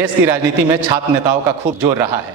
देश की राजनीति में छात्र नेताओं का खूब जोर रहा है।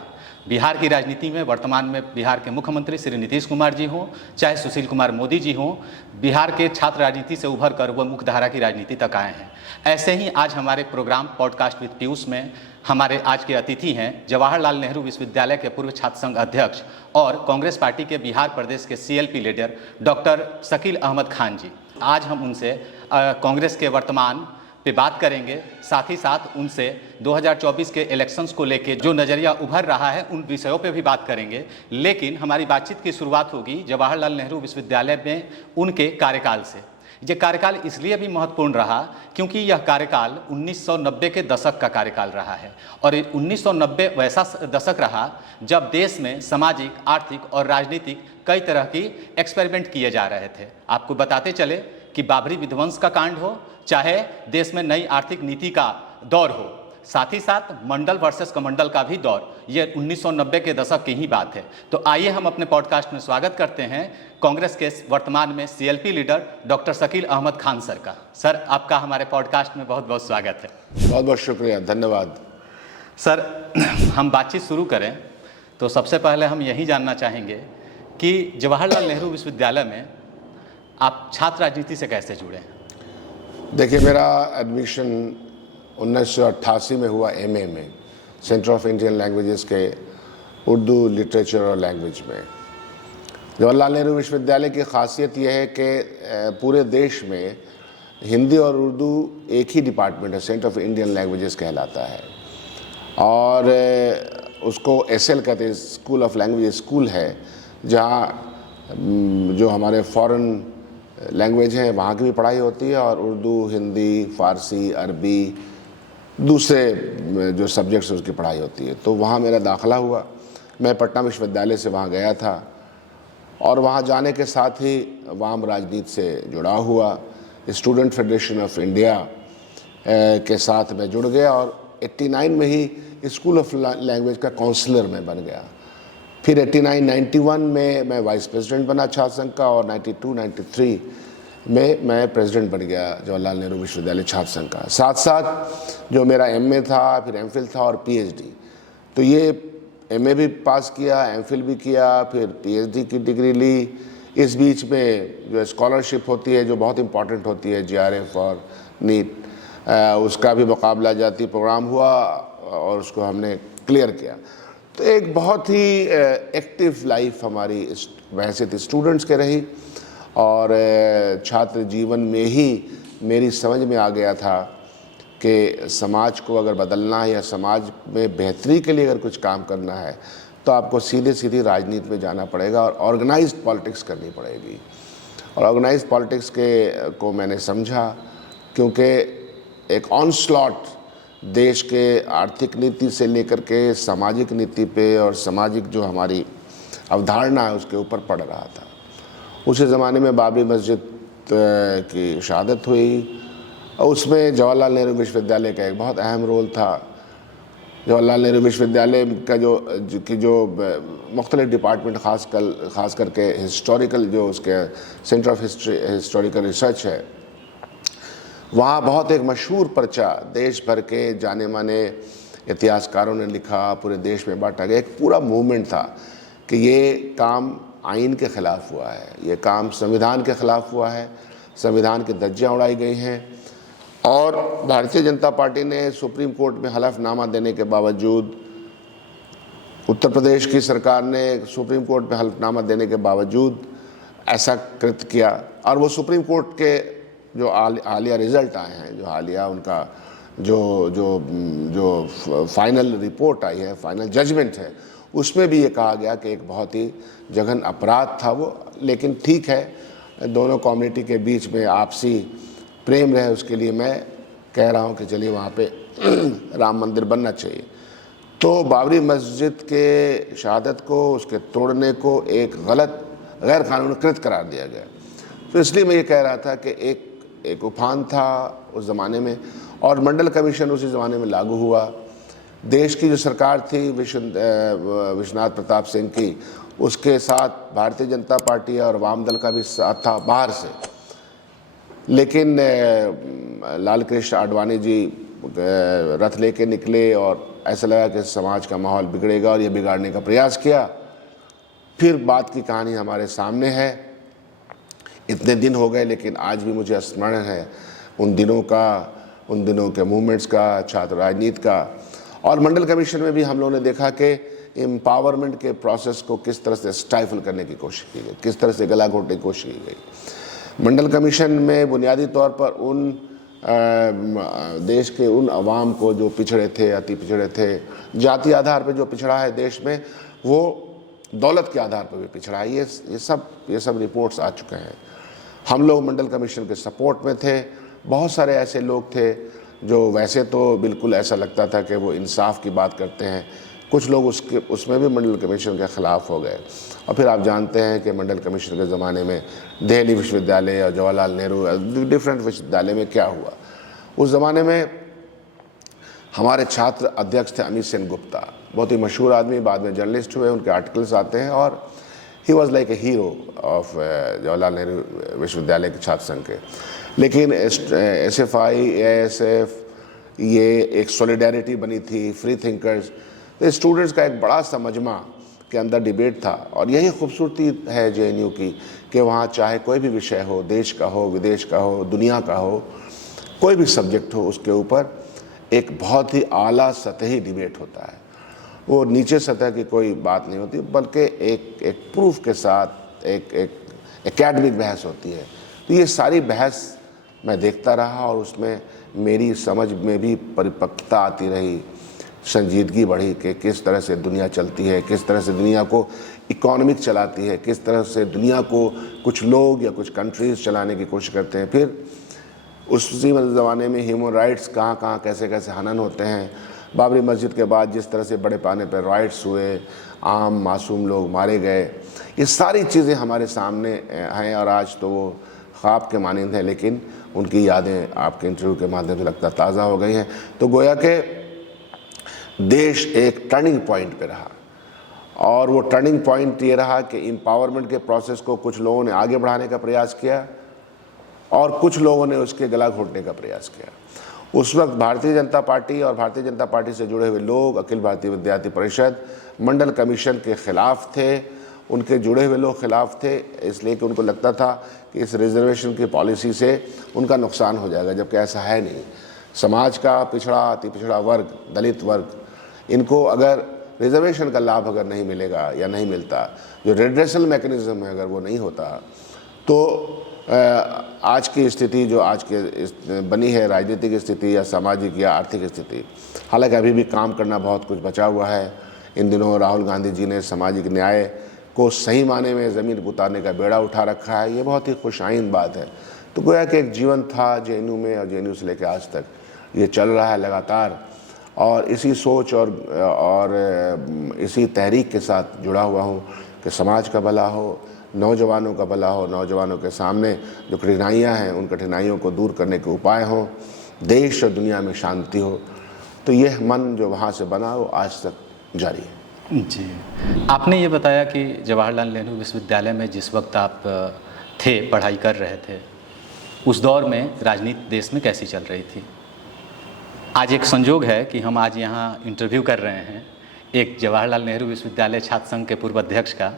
बिहार की राजनीति में वर्तमान में बिहार के मुख्यमंत्री श्री नीतीश कुमार जी हों, चाहे सुशील कुमार मोदी जी हों, बिहार के छात्र राजनीति से उभर कर वह मुख्यधारा की राजनीति तक आए हैं। ऐसे ही आज हमारे प्रोग्राम पॉडकास्ट विद पीयूष में हमारे आज के अतिथि हैं जवाहरलाल नेहरू विश्वविद्यालय के पूर्व छात्र संघ अध्यक्ष और कांग्रेस पार्टी के बिहार प्रदेश के CLP leader doctor Shakeel Ahmad Khan ji. आज हम उनसे कांग्रेस के वर्तमान पे बात करेंगे, साथ ही साथ उनसे 2024 के इलेक्शंस को लेके जो नज़रिया उभर रहा है उन विषयों पे भी बात करेंगे। लेकिन हमारी बातचीत की शुरुआत होगी जवाहरलाल नेहरू विश्वविद्यालय में उनके कार्यकाल से। ये कार्यकाल इसलिए भी महत्वपूर्ण रहा क्योंकि यह कार्यकाल 1990 के दशक का कार्यकाल रहा है और 1990 वैसा दशक रहा जब देश में सामाजिक, आर्थिक और राजनीतिक कई तरह की एक्सपेरिमेंट किए जा रहे थे। आपको बताते चले कि बाबरी विध्वंस का कांड हो, चाहे देश में नई आर्थिक नीति का दौर हो, साथ ही साथ मंडल वर्सेस कमंडल का भी दौर, ये 1990 के दशक की ही बात है। तो आइए हम अपने पॉडकास्ट में स्वागत करते हैं कांग्रेस के वर्तमान में CLP leader doctor Shakeel Ahmad Khan sir का। सर, आपका हमारे पॉडकास्ट में बहुत बहुत स्वागत है। बहुत बहुत शुक्रिया, धन्यवाद। सर, हम बातचीत शुरू करें तो सबसे पहले हम यही जानना चाहेंगे कि जवाहरलाल नेहरू विश्वविद्यालय में आप छात्र राजनीति से कैसे जुड़े? देखिए, मेरा एडमिशन 1988 में हुआ MA में, सेंटर ऑफ इंडियन लैंग्वेजेस के उर्दू लिटरेचर और लैंग्वेज में। जवाहरलाल नेहरू विश्वविद्यालय की खासियत यह है कि पूरे देश में हिंदी और उर्दू एक ही डिपार्टमेंट है, सेंटर ऑफ इंडियन लैंग्वेजेस कहलाता है, और उसको SL कहते हैं, स्कूल ऑफ लैंग्वेज स्कूल है, जहाँ जो हमारे फॉरेन लैंग्वेज हैं वहाँ की भी पढ़ाई होती है और उर्दू, हिंदी, फ़ारसी, अरबी, दूसरे जो सब्जेक्ट्स उसकी पढ़ाई होती है। तो वहाँ मेरा दाखिला हुआ। मैं पटना विश्वविद्यालय से वहाँ गया था और वहाँ जाने के साथ ही वाम राजनीति से जुड़ा हुआ। स्टूडेंट फेडरेशन ऑफ इंडिया के साथ मैं जुड़ गया और 89 में ही स्कूल ऑफ लैंग्वेज का काउंसलर मैं बन गया। फिर 89-91 में मैं वाइस प्रेसिडेंट बना छात्र संघ का और 92-93 में मैं प्रेसिडेंट बन गया जवाहरलाल नेहरू विश्वविद्यालय छात्र संघ का। साथ साथ जो मेरा MA था, फिर MPhil था और PhD, तो ये MA भी पास किया, MPhil भी किया, फिर PhD की डिग्री ली। इस बीच में जो स्कॉलरशिप होती है जो बहुत इम्पॉर्टेंट होती है, GRF और NEET, उसका भी मुकाबला जाती प्रोग्राम हुआ और उसको हमने क्लियर किया। तो एक बहुत ही एक्टिव लाइफ हमारी वैसे तो स्टूडेंट्स के रही और छात्र जीवन में ही मेरी समझ में आ गया था कि समाज को अगर बदलना है या समाज में बेहतरी के लिए अगर कुछ काम करना है तो आपको सीधे सीधी राजनीति में जाना पड़ेगा और ऑर्गेनाइज्ड पॉलिटिक्स करनी पड़ेगी। और ऑर्गेनाइज्ड पॉलिटिक्स को मैंने समझा क्योंकि एक ऑनस्लॉट देश के आर्थिक नीति से लेकर के सामाजिक नीति पे और सामाजिक जो हमारी अवधारणा है उसके ऊपर पड़ रहा था। उसी ज़माने में बाबरी मस्जिद की शहादत हुई और उसमें जवाहरलाल नेहरू विश्वविद्यालय का एक बहुत अहम रोल था। जवाहरलाल नेहरू विश्वविद्यालय का जो मुख्तलिफ डिपार्टमेंट ख़ास करके हिस्टोरिकल जो उसके सेंटर ऑफ हिस्टोरिकल रिसर्च है, वहाँ बहुत एक मशहूर पर्चा देश भर के जाने माने इतिहासकारों ने लिखा, पूरे देश में बांटा गया। एक पूरा मूवमेंट था कि ये काम आइन के ख़िलाफ़ हुआ है, ये काम संविधान के ख़िलाफ़ हुआ है, संविधान की धज्जियाँ उड़ाई गई हैं। और भारतीय जनता पार्टी ने सुप्रीम कोर्ट में हलफनामा देने के बावजूद, उत्तर प्रदेश की सरकार ने सुप्रीम कोर्ट में हलफनामा देने के बावजूद ऐसा कृत्य किया। और वो सुप्रीम कोर्ट के जो हालिया रिज़ल्ट आए हैं, जो हालिया उनका जो फाइनल रिपोर्ट आई है, फाइनल जजमेंट है, उसमें भी ये कहा गया कि एक बहुत ही जघन अपराध था वो। लेकिन ठीक है, दोनों कम्युनिटी के बीच में आपसी प्रेम रहे, उसके लिए मैं कह रहा हूँ कि चलिए वहाँ पे राम मंदिर बनना चाहिए। तो बाबरी मस्जिद के शहादत को, उसके तोड़ने को एक गलत गैर कानूनी कृत्य करार दिया गया। तो इसलिए मैं ये कह रहा था कि एक उफान था उस ज़माने में और मंडल कमीशन उसी ज़माने में लागू हुआ। देश की जो सरकार थी विश्वनाथ प्रताप सिंह की, उसके साथ भारतीय जनता पार्टी और वाम दल का भी साथ था बाहर से। लेकिन लाल कृष्ण आडवाणी जी रथ लेके निकले और ऐसा लगा कि समाज का माहौल बिगड़ेगा और ये बिगाड़ने का प्रयास किया। फिर बात की कहानी हमारे सामने है। इतने दिन हो गए लेकिन आज भी मुझे स्मरण है उन दिनों का, उन दिनों के मूवमेंट्स का, छात्र राजनीति का। और मंडल कमीशन में भी हम लोगों ने देखा कि एम्पावरमेंट के प्रोसेस को किस तरह से स्टाइफल करने की कोशिश की गई, किस तरह से गला घोटने की कोशिश की गई। मंडल कमीशन में बुनियादी तौर पर उन देश के उन अवाम को जो पिछड़े थे, अति पिछड़े थे, जाति आधार पर जो पिछड़ा है देश में, वो दौलत के आधार पर भी पिछड़ा है। ये सब रिपोर्ट्स आ चुके हैं। हम लोग मंडल कमीशन के सपोर्ट में थे। बहुत सारे ऐसे लोग थे जो वैसे तो बिल्कुल ऐसा लगता था कि वो इंसाफ की बात करते हैं, कुछ लोग उसमें भी मंडल कमीशन के ख़िलाफ़ हो गए। और फिर आप जानते हैं कि मंडल कमीशन के ज़माने में दिल्ली विश्वविद्यालय और जवाहरलाल नेहरू डिफरेंट विश्वविद्यालय में क्या हुआ। उस ज़माने में हमारे छात्र अध्यक्ष थे अमित सेन गुप्ता, बहुत ही मशहूर आदमी, बाद में जर्नलिस्ट हुए, उनके आर्टिकल्स आते हैं और he was like a hero of Jawaharlal Nehru विश्वविद्यालय के छात्र संघ के। लेकिन SFI, ASF, ये एक सॉलिडेरिटी बनी थी, फ्री थिंकर्स, तो स्टूडेंट्स का एक बड़ा सा मजमा के अंदर डिबेट था। और यही खूबसूरती है JNU की कि वहाँ चाहे कोई भी विषय हो, देश का हो, विदेश का हो, दुनिया का हो, कोई भी सब्जेक्ट हो, उसके ऊपर एक बहुत ही आला सतही डिबेट होता है। वो नीचे सतह की कोई बात नहीं होती, बल्कि एक प्रूफ के साथ एक एकेडमिक बहस होती है। तो ये सारी बहस मैं देखता रहा और उसमें मेरी समझ में भी परिपक्वता आती रही, संजीदगी बढ़ी कि किस तरह से दुनिया चलती है, किस तरह से दुनिया को इकोनॉमिक चलाती है, किस तरह से दुनिया को कुछ लोग या कुछ कंट्रीज़ चलाने की कोशिश करते हैं। फिर उसी ज़माने में ह्यूमन राइट्स कहाँ कहाँ कैसे कैसे हनन होते हैं। बाबरी मस्जिद के बाद जिस तरह से बड़े पैमाने पर राइट्स हुए, आम मासूम लोग मारे गए, ये सारी चीज़ें हमारे सामने हैं। और आज तो वो ख्वाब के मानंद हैं, लेकिन उनकी यादें आपके इंटरव्यू के माध्यम से लगता ताज़ा हो गई हैं। तो गोया के देश एक टर्निंग पॉइंट पे रहा और वो टर्निंग पॉइंट ये रहा कि एम्पावरमेंट के प्रोसेस को कुछ लोगों ने आगे बढ़ाने का प्रयास किया और कुछ लोगों ने उसके गला घोटने का प्रयास किया। उस वक्त भारतीय जनता पार्टी और भारतीय जनता पार्टी से जुड़े हुए लोग, अखिल भारतीय विद्यार्थी परिषद मंडल कमीशन के ख़िलाफ़ थे, उनके जुड़े हुए लोग खिलाफ थे, इसलिए कि उनको लगता था कि इस रिजर्वेशन की पॉलिसी से उनका नुकसान हो जाएगा, जबकि ऐसा है नहीं। समाज का पिछड़ा, अति पिछड़ा वर्ग, दलित वर्ग, इनको अगर रिजर्वेशन का लाभ अगर नहीं मिलेगा या नहीं मिलता, जो रिड्रेसल मैकेनिज़्म है अगर वो नहीं होता, तो आज की स्थिति जो आज के बनी है, राजनीतिक स्थिति या सामाजिक या आर्थिक स्थिति, हालांकि अभी भी काम करना बहुत कुछ बचा हुआ है। इन दिनों राहुल गांधी जी ने सामाजिक न्याय को सही माने में ज़मीन पर उतारने का बेड़ा उठा रखा है, ये बहुत ही खुशाइन बात है। तो गोया कि एक जीवन था JNU में और JNU से लेकर आज तक ये चल रहा है लगातार, और इसी सोच और इसी तहरीक के साथ जुड़ा हुआ हूँ कि समाज का भला हो, नौजवानों का भला हो, नौजवानों के सामने जो कठिनाइयाँ हैं उन कठिनाइयों को दूर करने के उपाय हों, देश और दुनिया में शांति हो। तो यह मन जो वहाँ से बना वो आज तक जारी है। जी, आपने ये बताया कि जवाहरलाल नेहरू विश्वविद्यालय में जिस वक्त आप थे, पढ़ाई कर रहे थे, उस दौर में राजनीति देश में कैसी चल रही थी। आज एक संजोग है कि हम आज यहाँ इंटरव्यू कर रहे हैं एक जवाहरलाल नेहरू विश्वविद्यालय छात्र संघ के पूर्व अध्यक्ष का,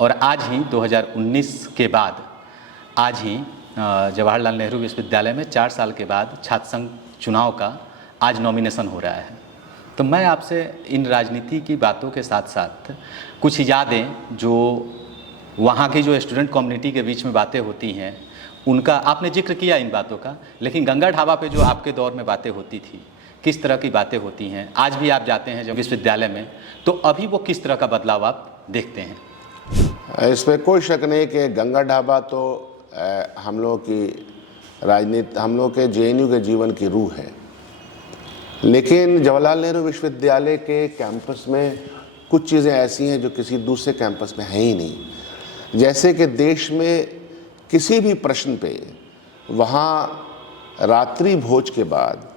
और आज ही 2019 के बाद आज ही जवाहरलाल नेहरू विश्वविद्यालय में 4 साल के बाद छात्र संघ चुनाव का आज नॉमिनेशन हो रहा है। तो मैं आपसे इन राजनीति की बातों के साथ साथ कुछ यादें जो वहाँ की जो स्टूडेंट कम्युनिटी के बीच में बातें होती हैं उनका आपने जिक्र किया इन बातों का, लेकिन गंगा ढाबा पे जो आपके दौर में बातें होती थी, किस तरह की बातें होती हैं, आज भी आप जाते हैं जब विश्वविद्यालय में, तो अभी वो किस तरह का बदलाव आप देखते हैं? इसमें कोई शक नहीं कि गंगा ढाबा तो हम लोगों की राजनीति, हम लोग के JNU के जीवन की रूह है। लेकिन जवाहरलाल नेहरू विश्वविद्यालय के कैंपस में कुछ चीज़ें ऐसी हैं जो किसी दूसरे कैंपस में हैं ही नहीं। जैसे कि देश में किसी भी प्रश्न पे वहाँ रात्रि भोज के बाद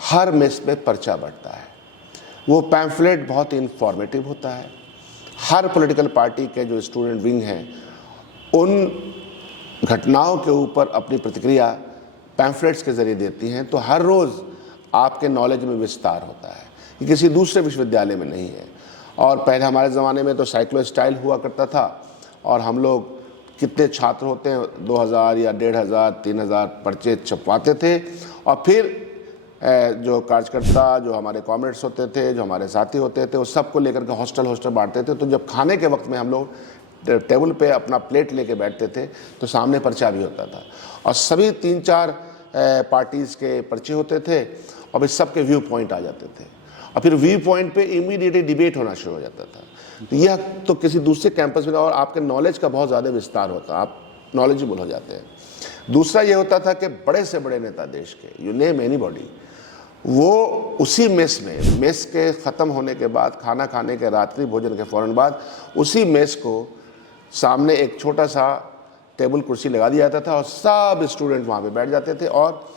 हर मेस में पर्चा बढ़ता है। वो पैम्फलेट बहुत इन्फॉर्मेटिव होता है। हर पॉलिटिकल पार्टी के जो स्टूडेंट विंग हैं उन घटनाओं के ऊपर अपनी प्रतिक्रिया पैम्फलेट्स के ज़रिए देती हैं। तो हर रोज़ आपके नॉलेज में विस्तार होता है, ये किसी दूसरे विश्वविद्यालय में नहीं है। और पहले हमारे ज़माने में तो साइक्लो स्टाइल हुआ करता था और हम लोग कितने छात्र होते हैं 2000 या 1500 3000 पर्चे छपवाते थे और फिर जो कार्यकर्ता, जो हमारे कॉमरेड्स होते थे, जो हमारे साथी होते थे, उस सबको लेकर के हॉस्टल बांटते थे। तो जब खाने के वक्त में हम लोग टेबल पे अपना प्लेट लेके बैठते थे तो सामने पर्चा भी होता था और सभी 3-4 पार्टीज़ के पर्चे होते थे और फिर सबके व्यू पॉइंट आ जाते थे और फिर व्यू पॉइंट पे इमीडिएटली डिबेट होना शुरू हो जाता था। तो यह तो किसी दूसरे कैंपस में, और आपके नॉलेज का बहुत ज़्यादा विस्तार होता, आप नॉलेजेबल हो जाते हैं। दूसरा ये होता था कि बड़े से बड़े नेता देश के, यू नेम एनीबॉडी, वो उसी मेस के ख़त्म होने के बाद, खाना खाने के रात्रि भोजन के फ़ौरन बाद उसी मेस को सामने एक छोटा सा टेबल कुर्सी लगा दिया जाता था और सब स्टूडेंट वहाँ पे बैठ जाते थे और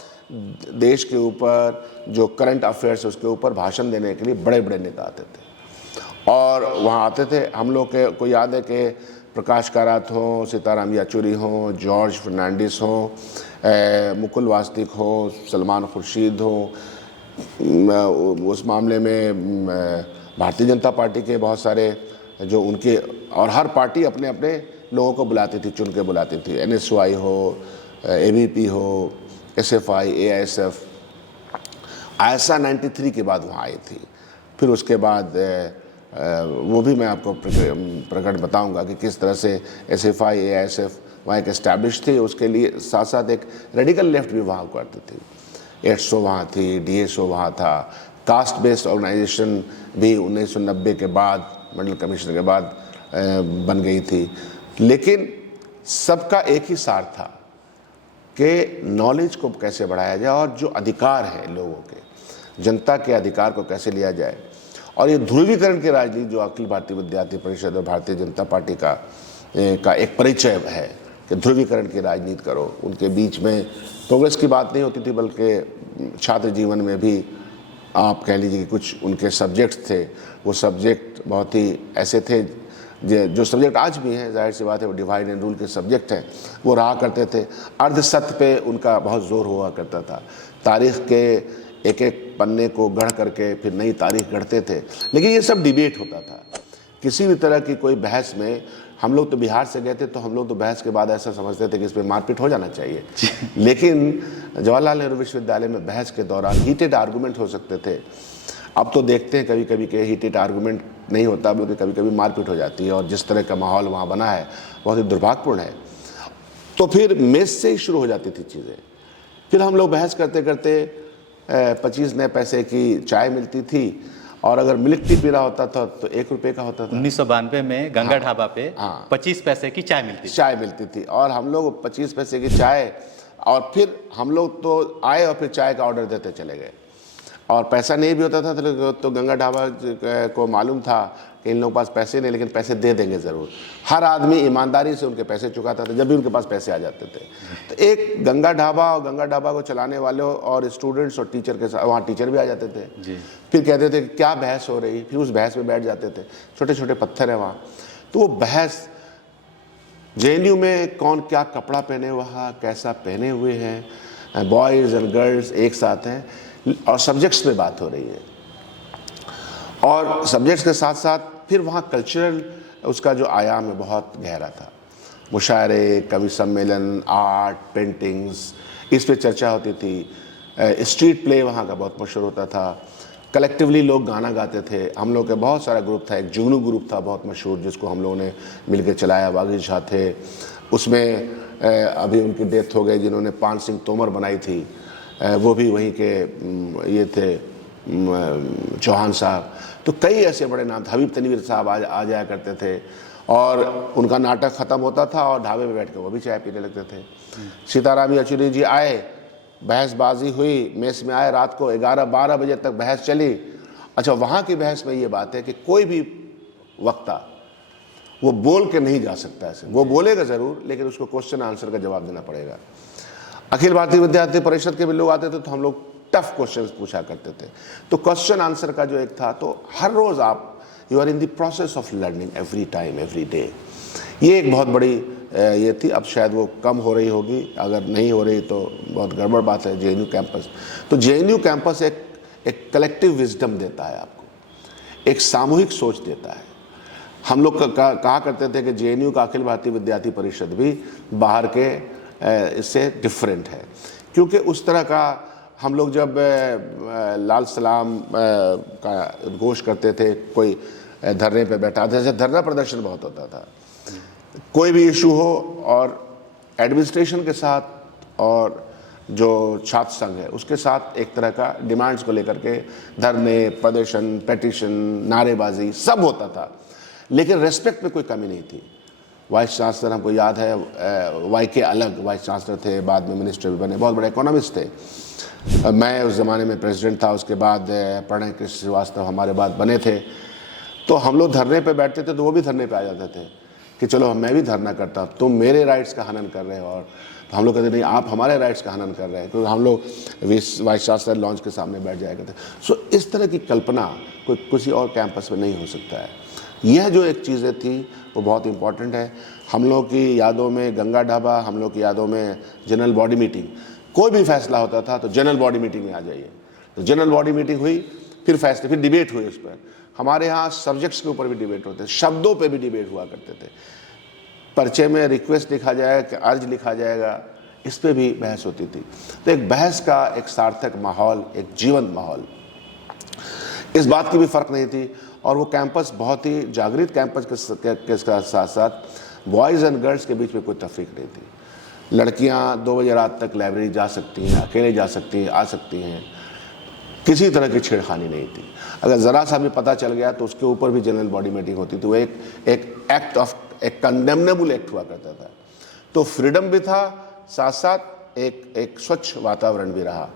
देश के ऊपर जो करंट अफेयर्स है उसके ऊपर भाषण देने के लिए बड़े बड़े नेता आते थे और वहाँ आते थे। हम लोग के को याद है कि प्रकाश कारात हो, सीताराम येचुरी हो, जॉर्ज फर्नांडिस हो, मुकुल वासनिक हो, सलमान खुर्शीद हो, उस मामले में भारतीय जनता पार्टी के बहुत सारे जो उनके, और हर पार्टी अपने अपने लोगों को बुलाती थी, चुन के बुलाती थी। NSY हो, ABP हो, SFI, AISF, ISA 93 के बाद वहाँ आई थी। फिर उसके बाद वो भी मैं आपको प्रकट बताऊंगा कि किस तरह से SFI, AISF वहाँ एक एस्टैब्लिश थी। उसके लिए साथ साथ एक रेडिकल लेफ्ट भी वहाँ करती थी। एड्सो वहाँ थी, DSO वहाँ था, कास्ट बेस्ड ऑर्गेनाइजेशन भी 1990 के बाद, मंडल कमीशन के बाद बन गई थी। लेकिन सबका एक ही सार था कि नॉलेज को कैसे बढ़ाया जाए और जो अधिकार है लोगों के, जनता के अधिकार को कैसे लिया जाए। और ये ध्रुवीकरण की राजनीति जो अखिल भारतीय विद्यार्थी परिषद और भारतीय जनता पार्टी का एक परिचय है कि ध्रुवीकरण की राजनीति करो। उनके बीच में प्रोग्रेस की बात नहीं होती थी, बल्कि छात्र जीवन में भी आप कह लीजिए कि कुछ उनके सब्जेक्ट्स थे, वो सब्जेक्ट बहुत ही ऐसे थे जो सब्जेक्ट आज भी हैं, जाहिर सी बात है वो डिवाइड एंड रूल के सब्जेक्ट हैं, वो रहा करते थे। अर्ध सत्य पे उनका बहुत जोर हुआ करता था। तारीख़ के एक एक पन्ने को गढ़ करके फिर नई तारीख गढ़ते थे। लेकिन ये सब डिबेट होता था। किसी भी तरह की कोई बहस में, हम लोग तो बिहार से गए थे तो हम लोग तो बहस के बाद ऐसा समझते थे कि इस पर मारपीट हो जाना चाहिए। लेकिन जवाहरलाल नेहरू विश्वविद्यालय में बहस के दौरान हीटेड आर्गूमेंट हो सकते थे। अब तो देखते हैं कभी कभी के हीटेड आर्गूमेंट नहीं होता, बल्कि कभी कभी मारपीट हो जाती है। और जिस तरह का माहौल वहाँ बना है बहुत ही दुर्भाग्यपूर्ण है। तो फिर मेस से ही शुरू हो जाती थी चीज़ें। फिर हम लोग बहस करते करते 25 नए पैसे की चाय मिलती थी और अगर मिल्क टी पी रहा होता था तो 1 रुपये का होता था। 1992 में गंगा ढाबा पे 25 पैसे की चाय मिलती थी और हम लोग 25 पैसे की चाय, और फिर हम लोग तो आए और फिर चाय का ऑर्डर देते चले गए। और पैसा नहीं भी होता था तो गंगा ढाबा को मालूम था कि इन लोगों के पास पैसे नहीं, लेकिन पैसे दे देंगे ज़रूर। हर आदमी ईमानदारी से उनके पैसे चुकाता था जब भी उनके पास पैसे आ जाते थे। तो एक गंगा ढाबा और गंगा ढाबा को चलाने वालों और स्टूडेंट्स और टीचर के साथ, वहाँ टीचर भी आ जाते थे जी। फिर कहते थे क्या बहस हो रही, फिर उस बहस में बैठ जाते थे। छोटे छोटे पत्थर है वहाँ, तो वो बहस JNU में कौन क्या कपड़ा पहने हुआ, कैसा पहने हुए हैं, बॉयज़ एंड गर्ल्स एक साथ हैं और सब्जेक्ट्स पे बात हो रही है। और सब्जेक्ट्स के साथ साथ फिर वहाँ कल्चरल उसका जो आयाम है बहुत गहरा था। मुशायरे, कवि सम्मेलन, आर्ट, पेंटिंग्स, इस पे चर्चा होती थी। स्ट्रीट प्ले वहाँ का बहुत मशहूर होता था। कलेक्टिवली लोग गाना गाते थे। हम लोग का बहुत सारा ग्रुप था। एक जुगनू ग्रुप था बहुत मशहूर, जिसको हम लोगों ने मिलकर चलाया। बागी शाह थे उसमें, अभी उनकी डेथ हो गई, जिन्होंने पान सिंह तोमर बनाई थी, वो भी वहीं के ये थे, चौहान साहब। तो कई ऐसे बड़े नाम, हबीब तनवीर साहब आ जाया करते थे और उनका नाटक ख़त्म होता था और ढाबे पे बैठ के वो भी चाय पीने लगते थे। सीताराम येचुरी जी आए, बहसबाजी हुई, मेस में आए, रात को 11-12 बजे तक बहस चली। अच्छा, वहाँ की बहस में ये बात है कि कोई भी वक्ता वो बोल के नहीं जा सकता ऐसे, वो बोलेगा ज़रूर लेकिन उसको क्वेश्चन आंसर का जवाब देना पड़ेगा। अखिल भारतीय विद्यार्थी परिषद के भी लोग आते थे तो हम लोग टफ क्वेश्चंस पूछा करते थे। तो क्वेश्चन आंसर का जो एक था, तो हर रोज़ आप you are in the process of learning every time every day. ये एक बहुत बड़ी ये थी। अब शायद वो कम हो रही होगी, अगर नहीं हो रही तो बहुत गड़बड़ बात है। जेएनयू कैंपस, तो जेएनयू कैंपस एक कलेक्टिव विजडम देता है आपको, एक सामूहिक सोच देता है। हम लोग कहा करते थे कि जेएनयू का अखिल भारतीय विद्यार्थी परिषद भी बाहर के इससे डिफरेंट है, क्योंकि उस तरह का हम लोग जब लाल सलाम का घोष करते थे, कोई धरने पे बैठा था, जैसे धरना प्रदर्शन बहुत होता था, कोई भी इशू हो और एडमिनिस्ट्रेशन के साथ और जो छात्र संघ है उसके साथ एक तरह का डिमांड्स को लेकर के धरने, प्रदर्शन, पेटिशन, नारेबाजी सब होता था, लेकिन रेस्पेक्ट में कोई कमी नहीं थी। वाइस चांसलर हमको याद है, वाई.के. अलग वाइस चांसलर थे, बाद में मिनिस्टर भी बने, बहुत बड़े इकोनॉमिस्ट थे। मैं उस ज़माने में प्रेसिडेंट था, उसके बाद प्रणय कृष्ण श्रीवास्तव हमारे बाद बने थे। तो हम लोग धरने पे बैठते थे तो वो भी धरने पे आ जाते थे कि चलो मैं भी धरना करता हूँ, तुम मेरे राइट्स का हनन कर रहे हो, और तो हम लोग कहते नहीं, आप हमारे राइट्स का हनन कर रहे हैं, क्योंकि हम लोग वाइस चांसलर लॉन्च के सामने बैठ जाया करते। सो इस तरह की कल्पना कोई किसी और कैंपस में नहीं हो सकता है। यह जो एक चीज़ें थी वो बहुत इंपॉर्टेंट है। हम लोग की यादों में गंगा ढाबा, हम लोग की यादों में जनरल बॉडी मीटिंग, कोई भी फैसला होता था तो जनरल बॉडी मीटिंग में आ जाइए। तो जनरल बॉडी मीटिंग हुई, फिर फैसले, फिर डिबेट हुई उस पर। हमारे यहाँ सब्जेक्ट्स के ऊपर भी डिबेट होते थे, शब्दों पे भी डिबेट हुआ करते थे। पर्चे में रिक्वेस्ट लिखा जाएगा कि अर्ज लिखा जाएगा, इस पे भी बहस होती थी। तो एक बहस का एक सार्थक माहौल, एक जीवंत माहौल, इस बात की भी फ़र्क नहीं थी। और वो कैंपस बहुत ही जागृत कैंपस के साथ साथ बॉयज़ एंड गर्ल्स के बीच में कोई तफरीक नहीं थी। लड़कियां 2 बजे रात तक लाइब्रेरी जा सकती हैं, अकेले जा सकती हैं, आ सकती हैं, किसी तरह की छेड़खानी नहीं थी। अगर ज़रा सा भी पता चल गया तो उसके ऊपर भी जनरल बॉडी मीटिंग होती थी। वो एक एक्ट ऑफ एक कंडेमनेबल एक्ट हुआ करता था। तो फ्रीडम भी था, साथ साथ एक स्वच्छ वातावरण भी रहा।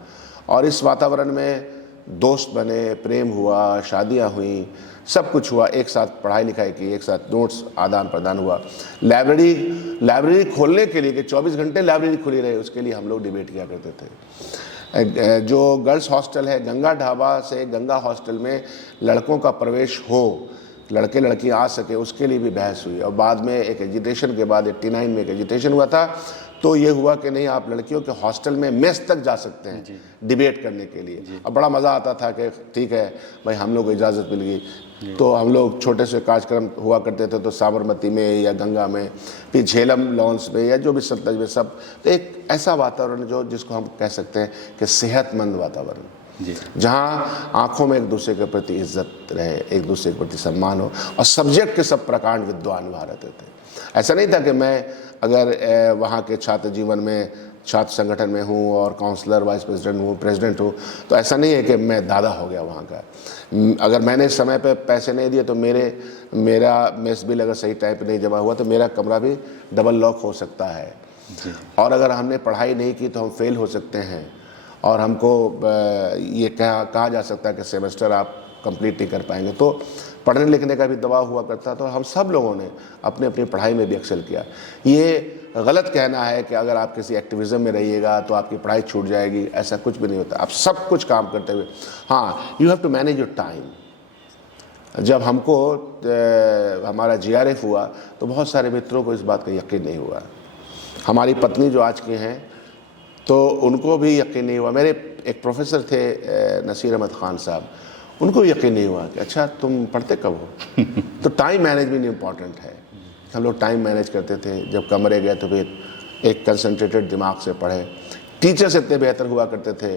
और इस वातावरण में दोस्त बने, प्रेम हुआ, शादियां हुई, सब कुछ हुआ, एक साथ पढ़ाई लिखाई की, एक साथ नोट्स आदान प्रदान हुआ। लाइब्रेरी खोलने के लिए कि 24 घंटे लाइब्रेरी खुली रहे, उसके लिए हम लोग डिबेट किया करते थे। जो गर्ल्स हॉस्टल है, गंगा ढाबा से गंगा हॉस्टल में लड़कों का प्रवेश हो, लड़के लड़कियां आ सके, उसके लिए भी बहस हुई। और बाद में एक एजिटेशन के बाद 89 में एक एजिटेशन हुआ था, तो ये हुआ कि नहीं, आप लड़कियों के हॉस्टल में मेस तक जा सकते हैं डिबेट करने के लिए। अब बड़ा मज़ा आता था कि ठीक है भाई, हम लोग को इजाज़त मिल गई। तो हम लोग छोटे से कार्यक्रम हुआ करते थे, तो साबरमती में या गंगा में, फिर झेलम लॉन्स में, या जो भी सतलज में, सब। तो एक ऐसा वातावरण जो जिसको हम कह सकते हैं कि सेहतमंद वातावरण, जहाँ आँखों में एक दूसरे के प्रति इज्जत रहे, एक दूसरे के प्रति सम्मान हो, और सब्जेक्ट के सब प्रकांड विद्वान वहाँ रहते थे। ऐसा नहीं था कि मैं अगर वहाँ के छात्र जीवन में, छात्र संगठन में हूँ और काउंसलर, वाइस प्रेसिडेंट हूँ, प्रेसिडेंट हूँ, तो ऐसा नहीं है कि मैं दादा हो गया वहाँ का। अगर मैंने समय पे पैसे नहीं दिए तो मेरा मेस बिल अगर सही टाइम पे नहीं जमा हुआ तो मेरा कमरा भी डबल लॉक हो सकता है। और अगर हमने पढ़ाई नहीं की तो हम फेल हो सकते हैं, और हमको ये कहा जा सकता है कि सेमेस्टर आप कंप्लीट नहीं कर पाएंगे। तो पढ़ने लिखने का भी दबाव हुआ करता, तो हम सब लोगों ने अपनी अपनी पढ़ाई में भी एक्सेल किया। ये गलत कहना है कि अगर आप किसी एक्टिविज़म में रहिएगा तो आपकी पढ़ाई छूट जाएगी, ऐसा कुछ भी नहीं होता। आप सब कुछ काम करते हुए, हाँ, you have to manage your time. जब हमको हमारा जीआरएफ हुआ तो बहुत सारे मित्रों को इस बात का यकीन नहीं हुआ। हमारी पत्नी जो आज की हैं तो उनको भी यकीन नहीं हुआ। मेरे एक प्रोफेसर थे नसीर अहमद ख़ान साहब, उनको यकीन नहीं हुआ कि अच्छा तुम पढ़ते कब हो। तो टाइम मैनेजमेंट इम्पॉर्टेंट है। हम लोग टाइम मैनेज करते थे, जब कमरे गए तो फिर एक कंसंट्रेटेड दिमाग से पढ़े। टीचर्स इतने बेहतर हुआ करते थे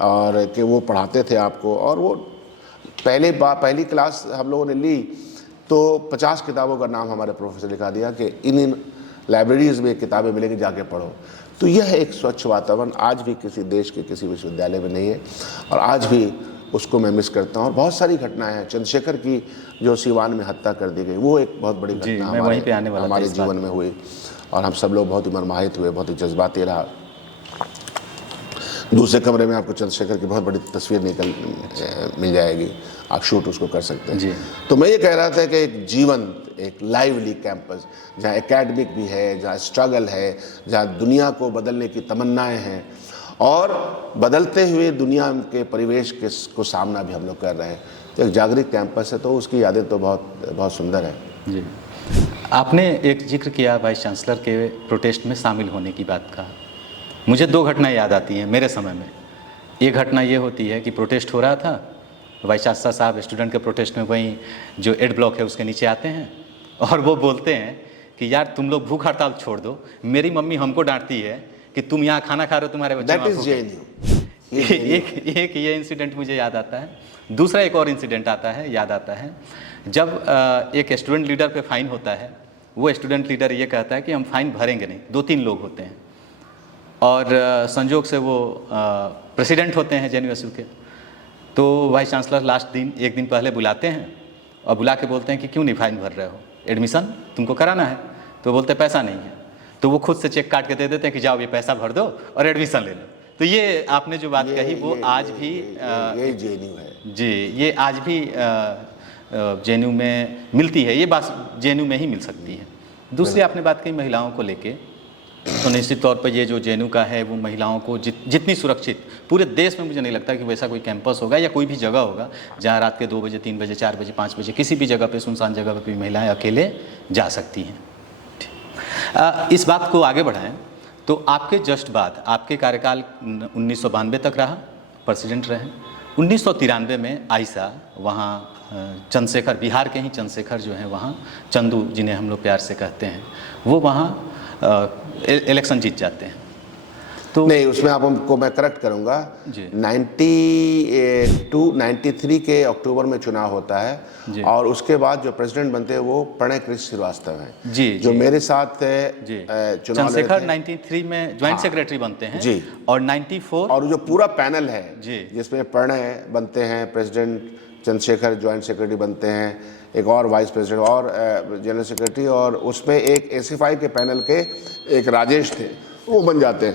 और कि वो पढ़ाते थे आपको। और वो पहली क्लास हम लोगों ने ली तो 50 किताबों का नाम हमारे प्रोफेसर लिखा दिया कि इन लाइब्रेरीज़ में किताबें मिलेंगी, जाके पढ़ो। तो यह एक स्वच्छ वातावरण आज भी किसी देश के किसी विश्वविद्यालय में नहीं है, और आज भी उसको मैं मिस करता हूँ। और बहुत सारी घटनाएं हैं। चंद्रशेखर की जो सीवान में हत्या कर दी गई, वो एक बहुत बड़ी घटना हमारे जीवन में हुई, और हम सब लोग बहुत ही मर्माहित हुए, बहुत ही जज्बाती रहा। दूसरे कमरे में आपको चंद्रशेखर की बहुत बड़ी तस्वीर मिल जाएगी, आप शूट उसको कर सकते हैं। तो मैं ये कह रहा था कि एक जीवंत, एक लाइवली कैंपस, जहाँ एकेडमिक भी है, जहाँ स्ट्रगल है, जहाँ दुनिया को बदलने की तमन्नाएं हैं, और बदलते हुए दुनिया के परिवेश को सामना भी हम लोग कर रहे हैं। तो एक जागृत कैंपस है, तो उसकी यादें तो बहुत बहुत सुंदर है। जी। आपने एक जिक्र किया वाइस चांसलर के प्रोटेस्ट में शामिल होने की बात का। मुझे 2 घटनाएं याद आती हैं मेरे समय में। एक घटना ये होती है कि प्रोटेस्ट हो रहा था, वाइस चांसलर साहब स्टूडेंट के प्रोटेस्ट में वहीं जो एड ब्लॉक है उसके नीचे आते हैं और वो बोलते हैं कि यार तुम लोग भूख हड़ताल छोड़ दो, मेरी मम्मी हमको डांटती है कि तुम यहाँ खाना खा रहे हो, तुम्हारे बच्चे वहाँ भूखे हैं। एक ये इंसिडेंट मुझे याद आता है। दूसरा एक और इंसिडेंट आता है, याद आता है, जब एक स्टूडेंट लीडर पे फाइन होता है, वो स्टूडेंट लीडर ये कहता है कि हम फाइन भरेंगे नहीं। 2-3 लोग होते हैं और संजोग से वो प्रेसिडेंट होते हैं जेएनयू के। तो वाइस चांसलर लास्ट दिन, एक दिन पहले बुलाते हैं और बुला के बोलते हैं कि क्यों नहीं फाइन भर रहे हो, एडमिशन तुमको कराना है। तो बोलते पैसा नहीं है, तो वो खुद से चेक काट के दे देते हैं कि जाओ ये पैसा भर दो और एडमिशन ले लो। तो ये आपने जो बात कही वो आज भी ये जेएनयू है जी, ये आज भी जेएनयू में मिलती है। ये बात जेएनयू में ही मिल सकती है। दूसरी आपने बात कही महिलाओं को लेके, तो निश्चित तौर पर ये जो जेएनयू का है वो महिलाओं को जितनी सुरक्षित, पूरे देश में मुझे नहीं लगता कि वैसा कोई कैंपस होगा या कोई भी जगह होगा जहाँ रात के 2 बजे, 3 बजे, 4 बजे, 5 बजे किसी भी जगह पे, सुनसान जगह पे भी महिलाएं अकेले जा सकती हैं। इस बात को आगे बढ़ाएं तो आपके जस्ट बाद आपके कार्यकाल 1992 तक रहा, प्रेसिडेंट रहे। 1993 में आयशा वहाँ चंद्रशेखर, बिहार के ही चंद्रशेखर जो हैं वहाँ, चंदू जिन्हें हम लोग प्यार से कहते हैं, वो वहाँ इलेक्शन जीत जाते हैं। तो नहीं, उसमें आपको मैं करेक्ट करूंगा। 93 के अक्टूबर में चुनाव होता है और उसके बाद जो प्रेसिडेंट बनते हैं वो प्रणय कृष्ण श्रीवास्तव हैं जी, जो मेरे साथ चुनाव चंद्रशेखर 93 में ज्वाइंट सेक्रेटरी बनते हैं जी, और 94 और जो पूरा पैनल है जी, जिसमें प्रणय बनते हैं प्रेसिडेंट, चंद्रशेखर ज्वाइंट सेक्रेटरी बनते हैं, एक और वाइस प्रेसिडेंट और जनरल सेक्रेटरी, और उसमें एक AC5 के पैनल के एक राजेश थे, वो बन जाते हैं।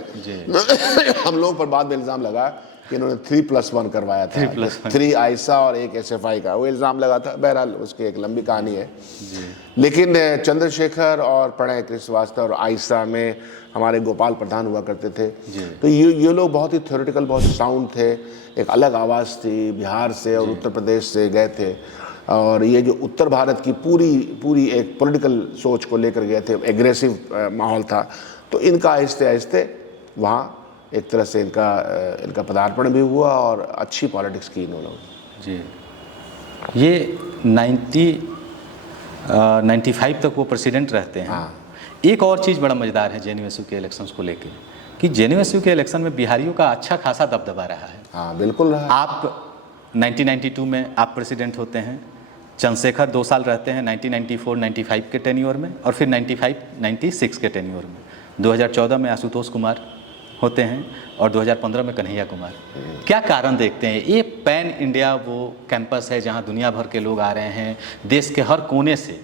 हम लोगों पर बाद में इल्ज़ाम लगा कि इन्होंने 3+1 करवाया था, 3 आयशा और एक SF5 का, वो इल्ज़ाम लगा था। बहरहाल उसकी एक लंबी कहानी है जी। लेकिन चंद्रशेखर और प्रणय कृष्ण श्रीवास्तव और आयशा में हमारे गोपाल प्रधान हुआ करते थे। तो ये लोग बहुत ही थ्योरेटिकल, बहुत साउंड थे, एक अलग आवाज़ थी, बिहार से और उत्तर प्रदेश से गए थे और ये जो उत्तर भारत की पूरी एक पॉलिटिकल सोच को लेकर गए थे, एग्रेसिव माहौल था। तो इनका आहिस्ते आहिस्ते वहाँ एक तरह से इनका पदार्पण भी हुआ और अच्छी पॉलिटिक्स की इन्होंने जी। ये 95 तक वो प्रेसिडेंट रहते हैं। हाँ। एक और चीज़ बड़ा मज़ेदार है जेएनयू के इलेक्शंस को लेके कि जेएनयू के इलेक्शन में बिहारियों का अच्छा खासा दबदबा रहा है। हाँ बिल्कुल रहा। आप 1992 में आप प्रेसिडेंट होते हैं, चंद्रशेखर 2 साल रहते हैं 1994-95 के टेन्योर में और फिर 95-96 के टेन्योर में। 2014 में आशुतोष कुमार होते हैं और 2015 में कन्हैया कुमार। क्या कारण देखते हैं? ये पैन इंडिया वो कैंपस है जहां दुनिया भर के लोग आ रहे हैं, देश के हर कोने से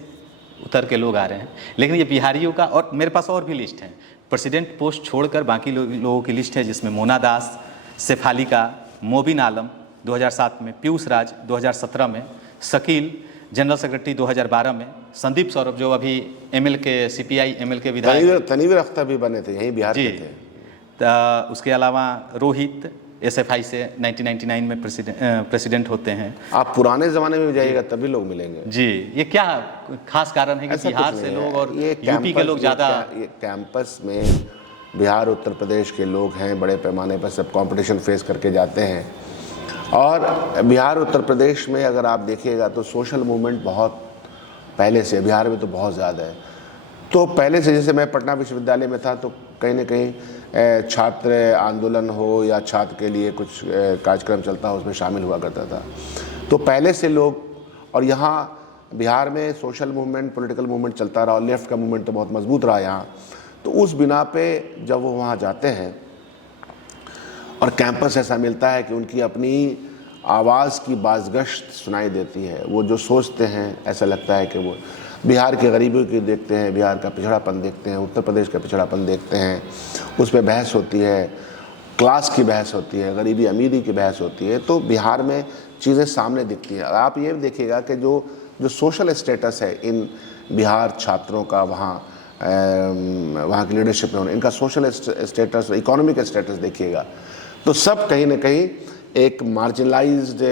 उतर के लोग आ रहे हैं, लेकिन ये बिहारियों का, और मेरे पास और भी लिस्ट है, प्रेसिडेंट पोस्ट छोड़कर बाकी लोगों की लिस्ट है जिसमें मोना दास, शेफालिका, मोबिन आलम 2007 में, पीयूष राज 2017 में, शकील जनरल सेक्रेटरी 2012 में, संदीप सौरभ जो अभी ML के CPI ML के विधायक, तनीवीर अख्तर भी बने थे, यहीं बिहार के थे। उसके अलावा रोहित SFI से 1999 में प्रेसिडेंट होते हैं। आप पुराने ज़माने में जाइएगा तभी लोग मिलेंगे जी। ये क्या खास कारण है कि बिहार से लोग और यूपी के लोग ज़्यादा? ये कैंपस में बिहार उत्तर प्रदेश के लोग हैं, बड़े पैमाने पर सब कंपटीशन फेस करके जाते हैं। और बिहार उत्तर प्रदेश में अगर आप देखिएगा तो सोशल मूवमेंट बहुत पहले से, बिहार में तो बहुत ज़्यादा है। तो पहले से, जैसे मैं पटना विश्वविद्यालय में था तो कहीं ना कहीं छात्र आंदोलन हो या छात्र के लिए कुछ कार्यक्रम चलता हो उसमें शामिल हुआ करता था। तो पहले से लोग, और यहाँ बिहार में सोशल मूवमेंट, पॉलिटिकल मूवमेंट चलता रहा और लेफ्ट का मूवमेंट तो बहुत मजबूत रहा यहाँ। तो उस बिना पे जब वो वहाँ जाते हैं और कैंपस ऐसा मिलता है कि उनकी अपनी आवाज़ की बाज़गश्त सुनाई देती है, वो जो सोचते हैं ऐसा लगता है कि वो बिहार के गरीबों की देखते हैं, बिहार का पिछड़ापन देखते हैं, उत्तर प्रदेश का पिछड़ापन देखते हैं, उस पर बहस होती है, क्लास की बहस होती है, गरीबी अमीरी की बहस होती है। तो बिहार में चीज़ें सामने दिखती हैं। आप ये देखिएगा कि जो सोशल स्टेटस है इन बिहार छात्रों का वहाँ की लीडरशिप में, इनका सोशल स्टेटस, इकोनॉमिक स्टेटस देखिएगा तो सब कहीं ना कहीं एक मार्जिनलाइज्ड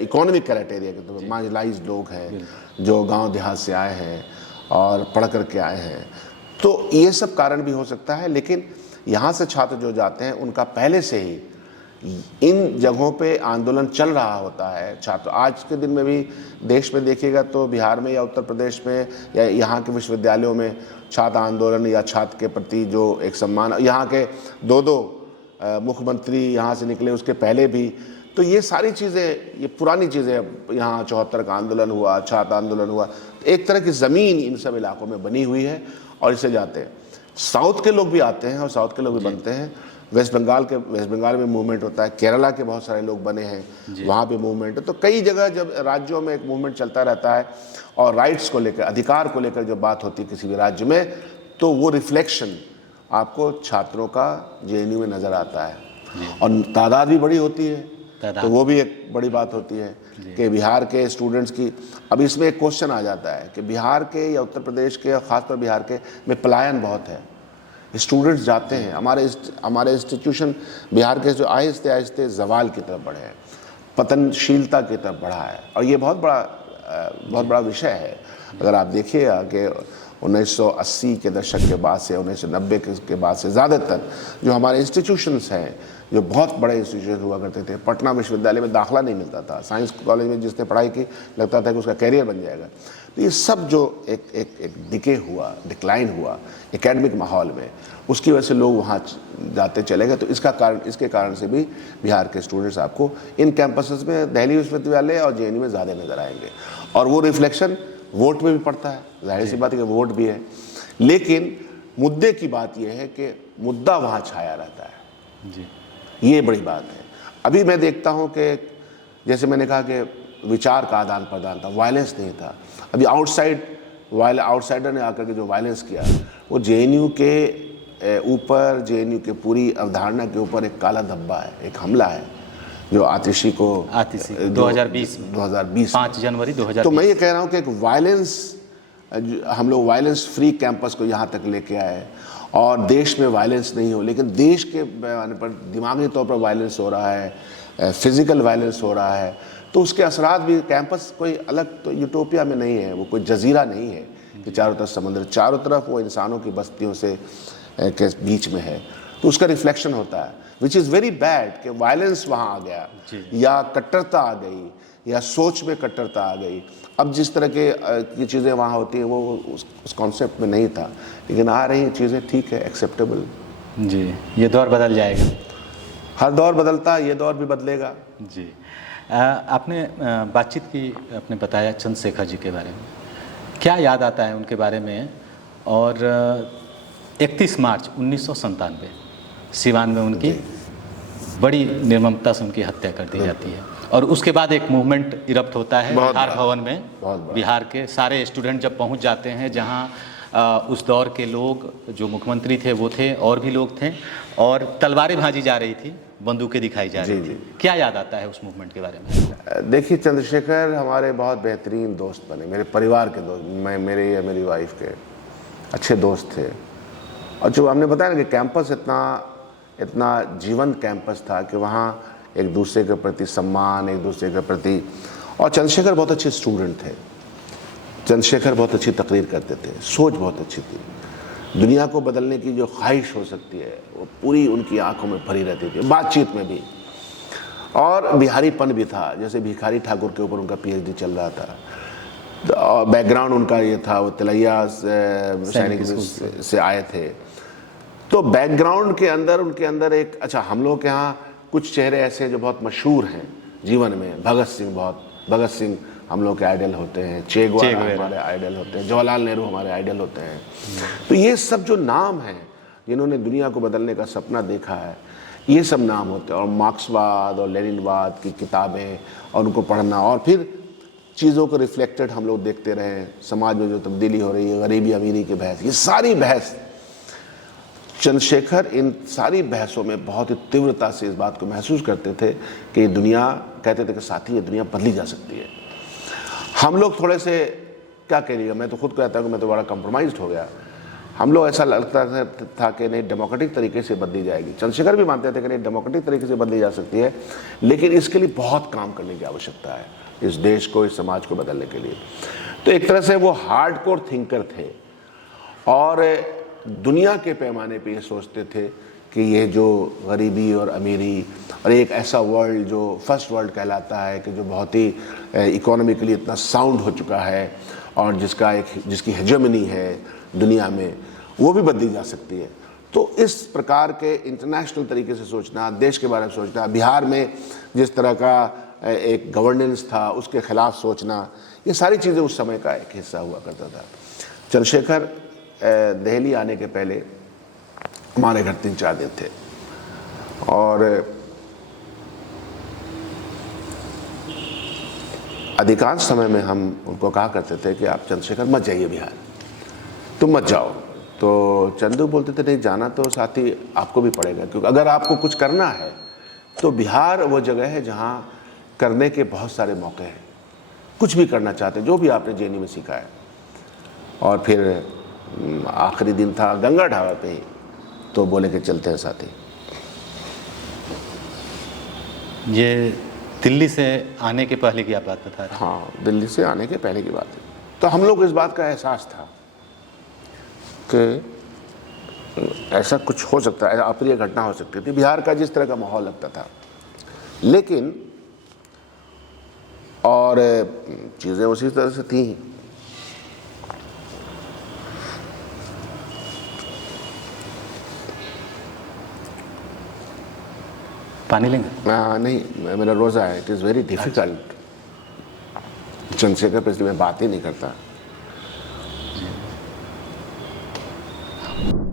इकोनॉमिक क्राइटेरिया के, तो मार्जिनलाइज्ड लोग हैं जो गांव देहात से आए हैं और पढ़ करके आए हैं। तो ये सब कारण भी हो सकता है, लेकिन यहाँ से छात्र जो जाते हैं उनका पहले से ही इन जगहों पे आंदोलन चल रहा होता है। छात्र आज के दिन में भी देश में देखिएगा तो बिहार में या उत्तर प्रदेश में या यहाँ के विश्वविद्यालयों में छात्र आंदोलन या छात्र के प्रति जो एक सम्मान, यहाँ के दो मुख्यमंत्री यहाँ से निकले उसके पहले भी, तो ये सारी चीज़ें, ये पुरानी चीज़ें, यहाँ 74 का आंदोलन हुआ, छात्र आंदोलन हुआ, एक तरह की ज़मीन इन सब इलाकों में बनी हुई है और इसे जाते हैं। साउथ के लोग भी आते हैं और साउथ के लोग भी बनते हैं। वेस्ट बंगाल में मूवमेंट होता है, केरला के बहुत सारे लोग बने हैं, वहाँ पे मूवमेंट है। तो कई जगह जब राज्यों में एक मूवमेंट चलता रहता है और राइट्स को लेकर, अधिकार को लेकर जब बात होती है किसी भी राज्य में, तो वो रिफ्लेक्शन आपको छात्रों का जेएनयू में नज़र आता है और तादाद भी बड़ी होती है, तो वो भी एक बड़ी बात होती है कि बिहार के स्टूडेंट्स की। अब इसमें एक क्वेश्चन आ जाता है कि बिहार के या उत्तर प्रदेश के, खासकर बिहार के में पलायन बहुत है, स्टूडेंट्स जाते हैं। हमारे इंस्टीट्यूशन बिहार के जो आहिस्ते आहिस्ते जवाल की तरफ बढ़े हैं, पतनशीलता की तरफ बढ़ा है, और ये बहुत बड़ा विषय है। अगर आप देखिएगा कि 1980 के दशक के बाद से 1990 के बाद से ज़्यादातर जो हमारे इंस्टीट्यूशंस हैं, जो बहुत बड़े इंस्टीट्यूशन हुआ करते थे, पटना विश्वविद्यालय में दाखला नहीं मिलता था, साइंस कॉलेज में जिसने पढ़ाई की लगता था कि उसका कैरियर बन जाएगा। तो ये सब जो एक डिक्लाइन हुआ एकेडमिक माहौल में, उसकी वजह से लोग वहाँ जाते चले गए। तो इसके कारण से भी बिहार के स्टूडेंट्स आपको इन कैंपसेस में, दिल्ली विश्वविद्यालय और जेएनयू में ज़्यादा नज़र आएंगे, और वो रिफ्लेक्शन वोट में भी पड़ता है। जाहिर सी बात है कि वोट भी है, लेकिन मुद्दे की बात यह है कि मुद्दा वहाँ छाया रहता है जी, ये बड़ी बात है। अभी मैं देखता हूँ कि जैसे मैंने कहा कि विचार का आदान प्रदान था, वायलेंस नहीं था। अभी आउटसाइडर ने आकर के जो वायलेंस किया, वो जेएनयू के ऊपर, जेएनयू के पूरी अवधारणा के ऊपर एक काला धब्बा है, एक हमला है जो आतिशी 2020 5 जनवरी 2020। तो मैं ये कह रहा हूँ कि एक वायलेंस, हम लोग वायलेंस फ्री कैंपस को यहाँ तक लेके आए और देश में वायलेंस नहीं हो, लेकिन देश के पैमाने पर दिमागी तौर पर वायलेंस हो रहा है, फिजिकल वायलेंस हो रहा है। तो उसके असरात भी, कैंपस कोई अलग तो यूटोपिया में नहीं है, वो कोई जजीरा नहीं है कि चारों तरफ समुद्र, चारों तरफ वो इंसानों की बस्तियों से के बीच में है। तो उसका रिफ्लेक्शन होता है, विच इज़ वेरी बैड कि वायलेंस वहाँ आ गया, या कट्टरता आ गई, या सोच में कट्टरता आ गई। अब जिस तरह की चीज़ें वहाँ होती हैं वो उस कॉन्सेप्ट में नहीं था, लेकिन आ रही चीज़ें ठीक है, एक्सेप्टेबल जी। ये दौर बदल जाएगा, हर दौर बदलता है, ये दौर भी बदलेगा जी। आपने बातचीत की, आपने बताया चंद्रशेखर जी के बारे में, क्या याद आता है उनके बारे में? और 31 मार्च 1997 सिवान में उनकी बड़ी निर्ममता से उनकी हत्या कर दी जाती है, और उसके बाद एक मूवमेंट इरप्ट होता है बिहार भवन में। बिहार के सारे स्टूडेंट जब पहुंच जाते हैं, जहां उस दौर के लोग, जो मुख्यमंत्री थे वो थे, और भी लोग थे, और तलवारें भाजी जा रही थी, बंदूकें दिखाई जा रही थी। क्या याद आता है उस मूवमेंट के बारे में? देखिए, चंद्रशेखर हमारे बहुत बेहतरीन दोस्त बने, मेरे परिवार के दोस्त, मेरे या मेरी वाइफ के अच्छे दोस्त थे। और जो हमने बताया ना कि कैंपस इतना जीवंत कैंपस था कि वहाँ एक दूसरे के प्रति सम्मान, एक दूसरे के प्रति, और चंद्रशेखर बहुत अच्छे स्टूडेंट थे। चंद्रशेखर बहुत अच्छी तकरीर करते थे, सोच बहुत अच्छी थी, दुनिया को बदलने की जो ख्वाहिश हो सकती है वो पूरी उनकी आंखों में भरी रहती थी, बातचीत में भी। और बिहारीपन भी था, जैसे भिखारी ठाकुर के ऊपर उनका पीएचडी चल रहा था, और बैकग्राउंड उनका ये था, वो तिलैया सैनिक से आए थे। तो बैकग्राउंड के अंदर उनके अंदर एक, अच्छा, हम लोग के यहाँ कुछ चेहरे ऐसे जो बहुत मशहूर हैं जीवन में, भगत सिंह हम लोग के आइडल होते हैं, चे गुवेरा हमारे आइडल होते हैं, जवाहरलाल नेहरू हमारे आइडल होते हैं। तो ये सब जो नाम हैं जिन्होंने दुनिया को बदलने का सपना देखा है, ये सब नाम होते हैं। और मार्क्सवाद और लेनिनवाद की किताबें और उनको पढ़ना, और फिर चीज़ों को रिफ्लेक्टेड हम लोग देखते रहे, समाज में जो तब्दीली हो रही है, गरीबी अमीरी की बहस, ये सारी बहस, चंद्रशेखर इन सारी बहसों में बहुत ही तीव्रता से इस बात को महसूस करते थे कि दुनिया, कहते थे कि साथी ये दुनिया बदली जा सकती है। हम लोग थोड़े से, क्या कहिएगा, मैं तो खुद कहता हूँ कि मैं तो बड़ा कंप्रोमाइज्ड हो गया। हम लोग ऐसा लगता था कि नहीं, डेमोक्रेटिक तरीके से बदली जाएगी। चंद्रशेखर भी मानते थे कि नहीं, डेमोक्रेटिक तरीके से बदली जा सकती है, लेकिन इसके लिए बहुत काम करने की आवश्यकता है, इस देश को, इस समाज को बदलने के लिए। तो एक तरह से वो हार्डकोर थिंकर थे और दुनिया के पैमाने पे ये सोचते थे कि ये जो गरीबी और अमीरी और एक ऐसा वर्ल्ड जो फर्स्ट वर्ल्ड कहलाता है, कि जो बहुत ही इकोनॉमिकली इतना साउंड हो चुका है और जिसकी हेजेमनी है दुनिया में, वो भी बदली जा सकती है। तो इस प्रकार के इंटरनेशनल तरीके से सोचना, देश के बारे में सोचना, बिहार में जिस तरह का एक गवर्नेंस था उसके खिलाफ सोचना, ये सारी चीज़ें उस समय का एक हिस्सा हुआ करता था। चंद्रशेखर दिल्ली आने के पहले हमारे घर 3-4 दिन थे और अधिकांश समय में हम उनको कहा करते थे कि आप चंद्रशेखर मत जाइए बिहार, तुम मत जाओ। तो चंदू बोलते थे नहीं, जाना तो साथ ही आपको भी पड़ेगा, क्योंकि अगर आपको कुछ करना है तो बिहार वो जगह है जहाँ करने के बहुत सारे मौके हैं। कुछ भी करना चाहते, जो भी आपने जेएनयू में सीखा है। और फिर आखिरी दिन था गंगा ढाबा पे ही, तो बोले कि चलते हैं साथी। ये दिल्ली से आने के पहले की आप बात बता रहे हैं? हाँ, दिल्ली से आने के पहले की बात है। तो हम लोग को इस बात का एहसास था कि ऐसा कुछ हो सकता है, अप्रिय घटना हो सकती थी। बिहार का जिस तरह का माहौल लगता था, लेकिन और चीज़ें उसी तरह से थी। पानी लेंगे? नहीं, मेरा रोज़ा है। It is very difficult Chandrashekhar पे, इसलिए मैं बात ही नहीं करता।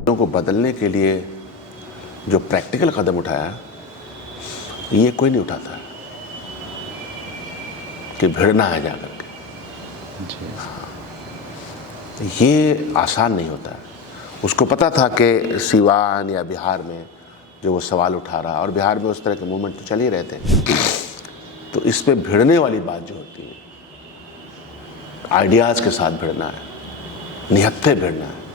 लोगों को बदलने के लिए जो प्रैक्टिकल कदम उठाया, ये कोई नहीं उठाता कि भिड़ना है जाकर के। ये आसान नहीं होता। उसको पता था कि सिवान या बिहार में जो वो सवाल उठा रहा, और बिहार में उस तरह के मूवमेंट तो चल ही रहे थे, तो इस पे भिड़ने वाली बात जो होती है, आइडियाज़ के साथ भिड़ना है, निहत्थे भिड़ना है,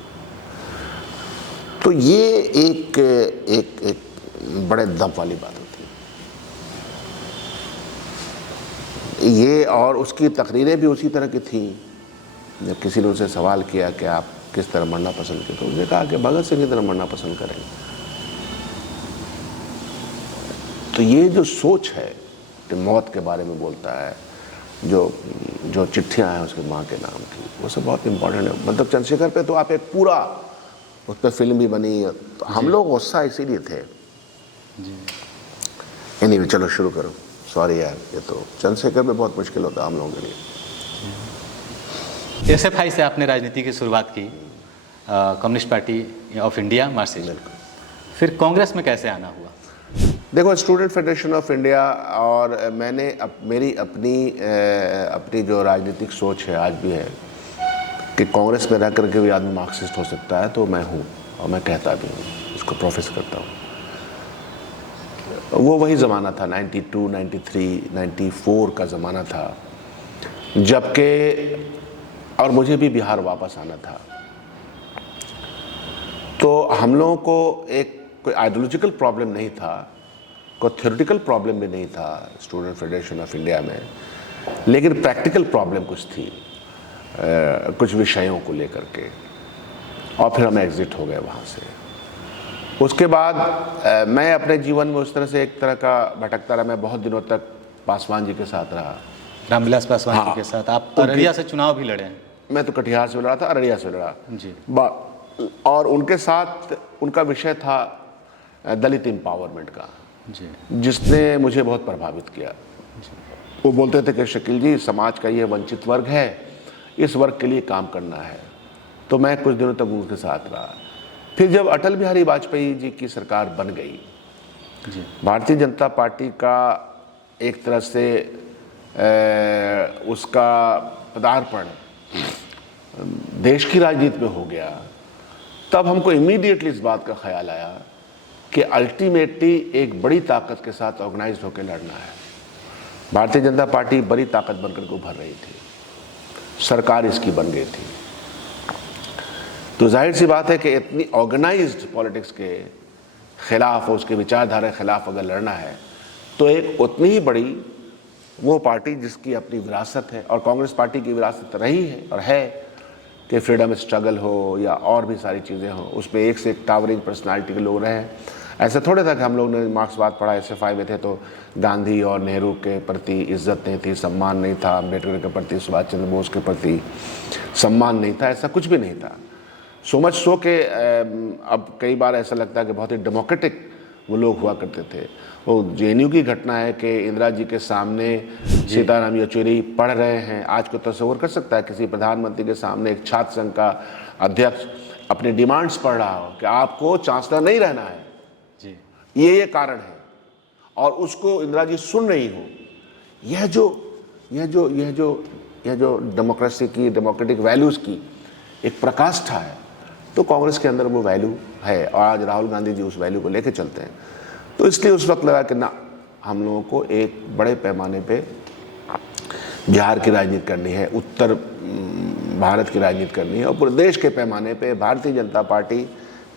तो ये एक एक एक बड़े दम वाली बात होती है। ये और उसकी तकरीरें भी उसी तरह की थी। जब किसी ने उनसे सवाल किया कि आप किस तरह मरना पसंद करते, तो उसने कहा कि भगत सिंह की तरह मरना पसंद करेंगे। तो ये जो सोच है कि मौत के बारे में बोलता है, जो चिट्ठियाँ हैं उसकी माँ के नाम की, वो सब बहुत इम्पोर्टेंट है। मतलब चंद्रशेखर पे तो आप एक पूरा, उस पर फिल्म भी बनी, तो हम लोग गुस्सा इसीलिए थे। एनीवे, चलो शुरू करो। सॉरी यार, ये तो चंद्रशेखर पे बहुत मुश्किल होता है हम लोगों के लिए। एसएफआई से आपने राजनीति की शुरुआत की, communist party of India, Marxist. फिर कांग्रेस में कैसे आना हुआ? देखो, स्टूडेंट फेडरेशन ऑफ इंडिया, और मैंने मेरी अपनी जो राजनीतिक सोच है आज भी है कि कांग्रेस में रह करके भी आदमी मार्क्सिस्ट हो सकता है, तो मैं हूँ और मैं कहता भी हूँ, इसको प्रोफेस करता हूँ। वो वही ज़माना था, 92, 93, 94 का ज़माना था, जबकि और मुझे भी बिहार वापस आना था। तो हम लोगों को एक कोई आइडियोलॉजिकल प्रॉब्लम नहीं था, कोई थ्योरेटिकल प्रॉब्लम भी नहीं था स्टूडेंट फेडरेशन ऑफ इंडिया में, लेकिन प्रैक्टिकल प्रॉब्लम कुछ थी, कुछ विषयों को लेकर के, और फिर हम एग्जिट हो गए वहाँ से। उसके बाद मैं अपने जीवन में उस तरह से एक तरह का भटकता रहा। मैं बहुत दिनों तक पासवान जी के साथ रहा, रामविलास पासवान जी के साथ। आप अररिया से चुनाव भी लड़े हैं? मैं तो कटिहार से लड़ा था, अररिया से लड़ा जी। और उनके साथ उनका विषय था दलित एम्पावरमेंट का, जी, जिसने मुझे बहुत प्रभावित किया। वो बोलते थे कि शकील जी, समाज का ये वंचित वर्ग है, इस वर्ग के लिए काम करना है। तो मैं कुछ दिनों तक उनके साथ रहा। फिर जब अटल बिहारी वाजपेयी जी की सरकार बन गई, भारतीय जनता पार्टी का एक तरह से उसका पदार्पण देश की राजनीति में हो गया, तब हमको इमीडिएटली इस बात का ख्याल आया कि अल्टीमेटली एक बड़ी ताकत के साथ ऑर्गेनाइज्ड होकर लड़ना है। भारतीय जनता पार्टी बड़ी ताकत बनकर के उभर रही थी, सरकार इसकी बन गई थी। तो जाहिर सी बात है कि इतनी ऑर्गेनाइज्ड पॉलिटिक्स के खिलाफ, उसके विचारधारा के खिलाफ अगर लड़ना है, तो एक उतनी ही बड़ी वो पार्टी जिसकी अपनी विरासत है, और कांग्रेस पार्टी की विरासत रही है और है कि फ्रीडम स्ट्रगल हो या और भी सारी चीज़ें हों, उसमें एक से एक टावरिंग पर्सनालिटी के लोग रहे हैं। ऐसा थोड़े था कि हम लोग ने मार्क्सवाद पढ़ा, SFI में थे तो गांधी और नेहरू के प्रति इज्जत नहीं थी, सम्मान नहीं था, अम्बेडकर के प्रति, सुभाष चंद्र बोस के प्रति सम्मान नहीं था, ऐसा कुछ भी नहीं था। सो मच सो के अब कई बार ऐसा लगता है कि बहुत ही डेमोक्रेटिक वो लोग हुआ करते थे। वो JNU की घटना है कि इंदिरा जी के सामने सीताराम येचुरी पढ़ रहे हैं। आज को तस्वीर कर सकता है किसी प्रधानमंत्री के सामने एक छात्र संघ का अध्यक्ष अपने डिमांड्स पढ़ रहा हो कि आपको चांसलर नहीं रहना है जी, ये कारण है, और उसको इंदिरा जी सुन रही हो। यह जो डेमोक्रेसी की, डेमोक्रेटिक वैल्यूज़ की एक प्रकाष्ठा है, तो कांग्रेस के अंदर वो वैल्यू है, और आज राहुल गांधी जी उस वैल्यू को लेकर चलते हैं। तो इसलिए उस वक्त लगा कि ना, हम लोगों को एक बड़े पैमाने पे बिहार की राजनीति करनी है, उत्तर भारत की राजनीति करनी है, और पूरे देश के पैमाने पे भारतीय जनता पार्टी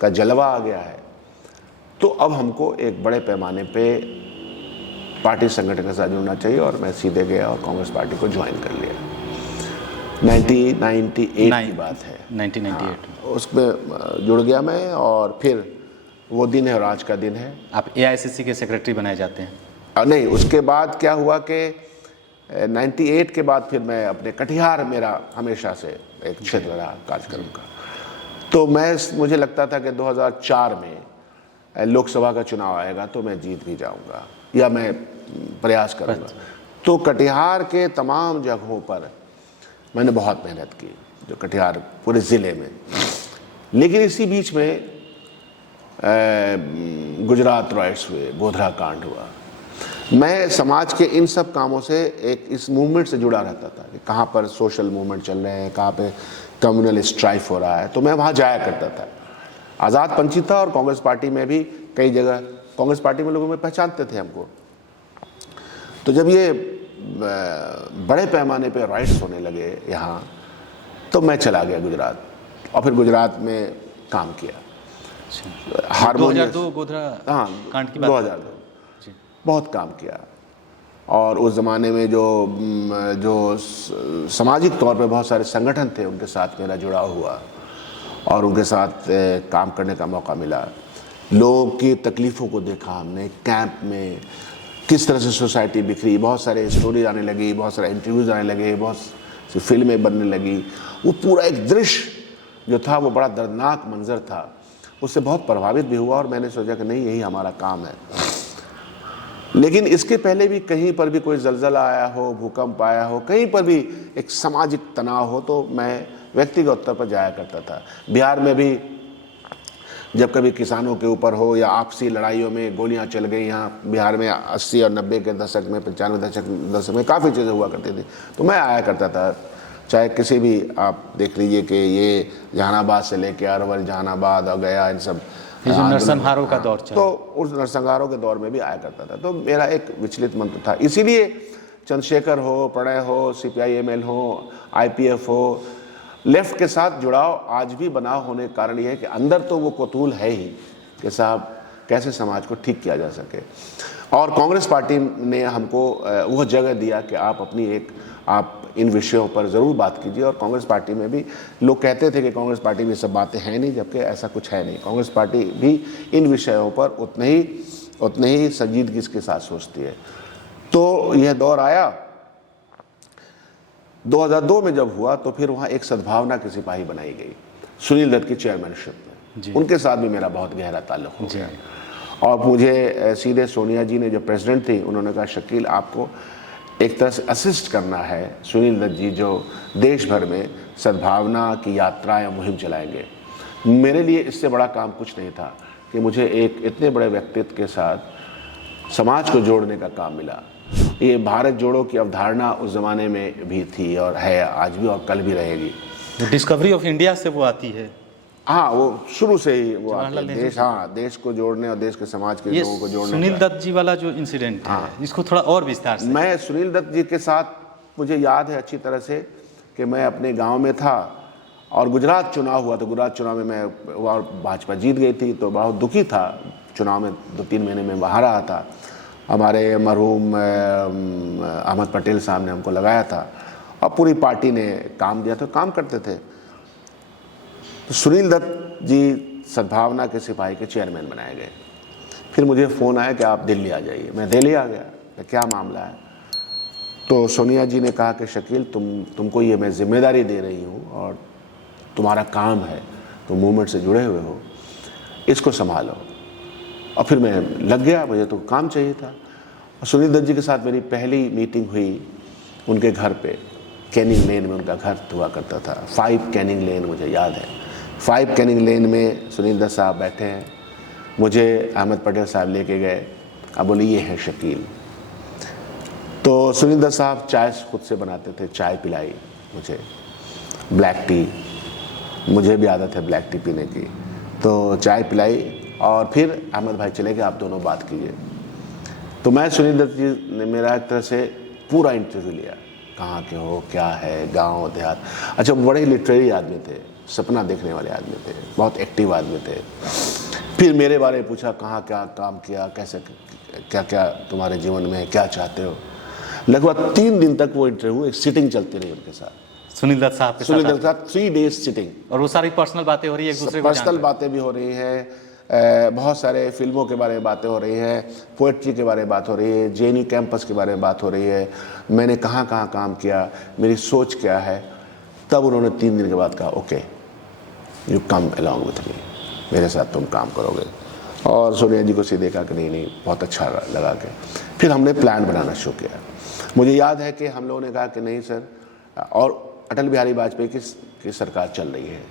का जलवा आ गया है। तो अब हमको एक बड़े पैमाने पे पार्टी संगठन के साथ जुड़ना चाहिए, और मैं सीधे गया और कांग्रेस पार्टी को ज्वाइन कर लिया। 1998 की बात है, 1998 उसमें जुड़ गया मैं, और फिर वो दिन है और आज का दिन है। आप AICC के सेक्रेटरी बनाए जाते हैं? नहीं, उसके बाद क्या हुआ कि 98 के बाद फिर मैं अपने कटिहार, मेरा हमेशा से एक क्षेत्र रहा कार्यक्रम का, तो मुझे लगता था कि 2004 में लोकसभा का चुनाव आएगा तो मैं जीत भी जाऊंगा या मैं प्रयास करूंगा। तो कटिहार के तमाम जगहों पर मैंने बहुत मेहनत की, जो कटिहार पूरे ज़िले में। लेकिन इसी बीच में गुजरात राइट्स हुए, गोधरा कांड हुआ। मैं समाज के इन सब कामों से एक इस मूवमेंट से जुड़ा रहता था कि कहाँ पर सोशल मूवमेंट चल रहे हैं, कहाँ पे कम्युनल स्ट्राइफ हो रहा है, तो मैं वहाँ जाया करता था। आज़ाद पंथी था, और कांग्रेस पार्टी में भी कई जगह, कांग्रेस पार्टी में लोगों में पहचानते थे हमको। तो जब ये बड़े पैमाने पे राइट्स होने लगे यहाँ, तो मैं चला गया गुजरात, और फिर गुजरात में काम किया। हारमोनियस 2002 गोधरा कांड की बात, 2002 बहुत काम किया। और उस ज़माने में जो सामाजिक तौर पे बहुत सारे संगठन थे, उनके साथ मेरा जुड़ाव हुआ, और उनके साथ काम करने का मौका मिला। लोगों की तकलीफ़ों को देखा हमने, कैंप में किस तरह से सोसाइटी बिखरी, बहुत सारे स्टोरीज आने लगी, बहुत सारे इंटरव्यूज़ आने लगे, बहुत सी फिल्में बनने लगी। वो पूरा एक दृश्य जो था वो बड़ा दर्दनाक मंजर था, उससे बहुत प्रभावित भी हुआ, और मैंने सोचा कि नहीं, यही हमारा काम है। लेकिन इसके पहले भी कहीं पर भी कोई ज़लज़ला आया हो, भूकंप आया हो, कहीं पर भी एक सामाजिक तनाव हो, तो मैं व्यक्तिगत तौर पर जाया करता था। बिहार में भी जब कभी किसानों के ऊपर हो या आपसी लड़ाइयों में गोलियां चल गई, यहाँ बिहार में 80 और 90 के दशक में, 95 दशक में काफ़ी चीज़ें हुआ करती थी, तो मैं आया करता था। चाहे किसी भी, आप देख लीजिए कि ये जहानाबाद से लेके अरवल, जहानाबाद और गया, इन सब नरसंहारों का दौर चला, तो उस नरसंहारों के दौर में भी आया करता था। तो मेरा एक विचलित मंत्र था। इसीलिए चंद्रशेखर हो, प्रणय हो, CPI-ML हो, IPF हो, लेफ्ट के साथ जुड़ाव आज भी बना होने का कारण यह है कि अंदर तो वो कौतूहल है ही कि साहब कैसे समाज को ठीक किया जा सके। और कांग्रेस पार्टी ने हमको वह जगह दिया कि आप इन विषयों पर ज़रूर बात कीजिए। और कांग्रेस पार्टी में भी लोग कहते थे कि कांग्रेस पार्टी में सब बातें हैं नहीं, जबकि ऐसा कुछ है नहीं। कांग्रेस पार्टी भी इन विषयों पर उतने ही संजीदगी के साथ सोचती है। तो यह दौर आया 2002 में जब हुआ, तो फिर वहाँ एक सद्भावना की सिपाही बनाई गई सुनील दत्त की चेयरमैनशिप में। उनके साथ भी मेरा बहुत गहरा ताल्लुक हो गया, और मुझे सीधे सोनिया जी ने, जो प्रेसिडेंट थी, उन्होंने कहा शकील आपको एक तरह से असिस्ट करना है, सुनील दत्त जी जो देश भर में सद्भावना की यात्रा या मुहिम चलाएंगे। मेरे लिए इससे बड़ा काम कुछ नहीं था कि मुझे एक इतने बड़े व्यक्तित्व के साथ समाज को जोड़ने का काम मिला। ये भारत जोड़ो की अवधारणा उस ज़माने में भी थी और है, आज भी और कल भी रहेगी। डिस्कवरी ऑफ इंडिया से वो आती है। हाँ, वो शुरू से ही वो देश, देश को जोड़ने और देश के समाज के लोगों को जोड़ने। सुनील दत्त जी वाला जो इंसिडेंट है, इसको थोड़ा और विस्तार से। मैं सुनील दत्त जी के साथ, मुझे याद है अच्छी तरह से कि मैं अपने गांव में था और गुजरात चुनाव हुआ। तो गुजरात चुनाव में मैं, और भाजपा जीत गई थी, तो बहुत दुखी था। चुनाव में 2-3 महीने में बाहर रहा था, हमारे मरहूम अहमद पटेल साहब ने हमको लगाया था और पूरी पार्टी ने काम दिया था, काम करते थे। तो सुनील दत्त जी सद्भावना के सिपाही के चेयरमैन बनाए गए। फिर मुझे फ़ोन आया कि आप दिल्ली आ जाइए। मैं दिल्ली आ गया, क्या मामला है? तो सोनिया जी ने कहा कि शकील तुमको ये मैं जिम्मेदारी दे रही हूँ और तुम्हारा काम है, तुम मूवमेंट से जुड़े हुए हो, इसको संभालो। और फिर मैं लग गया, मुझे तो काम चाहिए था। और सुनील दत्त जी के साथ मेरी पहली मीटिंग हुई उनके घर पे, कैनिंग लेन में उनका घर हुआ करता था, 5 कैनिंग लेन, मुझे याद है। 5 कैनिंग लेन में सुनील दत्त साहब बैठे हैं, मुझे अहमद पटेल साहब लेके गए। अब बोले ये है शकील। तो सुनील दत्त साहब चाय खुद से बनाते थे, चाय पिलाई मुझे, ब्लैक टी, मुझे भी आदत है ब्लैक टी पीने की। तो चाय पिलाई और फिर अहमद भाई चले गए, आप दोनों बात कीजिए। तो मैं सुनील दत्त जी ने मेरा एक तरह से पूरा इंटरव्यू लिया, कहाँ के हो, क्या है, गांव देहात। अच्छा, बड़े लिटरेरी आदमी थे, सपना देखने वाले आदमी थे, बहुत एक्टिव आदमी थे। फिर मेरे बारे में पूछा, कहाँ क्या काम किया, कैसे क्या क्या तुम्हारे जीवन में है, क्या चाहते हो। लगभग 3 दिन तक वो इंटरव्यू, एक सिटिंग चलती रही उनके साथ, सुनील दत्त साहब के सुनील साथ दत्त के साथ 3 डेज सिटिंग। और वो सारी पर्सनल बातें हो रही है, एक दूसरे को पर्सनल बातें भी हो रही हैं, बहुत सारे फिल्मों के बारे में बातें हो रही हैं, पोएट्री के बारे में बात हो रही है, जेएनयू कैंपस के बारे में बात हो रही है, मैंने कहाँ कहाँ काम किया, मेरी सोच क्या है। तब उन्होंने 3 दिन के बाद कहा, okay you come along with me, मेरे साथ तुम काम करोगे। और सोनिया जी को सीधे कहा कि नहीं, बहुत अच्छा लगा के फिर हमने प्लान बनाना शुरू किया। मुझे याद है कि हम लोगों ने कहा कि नहीं सर, और अटल बिहारी वाजपेयी की सरकार चल रही है,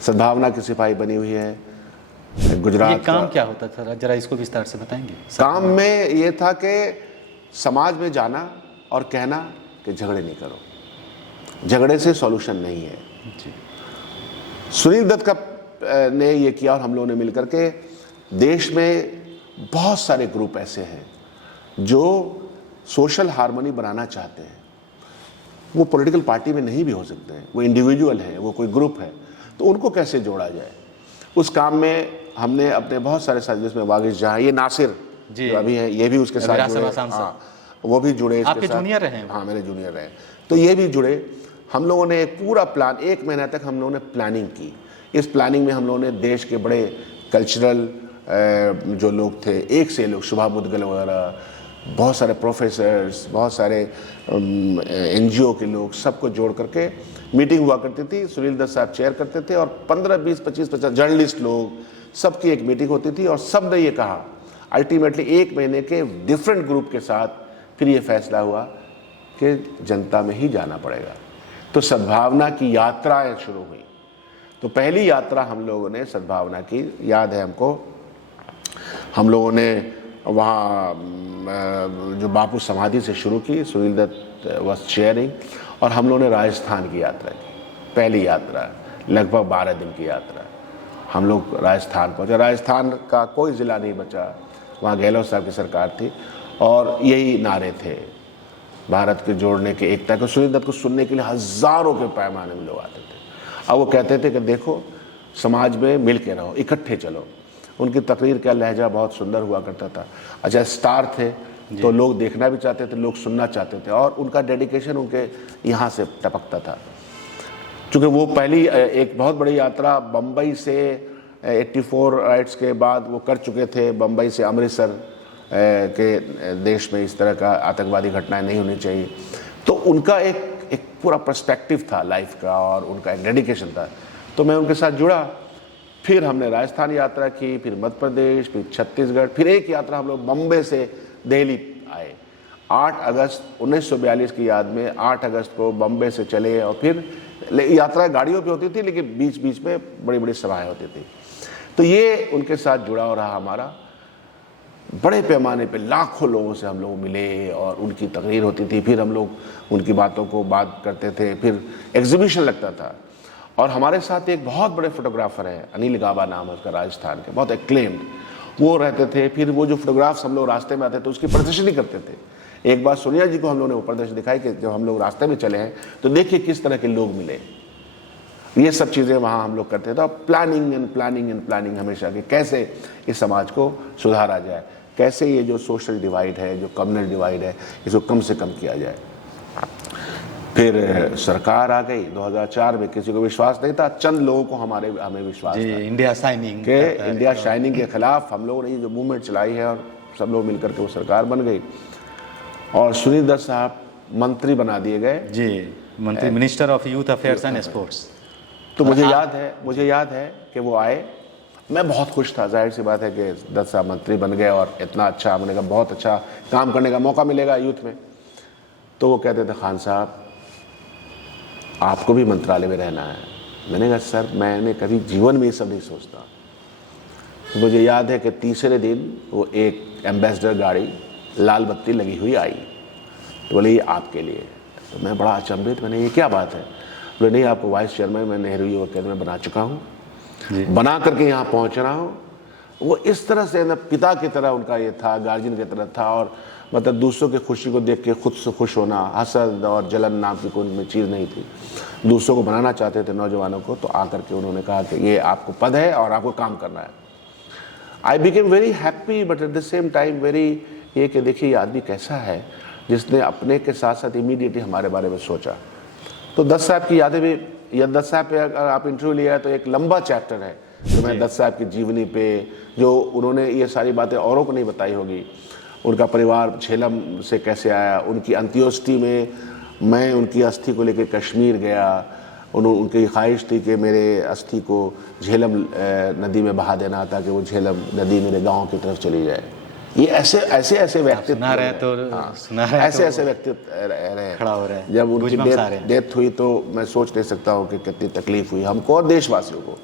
सद्भावना की सिपाही बनी हुई है, गुजरात। ये काम क्या होता था, जरा इसको विस्तार से बताएंगे? काम में ये था कि समाज में जाना और कहना कि झगड़े नहीं करो, झगड़े से सॉल्यूशन नहीं है जी। सुनील दत्त का ने ये किया और हम लोगों ने मिलकर के, देश में बहुत सारे ग्रुप ऐसे हैं जो सोशल हार्मनी बनाना चाहते हैं। वो पॉलिटिकल पार्टी में नहीं भी हो सकते हैं, वो इंडिविजुअल है, वो कोई ग्रुप है, तो उनको कैसे जोड़ा जाए। उस काम में हमने अपने बहुत सारे साथी, जिसमें वागिश जहाँ, ये नासिर जी जो अभी है, ये भी उसके साथ जुड़े। हाँ, वो भी जुड़े इसके आपके साथ। जूनियर रहे हैं? हाँ, मेरे जूनियर रहे, तो ये भी जुड़े। हम लोगों ने एक पूरा प्लान, 1 महीना तक हम लोगों ने प्लानिंग की। इस प्लानिंग में हम लोगों ने देश के बड़े कल्चरल जो लोग थे, एक से लोग, शुभा मुदगल वगैरह, बहुत सारे प्रोफेसर्स, बहुत सारे NGO के लोग, सबको जोड़ करके मीटिंग हुआ करती थी। सुनील दत्त साहब चेयर करते थे और 15, 20, 25, 50 जर्नलिस्ट लोग, सबकी एक मीटिंग होती थी। और सब ने ये कहा, अल्टीमेटली 1 महीने के डिफरेंट ग्रुप के साथ फिर ये फैसला हुआ कि जनता में ही जाना पड़ेगा। तो सद्भावना की यात्राएं शुरू हुई। तो पहली यात्रा हम लोगों ने सद्भावना की, याद है हमको, हम लोगों ने वहाँ जो बापू समाधि से शुरू की, सुनील दत्त वॉज चेयरिंग, और हम लोगों ने राजस्थान की यात्रा की। पहली यात्रा लगभग 12 दिन की यात्रा, हम लोग राजस्थान पहुँचे। राजस्थान का कोई ज़िला नहीं बचा, वहाँ गहलोत साहब की सरकार थी और यही नारे थे, भारत के जोड़ने के, एकता को। सुनील दत्त को सुनने के लिए हज़ारों के पैमाने में लोग आते थे। अब वो कहते थे कि देखो, समाज में मिल के रहो, इकट्ठे चलो। उनकी तकरीर का लहजा बहुत सुंदर हुआ करता था। अच्छा, स्टार थे तो लोग देखना भी चाहते थे, लोग सुनना चाहते थे, और उनका डेडिकेशन उनके यहाँ से टपकता था। चूँकि वो पहली एक बहुत बड़ी यात्रा बम्बई से 84 राइट्स के बाद वो कर चुके थे। बम्बई से अमृतसर के देश में इस तरह का आतंकवादी घटनाएं नहीं होनी चाहिए। तो उनका एक पूरा पर्सपेक्टिव था लाइफ का, और उनका एक डेडिकेशन था। तो मैं उनके साथ जुड़ा। फिर हमने राजस्थान यात्रा की, फिर मध्य प्रदेश, फिर छत्तीसगढ़, फिर एक यात्रा हम लोग बम्बे से दिल्ली आए। 8 अगस्त 1942 की याद में 8 अगस्त को बम्बे से चले, और फिर यात्रा गाड़ियों पे होती थी, लेकिन बीच बीच में बड़ी बड़ी सभाएं होती थी। तो ये उनके साथ जुड़ा हो रहा हमारा। बड़े पैमाने पे लाखों लोगों से हम लोग मिले और उनकी तकरीर होती थी, फिर हम लोग उनकी बातों को बात करते थे, फिर एग्जीबिशन लगता था। और हमारे साथ एक बहुत बड़े फोटोग्राफर हैं, अनिल गाबा नाम है उसका, राजस्थान के, बहुत एक्लेम्ड, वो रहते थे। फिर वो जो फोटोग्राफ्स हम लोग रास्ते में आते थे उसकी प्रदर्शनी करते थे। एक बार सोनिया जी को हम लोगों ने वो प्रदर्शनी दिखाई कि जब हम लोग रास्ते में चले हैं तो देखिए किस तरह के लोग मिले। ये सब चीज़ें वहाँ हम लोग करते थे। और planning and planning and planning हमेशा कि कैसे इस समाज को सुधारा जाए, कैसे ये जो सोशल डिवाइड है, जो कम्युनल डिवाइड है, इसको कम से कम किया जाए। फिर सरकार आ गई 2004 में, किसी को विश्वास नहीं था, चंद लोगों को हमें विश्वास जी, था इंडिया शाइनिंग कि इंडिया शाइनिंग के खिलाफ हम लोगों ने ये जो मूवमेंट चलाई है और सब लोग मिलकर के वो सरकार बन गई और सुनील दत्त साहब मंत्री बना दिए गए। जी, मंत्री, minister of youth affairs and sports. तो मुझे याद है कि वो आए, मैं बहुत खुश था। जाहिर सी बात है कि दत्त साहब मंत्री बन गए और इतना अच्छा, हमने कहा बहुत अच्छा काम करने का मौका मिलेगा यूथ में। तो वो कहते थे खान साहब आपको भी मंत्रालय में रहना है। मैंने कहा सर मैंने कभी जीवन में ये सब नहीं सोचता। तो मुझे याद है कि तीसरे दिन वो एक एम्बेसडर गाड़ी लाल बत्ती लगी हुई आई, तो बोले ये आपके लिए। तो मैं बड़ा अचंभित, मैंने ये क्या बात है? बोले नहीं, आपको वाइस चेयरमैन मैं नेहरू युवा केंद्र में बना चुका हूँ, बना करके यहाँ पहुँच रहा हूँ। वो इस तरह से ना पिता की तरह उनका ये था, गार्जियन की तरह था, और मतलब दूसरों की खुशी को देख के खुद से खुश होना, हसद और जलन नाम की कोई उनमें चीज़ नहीं थी। दूसरों को बनाना चाहते थे, नौजवानों को। तो आकर के उन्होंने कहा कि ये आपको पद है और आपको काम करना है। I became very happy but at the same time very, ये कि देखिए ये आदमी कैसा है जिसने अपने के साथ साथ इमीडिएटली हमारे बारे में सोचा। तो दत्त साहब की यादें भी, या दत्त साहब पे अगर आप इंटरव्यू लिया तो एक लंबा चैप्टर है तो मैं दत्त साहब की जीवनी पे, जो उन्होंने ये सारी बातें औरों को नहीं बताई होगी, उनका परिवार झेलम से कैसे आया, उनकी अंत्योष्टि में मैं उनकी अस्थि को लेकर कश्मीर गया, उनकी ख्वाहिश थी कि मेरे अस्थि को झेलम नदी में बहा देना ताकि वो झेलम नदी मेरे गांव की तरफ चली जाए। ये ऐसे व्यक्तित्व ऐसे व्यक्तित्व रहे खड़ा हो रहे हैं। जब उनकी डेथ हुई तो मैं सोच नहीं सकता हूँ कि कितनी तकलीफ हुई हमको और देशवासियों को।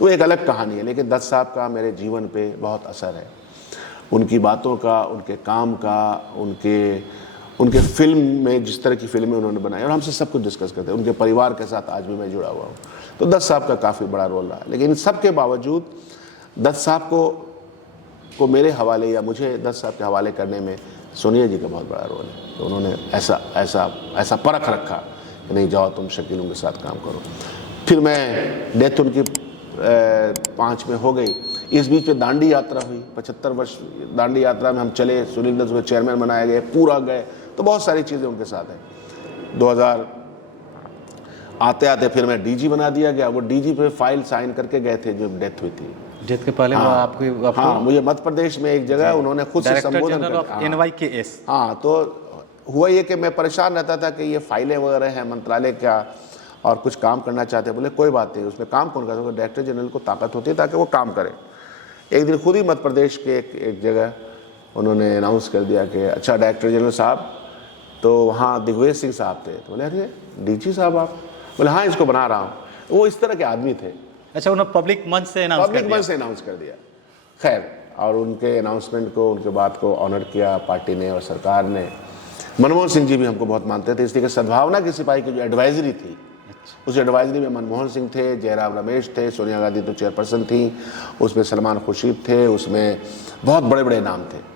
वो एक अलग कहानी है, लेकिन दत्त साहब का मेरे जीवन पे बहुत असर है, उनकी बातों का, उनके काम का, उनके फिल्म में जिस तरह की फिल्में उन्होंने बनाई, और हमसे सब कुछ डिस्कस करते हैं। उनके परिवार के साथ आज भी मैं जुड़ा हुआ हूँ। तो दत्त साहब का काफ़ी बड़ा रोल रहा। लेकिन इन सब के बावजूद दत्त साहब को मेरे हवाले या मुझे दत्त साहब के हवाले करने में सोनिया जी का बहुत बड़ा रोल है। तो उन्होंने ऐसा परख रखा कि नहीं जाओ तुम शकीलों के साथ काम करो। फिर मैं डेथ उनकी 5 में हो गई। इस बीच में दांडी यात्रा हुई, 75 वर्ष दांडी यात्रा में हम चले, सुनील दत्त को चेयरमैन बनाए गए, पूरा गए, तो बहुत सारी चीज़ें उनके साथ हैं। 2000 आते आते फिर मैं डीजी बना दिया गया। वो डीजी पे फाइल साइन करके गए थे जब डेथ हुई थी। डेथ के पहले आपको हाँ, मुझे मध्य प्रदेश में एक जगह उन्होंने खुद से संबोधन NYKS। हाँ, तो हुआ ये कि मैं परेशान रहता था कि ये फाइलें वगैरह हैं मंत्रालय क्या, और कुछ काम करना चाहते हैं। बोले कोई बात नहीं, उसमें काम कौन करता है? डायरेक्टर जनरल को ताकत होती है ताकि वो काम करे। एक दिन खुद ही मध्य प्रदेश के एक जगह उन्होंने अनाउंस कर दिया कि अच्छा डायरेक्टर जनरल साहब, तो वहाँ दिग्विजय सिंह साहब थे। तो बोले अरे डीजी साहब आप? बोले हाँ, इसको बना रहा हूँ। वो इस तरह के आदमी थे। अच्छा, उन्होंने पब्लिक मंच से अनाउंस कर दिया। खैर, और उनके अनाउंसमेंट को, उनके बात को ऑनर किया पार्टी ने और सरकार ने। मनमोहन सिंह जी भी हमको बहुत मानते थे, इसलिए कि सद्भावना की सिपाही की जो एडवाइजरी थी, उस एडवाइजरी में मनमोहन सिंह थे, जयराम रमेश थे, सोनिया गांधी तो चेयरपर्सन थी, उसमें सलमान खुर्शीद थे, उसमें बहुत बड़े बड़े नाम थे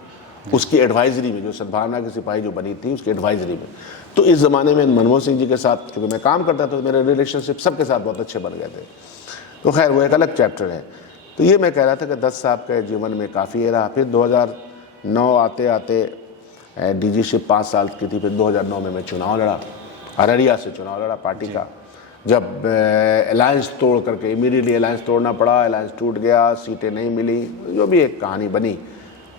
उसकी एडवाइजरी में, जो सद्भावना की सिपाही जो बनी थी उसकी एडवाइजरी में। तो इस ज़माने में मनमोहन सिंह जी के साथ चूँकि मैं काम करता था तो मेरे रिलेशनशिप सबके साथ बहुत अच्छे बन गए थे। तो खैर वो एक अलग चैप्टर है। तो ये मैं कह रहा था कि दत्त साहब के जीवन में काफ़ी ये रहा। फिर 2009 आते आते डीजीशिप 5 साल की थी। फिर 2009 में मैं चुनाव लड़ा, अररिया से चुनाव लड़ा पार्टी का। जब अलायंस तोड़ करके, इमीडिएटली अलायंस तोड़ना पड़ा, अलायंस टूट गया, सीटें नहीं मिली, जो भी एक कहानी बनी।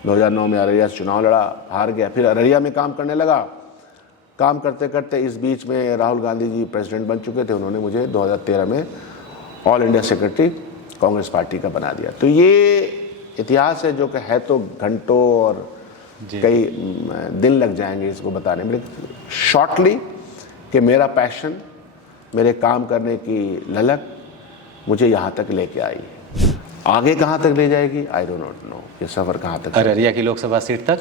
2009 में अररिया से चुनाव लड़ा, हार गया। फिर अररिया में काम करने लगा। काम करते करते इस बीच में राहुल गांधी जी प्रेसिडेंट बन चुके थे, उन्होंने मुझे 2013 में all India secretary Congress party का बना दिया। तो ये इतिहास है जो कि है तो घंटों और कई दिन लग जाएंगे इसको बताने में। शॉर्टली कि मेरा पैशन, मेरे काम करने की ललक मुझे यहाँ तक लेके आई। आगे कहाँ तक ले जाएगी आई डोंट नो, ये सफ़र कहाँ तक। अररिया की लोकसभा सीट तक,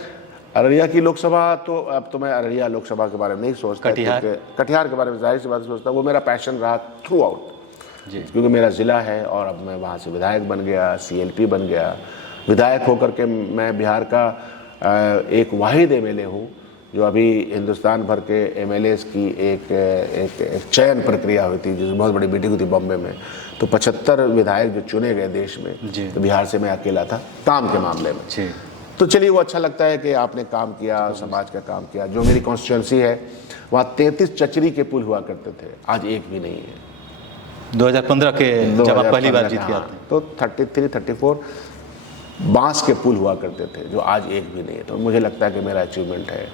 अररिया की लोकसभा तो अब तो मैं अररिया लोकसभा के बारे में नहीं सोचता, कटिहार के बारे में जाहिर सी बात सोचता। वो मेरा पैशन रहा थ्रू आउट जी, क्योंकि मेरा ज़िला है और अब मैं वहाँ से विधायक बन गया, CLP बन गया। विधायक होकर के मैं बिहार का एक वाहिद MLA हूँ जो अभी हिंदुस्तान भर के MLAs की एक चयन प्रक्रिया हुई थी, जिसमें बहुत बड़ी मीटिंग हुई थी बॉम्बे में। तो 75 विधायक जो चुने गए देश में, तो बिहार से मैं अकेला था काम के मामले में। तो चलिए वो अच्छा लगता है कि आपने काम किया, समाज का काम किया। जो मेरी कॉन्स्टिट्यूंसी है वहाँ 33 चचरी के पुल हुआ करते थे, आज एक भी नहीं है। 2015 के जब आप पहली बार जीत के आते हैं तो 33, 34 बांस के पुल हुआ करते थे, जो आज एक भी नहीं है। तो मुझे लगता है कि मेरा अचीवमेंट है।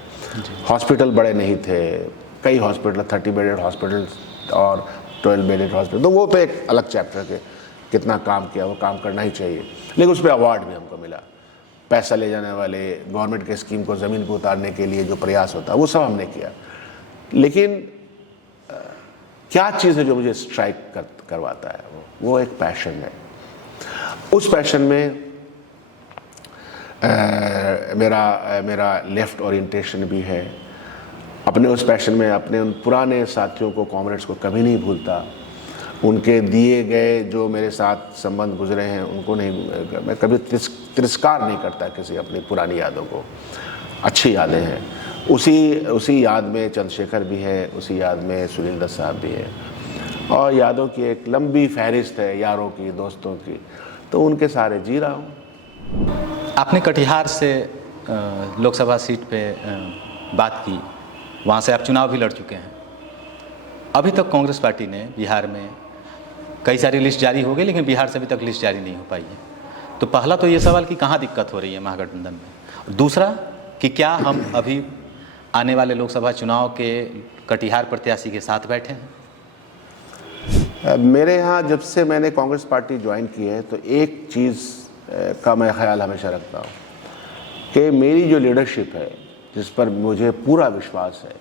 हॉस्पिटल बड़े नहीं थे, कई हॉस्पिटल, 30 बेडेड हॉस्पिटल और 12 बेडेड हॉस्पिटल, तो वो तो एक अलग चैप्टर के कितना काम किया, वो काम करना ही चाहिए। लेकिन उस पर अवार्ड भी हमको मिला। पैसा ले जाने वाले गवर्नमेंट के स्कीम को ज़मीन पर उतारने के लिए जो प्रयास होता है वो सब हमने किया। लेकिन क्या चीज़ है जो मुझे स्ट्राइक करवाता है, वो एक पैशन है। उस पैशन में मेरा लेफ्ट ओरिएंटेशन भी है। अपने उस पैशन में अपने उन पुराने साथियों को, कॉमरेड्स को कभी नहीं भूलता। उनके दिए गए जो मेरे साथ संबंध गुजरे हैं उनको नहीं, मैं कभी तिरस्कार नहीं करता किसी अपनी पुरानी यादों को। अच्छी यादें हैं। उसी याद में चंद्रशेखर भी है, उसी याद में सुनील दत्त साहब भी है, और यादों की एक लंबी फहरिस्त है, यारों की, दोस्तों की। तो उनके सारे जी रहा हूँ। आपने कटिहार से लोकसभा सीट पे बात की, वहाँ से आप चुनाव भी लड़ चुके हैं। अभी तक कांग्रेस पार्टी ने बिहार में कई सारी लिस्ट जारी हो गई, लेकिन बिहार से अभी तक लिस्ट जारी नहीं हो पाई है। तो पहला तो ये सवाल कि कहाँ दिक्कत हो रही है महागठबंधन में, दूसरा कि क्या हम अभी आने वाले लोकसभा चुनाव के कटिहार प्रत्याशी के साथ बैठे हैं। मेरे यहाँ जब से मैंने कांग्रेस पार्टी ज्वाइन की है तो एक चीज़ का मैं ख्याल हमेशा रखता हूँ कि मेरी जो लीडरशिप है, जिस पर मुझे पूरा विश्वास है,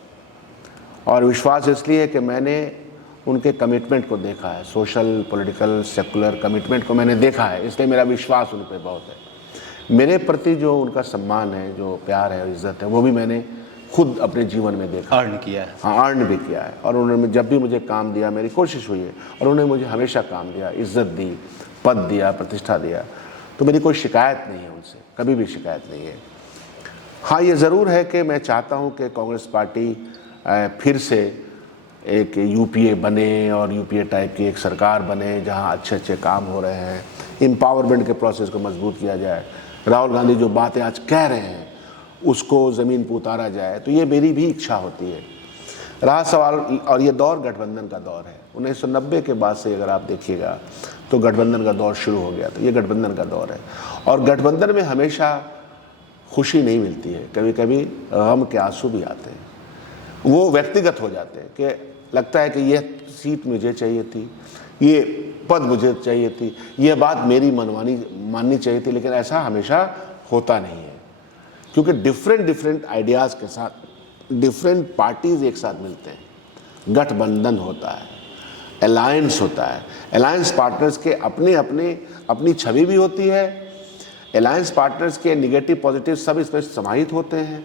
और विश्वास इसलिए है कि मैंने उनके कमिटमेंट को देखा है, सोशल, पॉलिटिकल, सेकुलर कमिटमेंट को मैंने देखा है, इसलिए मेरा विश्वास उन पर बहुत है। मेरे प्रति जो उनका सम्मान है, जो प्यार है और इज़्ज़त है, वो भी मैंने खुद अपने जीवन में देखा, अर्न किया है। हाँ, अर्न भी किया है। और उन्होंने जब भी मुझे काम दिया, मेरी कोशिश हुई है, और उन्होंने मुझे हमेशा काम दिया, इज़्ज़त दी, पद दिया, प्रतिष्ठा दिया। तो मेरी कोई शिकायत नहीं है उनसे, कभी भी शिकायत नहीं है। हाँ, ये ज़रूर है कि मैं चाहता हूँ कि कांग्रेस पार्टी फिर से एक यूपीए बने, और यूपीए टाइप की एक सरकार बने जहाँ अच्छे अच्छे काम हो रहे हैं, एम्पावरमेंट के प्रोसेस को मजबूत किया जाए, राहुल गांधी जो बातें आज कह रहे हैं उसको ज़मीन पर उतारा जाए। तो ये मेरी भी इच्छा होती है। रहा सवाल, और ये दौर गठबंधन का दौर है। 1990 के बाद से अगर आप देखिएगा तो गठबंधन का दौर शुरू हो गया, तो ये गठबंधन का दौर है। और गठबंधन में हमेशा खुशी नहीं मिलती है, कभी कभी गम के आंसू भी आते हैं, वो व्यक्तिगत हो जाते हैं कि लगता है कि ये सीट मुझे चाहिए थी, ये पद मुझे चाहिए थी, ये बात मेरी माननी चाहिए थी। लेकिन ऐसा हमेशा होता नहीं है, क्योंकि डिफरेंट आइडियाज़ के साथ डिफरेंट पार्टीज़ एक साथ मिलते हैं, गठबंधन होता है, अलायंस होता है। अलायंस पार्टनर्स के अपनी छवि भी होती है, अलायंस पार्टनर्स के नेगेटिव पॉजिटिव सब इसमें समाहित होते हैं।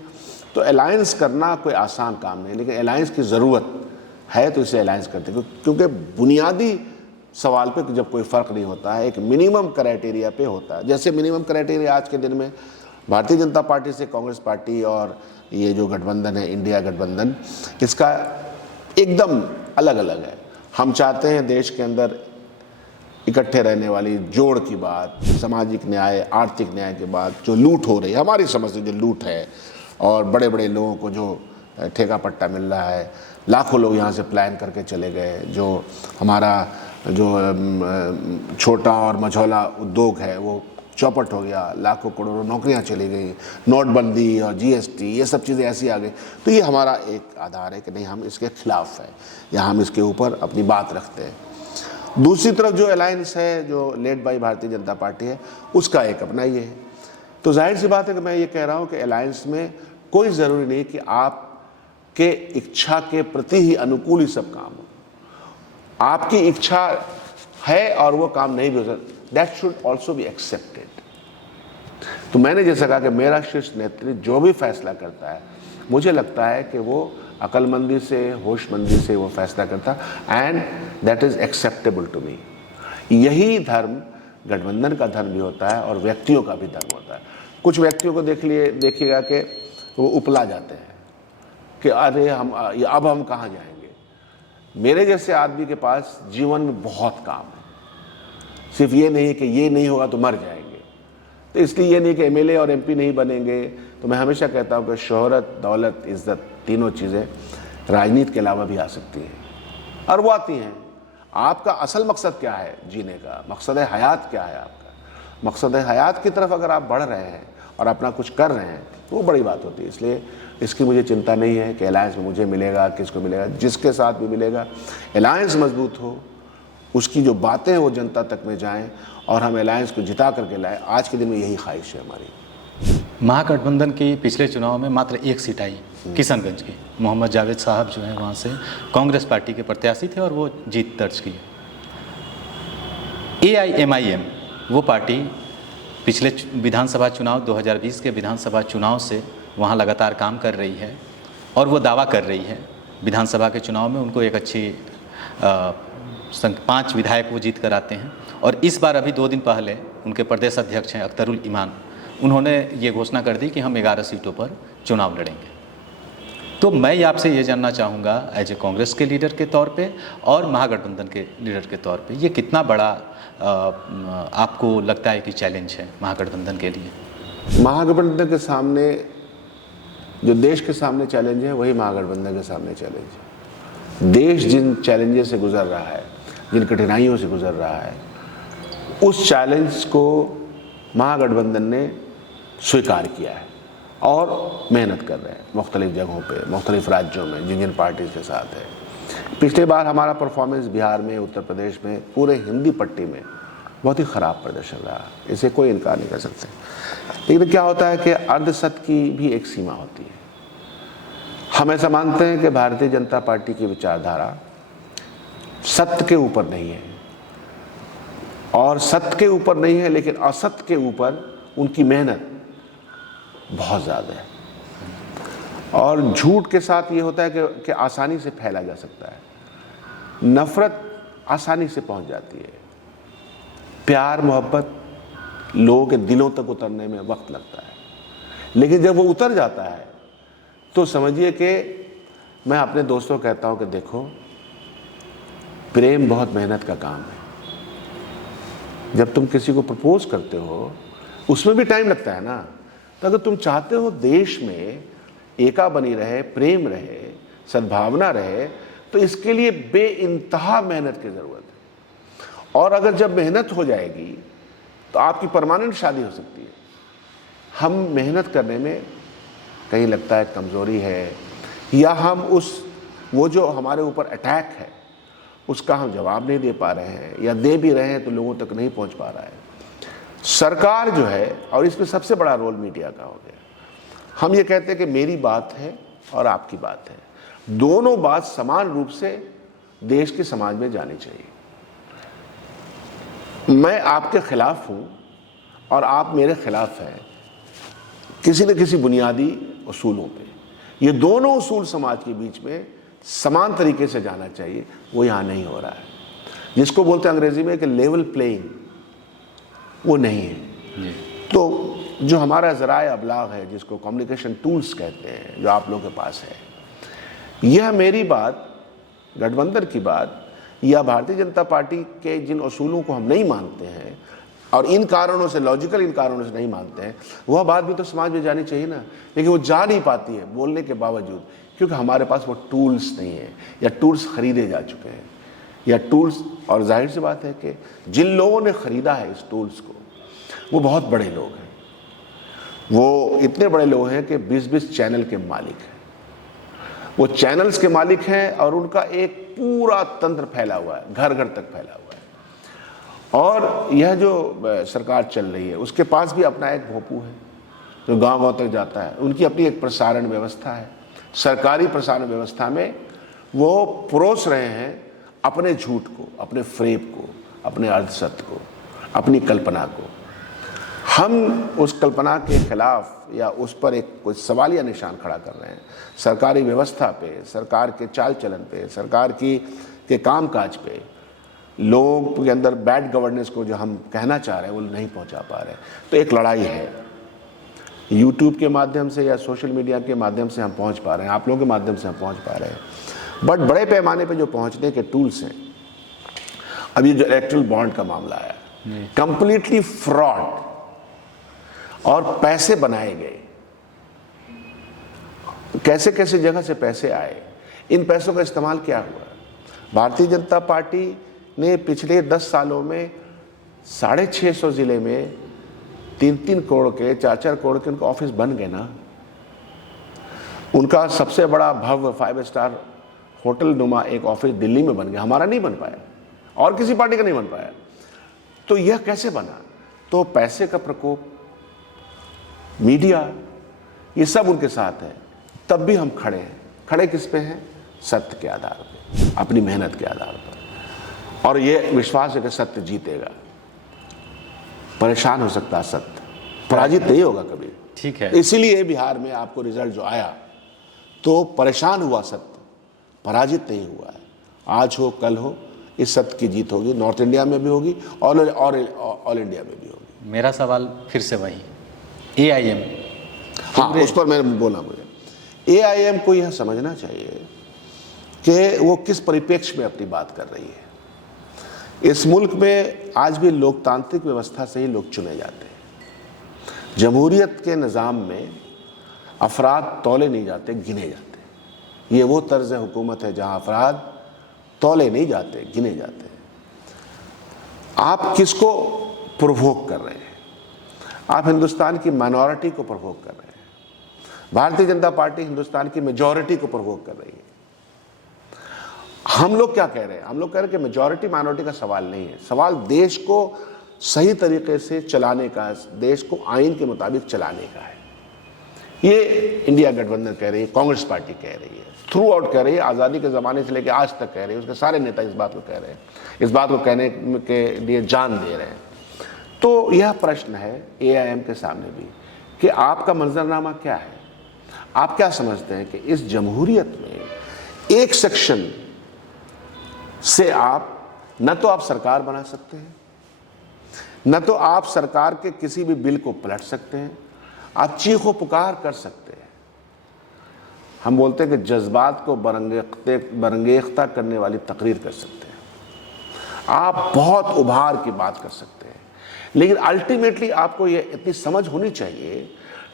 तो अलायंस करना कोई आसान काम नहीं, लेकिन अलायंस की ज़रूरत है, तो इसे अलायंस करते हैं। क्योंकि बुनियादी सवाल पे जब कोई फ़र्क नहीं होता है, एक मिनिमम क्राइटेरिया पे होता है। जैसे मिनिमम क्राइटेरिया आज के दिन में भारतीय जनता पार्टी से कांग्रेस पार्टी और ये जो गठबंधन है, इंडिया गठबंधन, इसका एकदम अलग अलग है। हम चाहते हैं देश के अंदर इकट्ठे रहने वाली जोड़ की बात, सामाजिक न्याय, आर्थिक न्याय के बाद जो लूट हो रही है, हमारी समझ से जो लूट है, और बड़े बड़े लोगों को जो ठेका पट्टा मिल रहा है, लाखों लोग यहाँ से प्लान करके चले गए, जो हमारा जो छोटा और मझौला उद्योग है वो चौपट हो गया, लाखों करोड़ों नौकरियाँ चली गई, नोटबंदी और जीएसटी, ये सब चीज़ें ऐसी आ गई। तो ये हमारा एक आधार है कि नहीं, हम इसके खिलाफ हैं या हम इसके ऊपर अपनी बात रखते हैं। दूसरी तरफ जो अलायंस है, जो led by Bharatiya Janata party है, उसका एक अपना ये है। तो जाहिर सी बात है कि मैं ये कह रहा हूँ कि अलायंस में कोई ज़रूरी नहीं कि आपके इच्छा के प्रति ही अनुकूल ही सब काम हो। आपकी इच्छा है और वो काम नहीं भी हो सकता, that should also be accepted. तो मैंने जैसा कहा कि मेरा शीर्ष नेतृत्व जो भी फैसला करता है, मुझे लगता है कि वो अक्लमंदी से, होशमंदी से वो फैसला करता है, and that is acceptable to me. यही धर्म गठबंधन का धर्म भी होता है और व्यक्तियों का भी धर्म होता है। कुछ व्यक्तियों को देखिएगा कि वो उपला जाते हैं कि अरे अब हम कहाँ जाएंगे। मेरे जैसे आदमी के पास जीवन में बहुत काम है, सिर्फ ये नहीं है कि ये नहीं होगा तो मर जाएंगे। तो इसलिए ये नहीं कि एमएलए और एमपी नहीं बनेंगे। तो मैं हमेशा कहता हूँ कि शोहरत, दौलत, इज्जत, तीनों चीज़ें राजनीति के अलावा भी आ सकती हैं और वो आती हैं। आपका असल मकसद क्या है जीने का, मकसद हयात क्या है आपका? मकसद हयात की तरफ अगर आप बढ़ रहे हैं और अपना कुछ कर रहे हैं तो वो बड़ी बात होती है। इसलिए इसकी मुझे चिंता नहीं है कि अलायंस में मुझे मिलेगा, किसको मिलेगा। जिसके साथ भी मिलेगा, अलायंस मजबूत हो, उसकी जो बातें हैं वो जनता तक में जाएं और हम अलायंस को जिता करके लाएं। आज के दिन में यही ख्वाहिश है हमारी। महागठबंधन की पिछले चुनाव में मात्र एक सीट आई किशनगंज की। मोहम्मद जावेद साहब जो हैं वहाँ से कांग्रेस पार्टी के प्रत्याशी थे और वो जीत दर्ज की। AIMIM वो पार्टी पिछले विधानसभा चुनाव 2020 के विधानसभा चुनाव से वहाँ लगातार काम कर रही है और वो दावा कर रही है विधानसभा के चुनाव में उनको एक अच्छी 5 विधायक वो जीत कर आते हैं। और इस बार अभी 2 दिन पहले उनके प्रदेश अध्यक्ष हैं अख्तरुल ईमान, उन्होंने ये घोषणा कर दी कि हम 11 सीटों पर चुनाव लड़ेंगे। तो मैं आपसे ये जानना चाहूँगा एज ए कांग्रेस के लीडर के तौर पे और महागठबंधन के लीडर के तौर पे, ये कितना बड़ा आपको लगता है कि चैलेंज है महागठबंधन के लिए? महागठबंधन के सामने जो देश के सामने चैलेंज है वही महागठबंधन के सामने चैलेंज है। देश जिन चैलेंजेस से गुजर रहा है, जिन कठिनाइयों से गुजर रहा है, उस चैलेंज को महागठबंधन ने स्वीकार किया है और मेहनत कर रहे हैं मुख्तलिफ जगहों पे, मुख्तलिफ राज्यों में जिन जिन पार्टीज़ के साथ है। पिछले बार हमारा परफॉर्मेंस बिहार में, उत्तर प्रदेश में, पूरे हिंदी पट्टी में बहुत ही ख़राब प्रदर्शन रहा, इसे कोई इनकार नहीं कर सकते। लेकिन क्या होता है कि अर्धसत्य की भी एक सीमा होती है। हम ऐसा मानते हैं कि भारतीय जनता पार्टी की विचारधारा सत्य के ऊपर नहीं है और सत्य के ऊपर नहीं है, लेकिन असत्य के ऊपर उनकी मेहनत बहुत ज़्यादा है। और झूठ के साथ ये होता है कि आसानी से फैला जा सकता है, नफ़रत आसानी से पहुंच जाती है, प्यार मोहब्बत लोगों के दिलों तक उतरने में वक्त लगता है। लेकिन जब वो उतर जाता है तो समझिए कि मैं अपने दोस्तों को कहता हूं कि देखो, प्रेम बहुत मेहनत का काम है। जब तुम किसी को प्रपोज करते हो उसमें भी टाइम लगता है ना। तो अगर तुम चाहते हो देश में एका बनी रहे, प्रेम रहे, सद्भावना रहे, तो इसके लिए बेइंतहा मेहनत की ज़रूरत है। और अगर जब मेहनत हो जाएगी तो आपकी परमानेंट शादी हो सकती है। हम मेहनत करने में कहीं लगता है कमज़ोरी है, या हम वो जो हमारे ऊपर अटैक है उसका हम जवाब नहीं दे पा रहे हैं, या दे भी रहे हैं तो लोगों तक नहीं पहुंच पा रहा है। सरकार जो है, और इसमें सबसे बड़ा रोल मीडिया का हो गया। हम ये कहते हैं कि मेरी बात है और आपकी बात है, दोनों बात समान रूप से देश के समाज में जानी चाहिए। मैं आपके खिलाफ हूं और आप मेरे खिलाफ हैं किसी न किसी बुनियादी उसूलों पे। ये दोनों उसूल समाज के बीच में समान तरीके से जाना चाहिए, वो यहाँ नहीं हो रहा है। जिसको बोलते हैं अंग्रेजी में कि लेवल प्लेइंग, वो नहीं है। तो जो हमारा ज़राए अबलाग है, जिसको कम्युनिकेशन टूल्स कहते हैं, जो आप लोगों के पास है, यह मेरी बात, गठबंधन की बात, या भारतीय जनता पार्टी के जिन उसूलों को हम नहीं मानते हैं और इन कारणों से, लॉजिकल इन कारणों से नहीं मानते हैं, वह बात भी तो समाज में जानी चाहिए ना। लेकिन वो जा नहीं पाती है बोलने के बावजूद, क्योंकि हमारे पास वो टूल्स नहीं है, या टूल्स खरीदे जा चुके हैं, या टूल्स, और जाहिर सी बात है कि जिन लोगों ने ख़रीदा है इस टूल्स को, वो बहुत बड़े लोग हैं। वो इतने बड़े लोग हैं कि 20-20 चैनल के मालिक हैं, वो चैनल्स के मालिक हैं, और उनका एक पूरा तंत्र फैला हुआ है, घर घर तक फैला हुआ है। और यह जो सरकार चल रही है उसके पास भी अपना एक भोंपू है जो गांव-गांव तक जाता है। उनकी अपनी एक प्रसारण व्यवस्था है। सरकारी प्रसारण व्यवस्था में वो परोस रहे हैं अपने झूठ को, अपने फ्रेब को, अपने अर्धसत्य को, अपनी कल्पना को। हम उस कल्पना के खिलाफ या उस पर एक कोई सवालिया निशान खड़ा कर रहे हैं। सरकारी व्यवस्था पे, सरकार के चाल चलन पे, सरकार के कामकाज पे, लोगों के अंदर बैड गवर्नेंस को जो हम कहना चाह रहे हैं वो नहीं पहुंचा पा रहे हैं। तो एक लड़ाई है। यूट्यूब के माध्यम से या सोशल मीडिया के माध्यम से हम पहुंच पा रहे हैं, आप लोगों के माध्यम से हम पहुंच पा रहे हैं, बट बड़े पैमाने पे जो पहुंचने के टूल्स हैं, अभी जो इलेक्ट्रल बॉन्ड का मामला आया, कंप्लीटली फ्रॉड। और पैसे बनाए गए, कैसे कैसे जगह से पैसे आए, इन पैसों का इस्तेमाल क्या हुआ। भारतीय जनता पार्टी ने पिछले 10 सालों में 650 जिले में 3-3 करोड़ के 4-4 करोड़ के उनके ऑफिस बन गए ना। उनका सबसे बड़ा भव्य 5 स्टार होटल नुमा एक ऑफिस दिल्ली में बन गया, हमारा नहीं बन पाया और किसी पार्टी का नहीं बन पाया। तो यह कैसे बना? तो पैसे का प्रकोप, मीडिया, ये सब उनके साथ है। तब भी हम खड़े हैं। खड़े किस पे हैं? सत्य के आधार पे, अपनी मेहनत के आधार पर, और ये विश्वास है कि सत्य जीतेगा। परेशान हो सकता है सत्य, पराजित नहीं होगा कभी। ठीक है। इसीलिए बिहार में आपको रिजल्ट जो आया तो परेशान हुआ सत्य, पराजित नहीं हुआ है। आज हो कल हो, इस सत्य की जीत होगी। नॉर्थ इंडिया में भी होगी और ऑल इंडिया में भी होगी। मेरा सवाल फिर से वही, AIM, हाँ, उस पर मैंने बोला, मुझे AIM को यह समझना चाहिए कि वो किस परिप्रेक्ष्य में अपनी बात कर रही है। इस मुल्क में आज भी लोकतांत्रिक व्यवस्था से ही लोग चुने जाते हैं। जमहूरियत के निज़ाम में अफराद तौले नहीं जाते, गिने जाते। ये वो तर्ज हुकूमत है जहां अफराद तौले नहीं जाते, गिने जाते हैं। आप किसको प्रोवोक कर रहे हैं? आप हिंदुस्तान की माइनॉरिटी को प्रोवोक कर रहे हैं। भारतीय जनता पार्टी हिंदुस्तान की मेजॉरिटी को प्रोवोक कर रही है। हम लोग क्या कह रहे हैं? हम लोग कह रहे हैं कि मेजॉरिटी माइनॉरिटी का सवाल नहीं है, सवाल देश को सही तरीके से चलाने का, देश को आइन के मुताबिक चलाने का है। ये इंडिया गठबंधन कह रही है, कांग्रेस पार्टी कह रही है, थ्रू आउट कह रही है, आज़ादी के ज़माने से लेकर आज तक कह रही है। उसके सारे नेता इस बात को कह रहे हैं, इस बात को कहने के लिए जान दे रहे हैं। तो यह प्रश्न है AIM के सामने भी कि आपका मंजरनामा क्या है? आप क्या समझते हैं कि इस जमहूरियत में एक सेक्शन से आप न तो आप सरकार बना सकते हैं, न तो आप सरकार के किसी भी बिल को पलट सकते हैं, आप चीखो पुकार कर सकते हैं। हम बोलते हैं कि जज्बात को बरंगेख्ता करने वाली तकरीर कर सकते हैं, आप बहुत उभार की बात कर सकते हैं, लेकिन अल्टीमेटली आपको ये इतनी समझ होनी चाहिए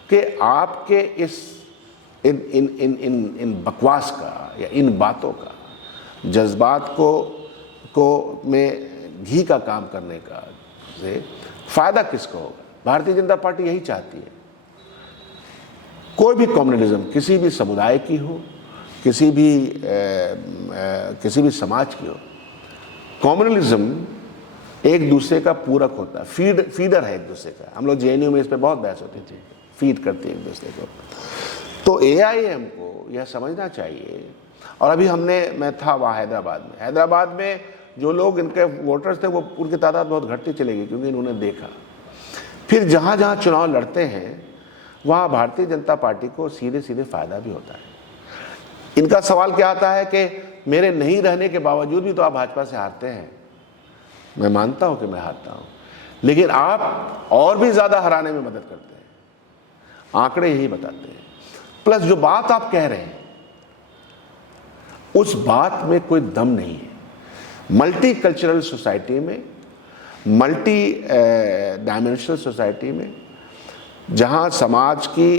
कि आपके इस इन बकवास का या इन बातों का, जज्बात को में घी का काम करने का से फायदा किसको होगा? भारतीय जनता पार्टी यही चाहती है। कोई भी कम्युनलिज्म किसी भी समुदाय की हो, किसी भी समाज की हो, कम्युनलिज्म एक दूसरे का पूरक होता है, फीडर है एक दूसरे का। हम लोग JNU में इस पर बहुत बहस होती थी, फीड करते हैं एक दूसरे को। तो AIM को यह समझना चाहिए। और अभी मैं था वहाँ हैदराबाद में जो लोग इनके वोटर्स थे, वो उनकी तादाद बहुत घटती चली गई, क्योंकि इन्होंने देखा। फिर जहाँ जहाँ चुनाव लड़ते हैं वहाँ भारतीय जनता पार्टी को सीधे सीधे फायदा भी होता है। इनका सवाल क्या आता है कि मेरे नहीं रहने के बावजूद भी तो आप भाजपा से हारते हैं। मैं मानता हूं कि मैं हारता हूं, लेकिन आप और भी ज्यादा हराने में मदद करते हैं, आंकड़े यही बताते हैं। प्लस जो बात आप कह रहे हैं उस बात में कोई दम नहीं है। मल्टी कल्चरल सोसाइटी में, मल्टी डायमेंशनल सोसाइटी में, जहां समाज की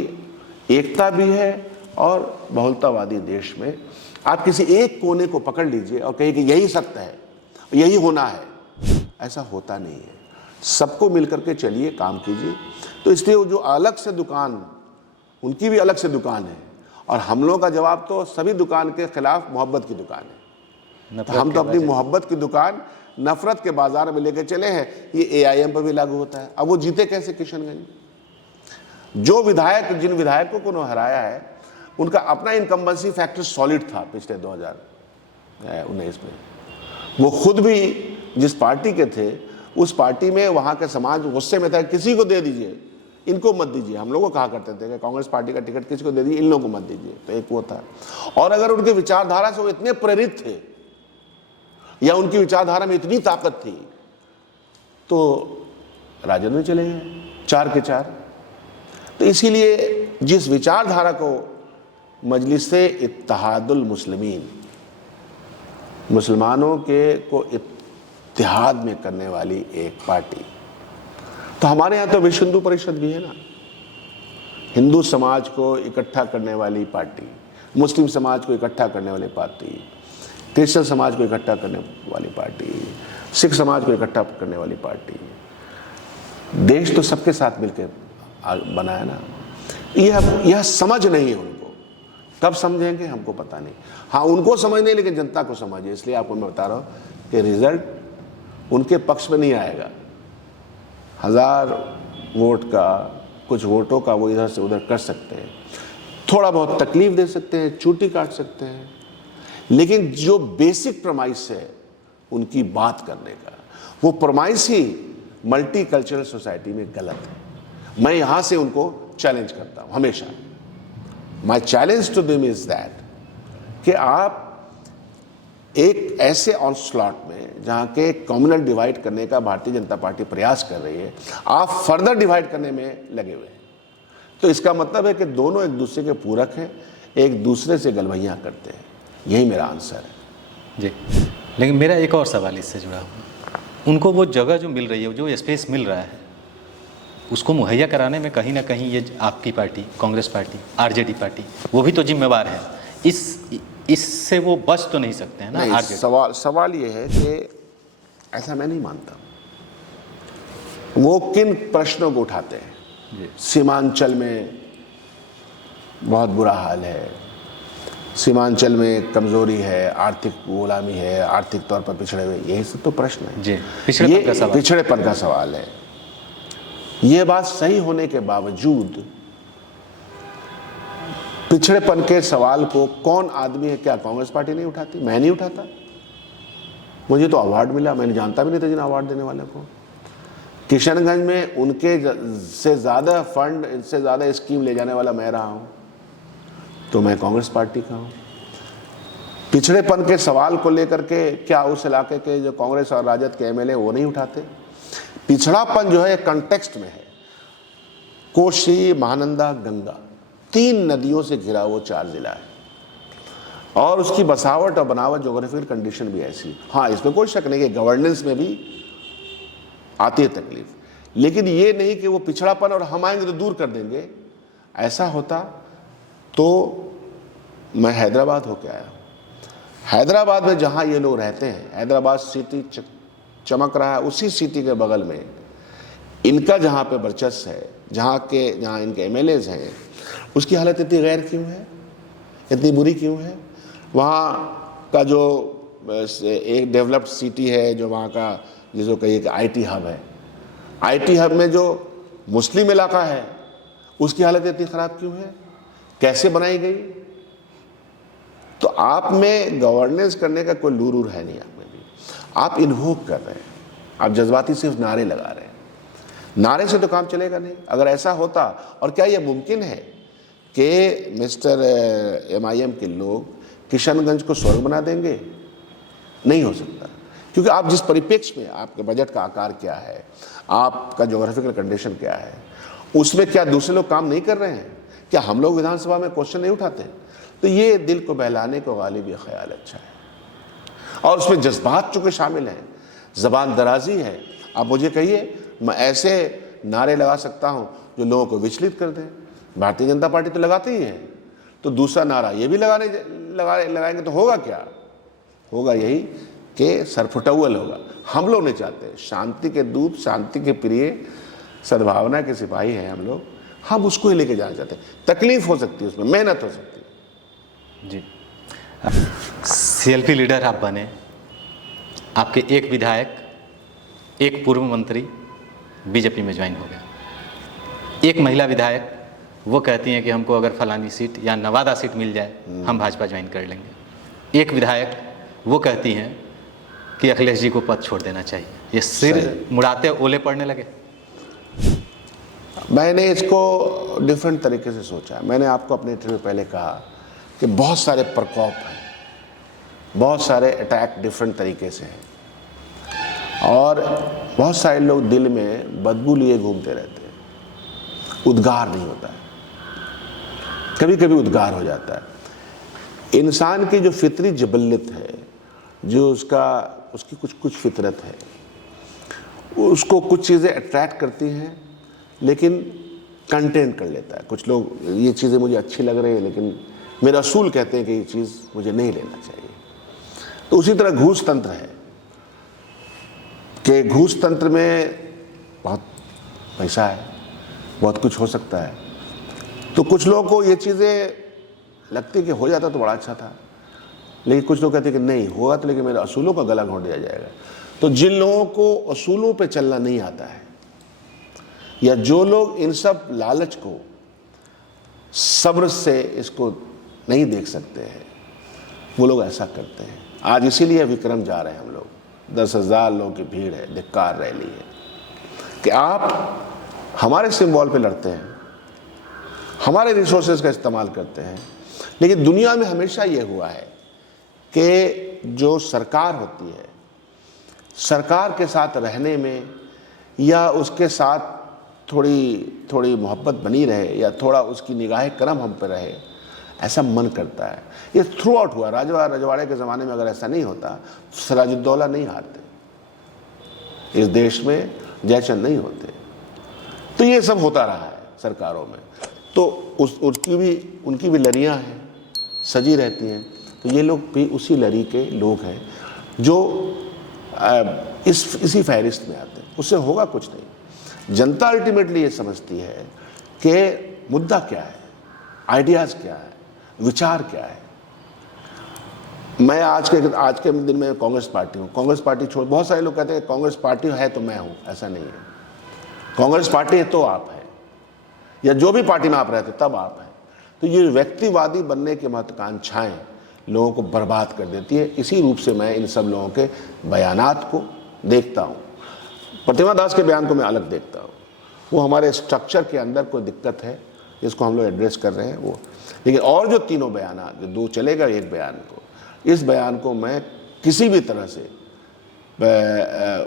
एकता भी है और बहुलतावादी देश में, आप किसी एक कोने को पकड़ लीजिए और कहिए कि यही सत्य है, यही होना है, ऐसा होता नहीं है। सबको मिलकर के चलिए, काम कीजिए। तो इसलिए वो जो अलग से दुकान, उनकी भी अलग से दुकान है, और हम लोगों का जवाब तो सभी दुकान के खिलाफ मोहब्बत की दुकान है। तो हम तो अपनी मोहब्बत की दुकान नफरत के बाजार में लेकर चले हैं। ये AIM पर भी लागू होता है। अब वो जीते कैसे किशनगंज? जो विधायक, जिन विधायकों को उन्होंने हराया है, उनका अपना इनकम्बेंसी फैक्टर सॉलिड था पिछले 2019 में। वो खुद भी जिस पार्टी के थे, उस पार्टी में वहाँ के समाज गुस्से में था, किसी को दे दीजिए, इनको मत दीजिए। हम लोगों को कहा करते थे कि कांग्रेस पार्टी का टिकट किसी को दे दीजिए, इन लोगों को मत दीजिए। तो एक वो था। और अगर उनके विचारधारा से वो इतने प्रेरित थे या उनकी विचारधारा में इतनी ताकत थी, तो राजद में चले गए 4 के 4। तो इसीलिए जिस विचारधारा को मजलिसे इत्तेहादुल मुस्लिमीन, मुसलमानों के को इत्तेहाद में करने वाली एक पार्टी, तो हमारे यहाँ तो विश्व हिंदू परिषद भी है ना। हिंदू समाज को इकट्ठा करने वाली पार्टी, मुस्लिम समाज को इकट्ठा करने वाली पार्टी, क्रिश्चियन समाज को इकट्ठा करने वाली पार्टी, सिख समाज को इकट्ठा करने वाली पार्टी। देश तो सबके साथ मिलकर बनाया ना। यह समझ नहीं है उनको, कब समझेंगे हमको पता नहीं। हाँ, उनको समझ नहीं, लेकिन जनता को समझ है। इसलिए आपको मैं बता रहा हूँ कि रिजल्ट उनके पक्ष में नहीं आएगा। 1000 वोट का, कुछ वोटों का वो इधर से उधर कर सकते हैं, थोड़ा बहुत तकलीफ दे सकते हैं, चूटी काट सकते हैं, लेकिन जो बेसिक प्रमाइस है उनकी बात करने का, वो प्रमाइस ही मल्टी कल्चरल सोसाइटी में गलत है। मैं यहां से उनको चैलेंज करता हूं हमेशा। My challenge to them is that कि आप एक ऐसे ऑन स्लॉट में जहां के कम्युनल डिवाइड करने का भारतीय जनता पार्टी प्रयास कर रही है, आप फर्दर डिवाइड करने में लगे हुए हैं। तो इसका मतलब है कि दोनों एक दूसरे के पूरक हैं, एक दूसरे से गलवैयां करते हैं। यही मेरा आंसर है जी। लेकिन मेरा एक और सवाल इससे जुड़ा हुआ, उनको वो जगह जो मिल रही है, जो स्पेस मिल रहा है, उसको मुहैया कराने में कहीं ना कहीं ये आपकी party, Congress party, RJD party, वो भी तो जिम्मेवार है। इससे वो बच तो नहीं सकते हैं ना। नहीं, सवाल ये है कि ऐसा मैं नहीं मानता। वो किन प्रश्नों को उठाते हैं? सीमांचल में बहुत बुरा हाल है, सीमांचल में कमजोरी है, आर्थिक गुलामी है, आर्थिक तौर पर पिछड़े हुए, यही सब तो प्रश्न है जी। पिछड़ेपन का सवाल है। ये बात सही होने के बावजूद पिछड़ेपन के सवाल को कौन आदमी है, क्या कांग्रेस पार्टी नहीं उठाती? मैं नहीं उठाता। मुझे तो अवार्ड मिला, मैंने जानता भी नहीं था जिन अवार्ड देने वाले को। किशनगंज में उनके से ज़्यादा फंड, इससे ज़्यादा स्कीम ले जाने वाला मैं रहा हूँ, तो मैं कांग्रेस पार्टी का हूँ। पिछड़ेपन के सवाल को लेकर के क्या उस इलाके के जो कांग्रेस और राजद के एमएलए वो नहीं उठाते? पिछड़ापन जो है कंटेक्स्ट में है। कोसी, महानंदा, गंगा, 3 नदियों से घिरा वो 4 जिला है, और उसकी बसावट और बनावट, ज्योग्राफिकल कंडीशन भी ऐसी। हाँ, इसमें कोई शक नहीं कि गवर्नेंस में भी आती है तकलीफ, लेकिन ये नहीं कि वो पिछड़ापन और हम आएंगे तो दूर कर देंगे। ऐसा होता तो मैं हैदराबाद होके आया हूँ। हैदराबाद में जहाँ ये लोग रहते हैं, हैदराबाद सिटी चमक रहा है, उसी सिटी के बगल में इनका जहाँ पे वर्चस्व है, जहाँ इनके एमएलएज हैं, उसकी हालत इतनी गैर क्यों है, इतनी बुरी क्यों है? वहाँ का जो एक डेवलप्ड सिटी है, जो वहाँ का जिसको कहिए कि आईटी हब है, आईटी हब में जो मुस्लिम इलाका है उसकी हालत इतनी ख़राब क्यों है? कैसे बनाई गई? तो आप में गवर्नेंस करने का कोई लूर है नहीं। आप में भी आप इन्वोक कर रहे हैं, आप जज्बाती सिर्फ नारे लगा रहे हैं। नारे से तो काम चलेगा नहीं। अगर ऐसा होता, और क्या यह मुमकिन है कि मिस्टर एमआईएम के लोग किशनगंज को स्वर्ग बना देंगे? नहीं हो सकता, क्योंकि आप जिस परिप्रेक्ष्य में, आपके बजट का आकार क्या है, आपका ज्योग्राफिकल कंडीशन क्या है, उसमें क्या दूसरे लोग काम नहीं कर रहे हैं? क्या हम लोग विधानसभा में क्वेश्चन नहीं उठाते? तो ये दिल को बहलाने को गालिब ये ख्याल अच्छा है, और उसमें जज्बात चूंकि शामिल हैं, जबान दराजी है। आप मुझे कहिए, मैं ऐसे नारे लगा सकता हूं जो लोगों को विचलित कर दें। भारतीय जनता पार्टी तो लगाती ही है, तो दूसरा नारा ये भी लगाएंगे तो होगा क्या? होगा यही कि सरफुटौल होगा। हम लोग नहीं चाहते। शांति के दूत, शांति के प्रिय, सद्भावना के सिपाही हैं हम लोग। हम उसको ही लेके जाना चाहते हैं। तकलीफ हो सकती है, उसमें मेहनत हो सकती है। जी। सीएलपी लीडर आप बने, आपके एक विधायक, एक पूर्व मंत्री बीजेपी में ज्वाइन हो गया, एक महिला विधायक वो कहती हैं कि हमको अगर फलानी सीट या नवादा सीट मिल जाए हम भाजपा ज्वाइन कर लेंगे, एक विधायक वो कहती हैं कि अखिलेश जी को पद छोड़ देना चाहिए। ये सिर मुड़ाते ओले पड़ने लगे। मैंने इसको डिफरेंट तरीके से सोचा। मैंने आपको अपने इंटरव्यू पहले कहा कि बहुत सारे प्रकोप हैं, बहुत सारे अटैक डिफरेंट तरीके से हैं, और बहुत सारे लोग दिल में बदबू लिए घूमते रहते हैं। उद्गार नहीं होता है, कभी कभी उद्गार हो जाता है। इंसान की जो फितरी जबल्लत है, जो उसकी कुछ फितरत है, उसको कुछ चीज़ें अट्रैक्ट करती हैं, लेकिन कंटेन कर लेता है। कुछ लोग ये चीज़ें मुझे अच्छी लग रही है लेकिन मेरे असूल कहते हैं कि ये चीज़ मुझे नहीं लेना चाहिए। तो उसी तरह घूस तंत्र है कि घूस तंत्र में बहुत पैसा है, बहुत कुछ हो सकता है। तो कुछ लोगों को ये चीज़ें लगती है कि हो जाता तो बड़ा अच्छा था, लेकिन कुछ लोग कहते हैं कि नहीं होगा तो लेकिन मेरे असूलों का गला घोंट दिया जाएगा। तो जिन लोगों को असूलों पे चलना नहीं आता है या जो लोग इन सब लालच को सब्र से इसको नहीं देख सकते हैं, वो लोग ऐसा करते हैं। आज इसीलिए विक्रम जा रहे हैं हम लोग, 10,000 लोगों की भीड़ है, धिक्कार रैली है कि आप हमारे सिंबल पे लड़ते हैं, हमारे रिसोर्सेज का इस्तेमाल करते हैं। लेकिन दुनिया में हमेशा ये हुआ है कि जो सरकार होती है, सरकार के साथ रहने में या उसके साथ थोड़ी मोहब्बत बनी रहे या थोड़ा उसकी निगाह करम हम पे रहे, ऐसा मन करता है। ये थ्रू आउट हुआ। रजवाड़े के ज़माने में अगर ऐसा नहीं होता, सिराजुद्दौला नहीं हारते, इस देश में जयचंद नहीं होते। तो ये सब होता रहा है सरकारों में। तो उनकी भी लड़ियाँ हैं, सजी रहती हैं। तो ये लोग भी उसी लड़ी के लोग हैं जो इसी फहरिस्त में आते हैं। उससे होगा कुछ नहीं। जनता अल्टीमेटली ये समझती है कि मुद्दा क्या है, आइडियाज़ क्या है, विचार क्या है। मैं आज के दिन में कांग्रेस पार्टी हूँ। कांग्रेस पार्टी छोड़, बहुत सारे लोग कहते हैं कांग्रेस पार्टी है तो मैं हूँ। ऐसा नहीं है। कांग्रेस पार्टी है तो आप हैं, या जो भी पार्टी में आप रहते तब आप हैं। तो ये व्यक्तिवादी बनने की महत्वाकांक्षाएं लोगों को बर्बाद कर देती है। इसी रूप से मैं इन सब लोगों के बयानात को देखता हूँ। प्रतिमा दास के बयान को मैं अलग देखता हूँ। वो हमारे स्ट्रक्चर के अंदर कोई दिक्कत है जिसको हम लोग एड्रेस कर रहे हैं वो। लेकिन और जो तीनों बयान, जो दो चलेगा एक बयान को, इस बयान को मैं किसी भी तरह से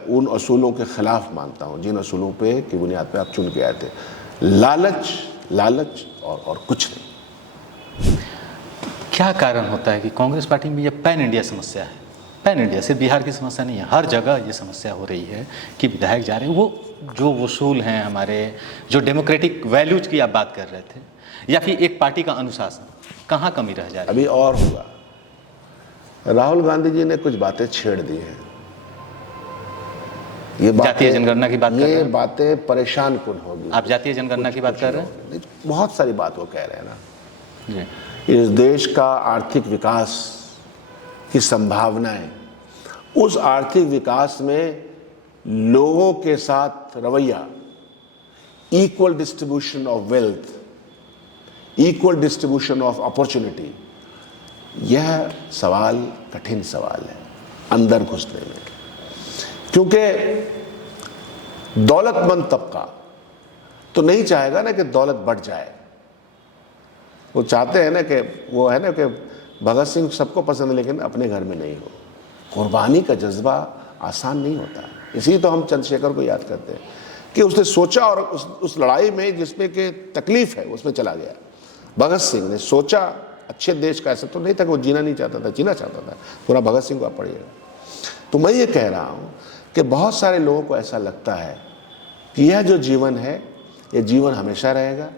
उन असूलों के खिलाफ मानता हूँ जिन असूलों पे की बुनियाद पे आप चुन के आए थे। लालच और कुछ नहीं। क्या कारण होता है कि कांग्रेस पार्टी में ये पैन इंडिया समस्या है? पैन इंडिया सिर्फ बिहार की समस्या नहीं है, हर जगह ये समस्या हो रही है कि विधायक जा रहे हैं, वो जो वसूल हैं हमारे, जो डेमोक्रेटिक वैल्यूज की आप बात कर रहे थे, या फिर एक पार्टी का अनुशासन, कहाँ कमी रह जा रही है? अभी और होगा। राहुल गांधी जी ने कुछ बातें छेड़ दी हैं। ये जातीय जनगणना की बात कर रहे हैं, ये बातें परेशान कुन होगी। आप जातीय जनगणना की बात कर रहे हैं? बहुत सारी बात वो कह रहे हैं ना जी। इस देश का आर्थिक विकास की संभावनाएं, उस आर्थिक विकास में लोगों के साथ रवैया, equal distribution of wealth, equal distribution of opportunity, यह सवाल कठिन सवाल है अंदर घुसने में। क्योंकि दौलतमंद तबका तो नहीं चाहेगा ना कि दौलत बढ़ जाए। वो चाहते हैं ना कि वो है ना कि भगत सिंह सबको पसंद है लेकिन अपने घर में नहीं हो। कुर्बानी का जज्बा आसान नहीं होता। इसीलिए तो हम चंद्रशेखर को याद करते हैं कि उसने सोचा और उस लड़ाई में जिसमें कि तकलीफ है उसमें चला गया। भगत सिंह ने सोचा अच्छे देश का, ऐसा तो नहीं था कि वो जीना नहीं चाहता था, जीना चाहता था। पूरा भगत सिंह को आप पढ़िएगा। तो मैं ये कह रहा हूँ कि बहुत सारे लोगों को ऐसा लगता है कि यह जो जीवन है यह जीवन हमेशा रहेगा।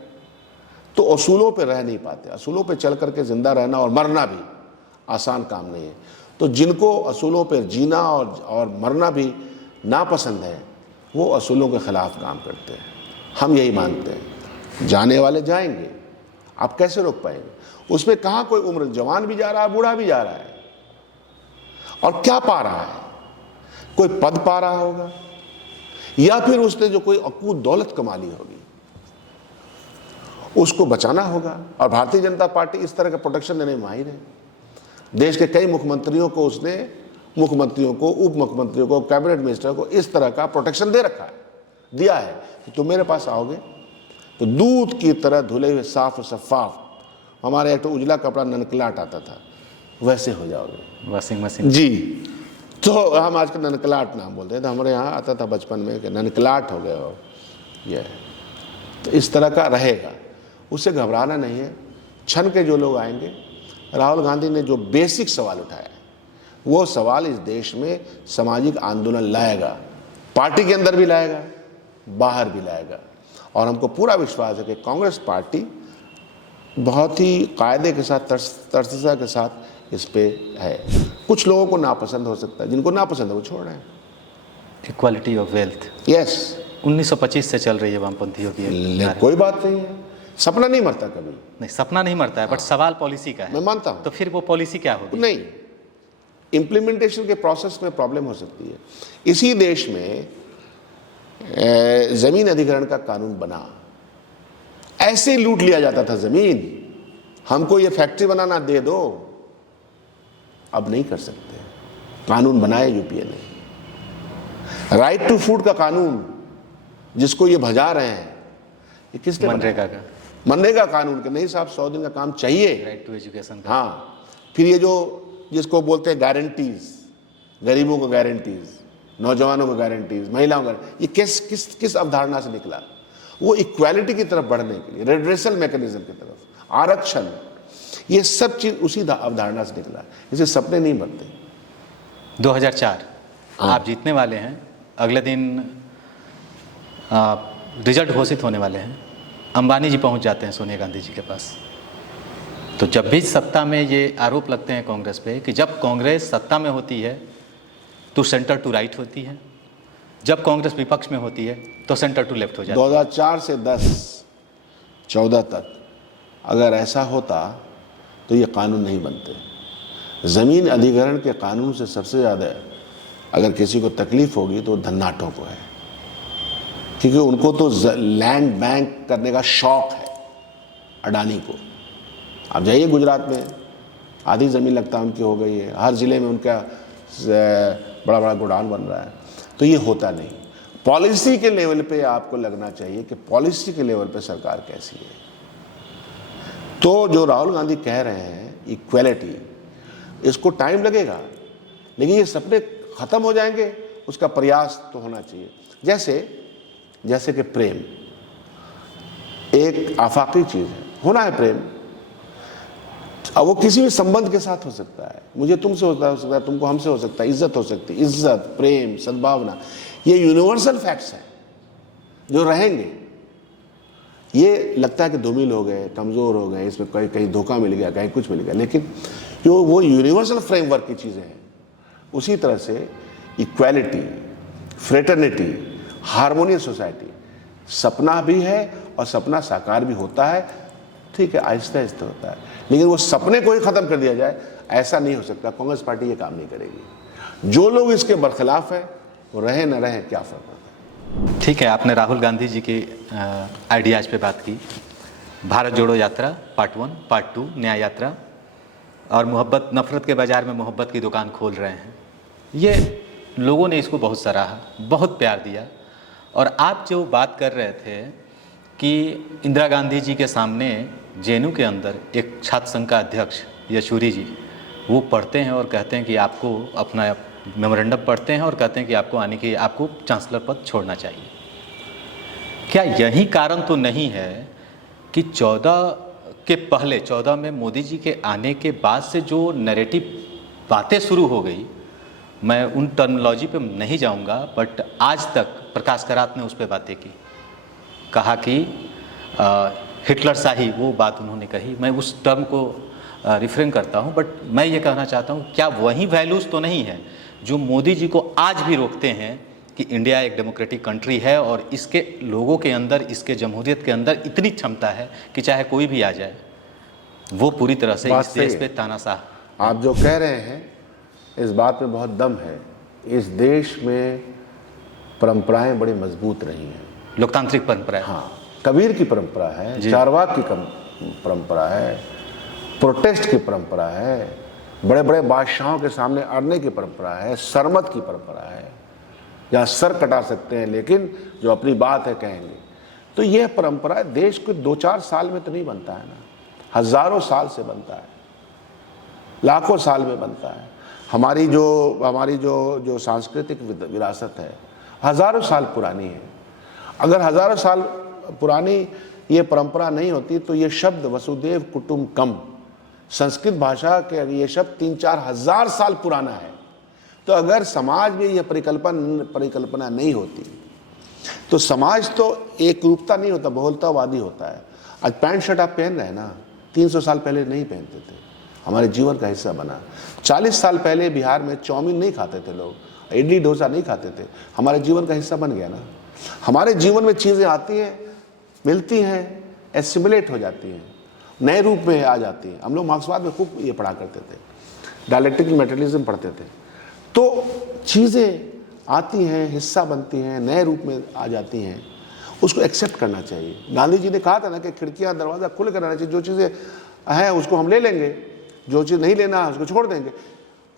तो असूलों पे रह नहीं पाते। असूलों पे चल करके जिंदा रहना और मरना भी आसान काम नहीं है। तो जिनको असूलों पे जीना और मरना भी नापसंद है, वो असूलों के खिलाफ काम करते हैं। हम यही मानते हैं जाने वाले जाएंगे, आप कैसे रोक पाएंगे? उसमें कहाँ कोई उम्र, जवान भी जा रहा है, बूढ़ा भी जा रहा है। और क्या पा रहा है? कोई पद पा रहा होगा या फिर उसने जो कोई अकूत दौलत कमा ली होगी, उसको बचाना होगा। और भारतीय जनता पार्टी इस तरह का प्रोटेक्शन देने में माहिर है। देश के कई मुख्यमंत्रियों को उसने, मुख्यमंत्रियों को, उप मुख्यमंत्रियों को, कैबिनेट मिनिस्टर को इस तरह का प्रोटेक्शन दे रखा है, दिया है कि तुम मेरे पास आओगे तो दूध की तरह धुले हुए साफ शफाफ, हमारे एक तो उजला कपड़ा ननकलाट आता था, वैसे हो जाओगे। वॉशिंग मशीन जी। तो हम आजकल ननकलाट नाम बोलते हैं, तो हमारे यहाँ आता था बचपन में कि ननकलाट हो गए हो। ये तो इस तरह का रहेगा, उससे घबराना नहीं है। छन के जो लोग आएंगे, राहुल गांधी ने जो बेसिक सवाल उठाया वो सवाल इस देश में सामाजिक आंदोलन लाएगा, पार्टी के अंदर भी लाएगा, बाहर भी लाएगा। और हमको पूरा विश्वास है कि कांग्रेस पार्टी बहुत ही कायदे के साथ, तरसा के साथ इस पे है। कुछ लोगों को नापसंद हो सकता है, जिनको नापसंद है वो छोड़ रहे हैं। इक्वालिटी ऑफ वेल्थ यस, 1925 से चल रही है वामपंथियों की। कोई बात नहीं है, सपना नहीं मरता कभी। नहीं, सपना नहीं मरता है, बट सवाल पॉलिसी का है। मैं मानता हूँ। तो फिर वो पॉलिसी क्या होगी? नहीं, इम्प्लीमेंटेशन के प्रोसेस में प्रॉब्लम हो सकती है। इसी देश में जमीन अधिग्रहण का कानून बना, ऐसे लूट लिया जाता था जमीन, हमको ये फैक्ट्री बनाना दे दो। अब नहीं कर सकते, कानून बनाया यूपीए ने। राइट टू फूड का कानून जिसको ये भजा रहे हैं, ये किसने मनरेगा का? मनरेगा कानून के नहीं साहब, 100 दिन का काम चाहिए। राइट टू एजुकेशन का। हाँ, फिर ये जो जिसको बोलते हैं गारंटीज, गरीबों को गारंटीज, नौजवानों को गारंटीज, महिलाओं को, ये किस अवधारणा से निकला? वो इक्वालिटी की तरफ बढ़ने के लिए, रेड्रेसल मैकेनिज्म की तरफ, आरक्षण, ये सब चीज उसी अवधारणा से निकला। इसे सपने नहीं बनते। 2004 आप जीतने वाले हैं, अगले दिन रिजल्ट घोषित होने वाले हैं। अंबानी जी पहुंच जाते हैं सोनिया गांधी जी के पास। तो जब भी सत्ता में ये आरोप लगते हैं कांग्रेस पे कि जब कांग्रेस सत्ता में होती है तो सेंटर टू राइट होती है, जब कांग्रेस विपक्ष में होती है तो सेंटर टू लेफ्ट हो जाती है। 2004 से 10-14 तक अगर ऐसा होता तो ये कानून नहीं बनते। ज़मीन अधिग्रहण के कानून से सबसे ज़्यादा अगर किसी को तकलीफ होगी तो धन्नाटों को है, क्योंकि उनको तो लैंड बैंक करने का शौक है, अडानी को। आप जाइए गुजरात में, आधी ज़मीन लगता उनकी हो गई है, हर ज़िले में उनका बड़ा बड़ा गोडाउन बन रहा है। तो ये होता नहीं। पॉलिसी के लेवल पे आपको लगना चाहिए कि पॉलिसी के लेवल पे सरकार कैसी है। तो जो राहुल गांधी कह रहे हैं इक्वालिटी, इसको टाइम लगेगा, लेकिन ये सपने ख़त्म हो जाएंगे, उसका प्रयास तो होना चाहिए। जैसे कि प्रेम एक आफाकी चीज़ है, होना है प्रेम। अब वो किसी भी संबंध के साथ हो सकता है, मुझे तुमसे हो सकता है, तुमको हमसे हो सकता है, इज्जत हो सकती है, इज्जत, प्रेम, सद्भावना, ये यूनिवर्सल फैक्ट्स हैं जो रहेंगे। ये लगता है कि धूमिल हो गए, कमज़ोर हो गए, इसमें कहीं धोखा मिल गया, कहीं कुछ मिल गया, लेकिन जो वो यूनिवर्सल फ्रेमवर्क की चीज़ें हैं, उसी तरह से इक्वालिटी, फ्रेटर्निटी, हार्मोनियस सोसाइटी सपना भी है और सपना साकार भी होता है। ठीक है, आहिस्ता आहिस्ता होता है, लेकिन वो सपने को ही ख़त्म कर दिया जाए ऐसा नहीं हो सकता। कांग्रेस पार्टी ये काम नहीं करेगी। जो लोग इसके बरखिलाफ हैं वो रहे न रहे, क्या फ़र्क पड़ता है। ठीक है, आपने राहुल गांधी जी के आइडियाज़ पे बात की। भारत जोड़ो यात्रा पार्ट 1, पार्ट 2 न्याय यात्रा, और मोहब्बत, नफ़रत के बाज़ार में मोहब्बत की दुकान खोल रहे हैं। ये लोगों ने इसको बहुत सराहा, बहुत प्यार दिया। और आप जो बात कर रहे थे कि इंदिरा गांधी जी के सामने जेएनयू के अंदर एक छात्र संघ का अध्यक्ष येचुरी जी, वो पढ़ते हैं और कहते हैं कि आपको अपना मेमोरेंडम पढ़ते हैं और कहते हैं कि आपको आने की, आपको चांसलर पद छोड़ना चाहिए। क्या यही कारण तो नहीं है कि 14 में मोदी जी के आने के बाद से जो नैरेटिव बातें शुरू हो गई, मैं उन टर्मिनोलॉजी पे नहीं जाऊंगा, बट आज तक प्रकाश करात ने उस पर बातें की, कहा कि हिटलर शाही, वो बात उन्होंने कही। मैं उस टर्म को रिफ्रेन करता हूं, बट मैं ये कहना चाहता हूं, क्या वही वैल्यूज़ तो नहीं है जो मोदी जी को आज भी रोकते हैं कि इंडिया एक डेमोक्रेटिक कंट्री है और इसके लोगों के अंदर, इसके जमहूरियत के अंदर इतनी क्षमता है कि चाहे कोई भी आ जाए वो पूरी तरह से इस देश पे तानाशाह। आप जो कह रहे हैं इस बात में बहुत दम है। इस देश में परंपराएं बड़ी मजबूत रही हैं, लोकतांत्रिक परंपरा। हाँ, कबीर की परंपरा है, चारवाक की परंपरा है, प्रोटेस्ट की परंपरा है, बड़े बड़े बादशाहों के सामने अड़ने की परंपरा है, सरमत की परंपरा है, जहाँ सर कटा सकते हैं लेकिन जो अपनी बात है कहेंगे। तो यह परंपरा देश को 2-4 साल में तो नहीं बनता है ना, हजारों साल से बनता है, लाखों साल में बनता है। हमारी जो सांस्कृतिक विरासत है हजारों साल पुरानी है। अगर हजारों साल पुरानी ये परंपरा नहीं होती तो ये शब्द वसुदेव कुटुंबकम, संस्कृत भाषा के ये शब्द 3-4 हजार साल पुराना है। तो अगर समाज में ये परिकल्पना नहीं होती तो समाज तो एक रूपता नहीं होता, बहुलतावादी होता है। आज पैंट शर्ट आप पहन रहे हैं ना, 300 साल पहले नहीं पहनते थे, हमारे जीवन का हिस्सा बना। 40 साल पहले बिहार में चाउमीन नहीं खाते थे लोग, इडली डोसा नहीं खाते थे, हमारे जीवन का हिस्सा बन गया ना। हमारे जीवन में चीज़ें आती हैं, मिलती हैं, एसिमुलेट हो जाती हैं, नए रूप में आ जाती हैं। हम लोग मार्क्सवाद में खूब ये पढ़ा करते थे, डायलेक्टिकल मटेरियलिज्म पढ़ते थे। तो चीज़ें आती हैं, हिस्सा बनती हैं, नए रूप में आ जाती हैं, उसको एक्सेप्ट करना चाहिए। गांधी जी ने कहा था ना कि खिड़कियां दरवाज़ा खुल कर रहना चाहिए, जो चीज़ें हैं उसको हम ले लेंगे, जो चीज़ नहीं लेना है उसको छोड़ देंगे।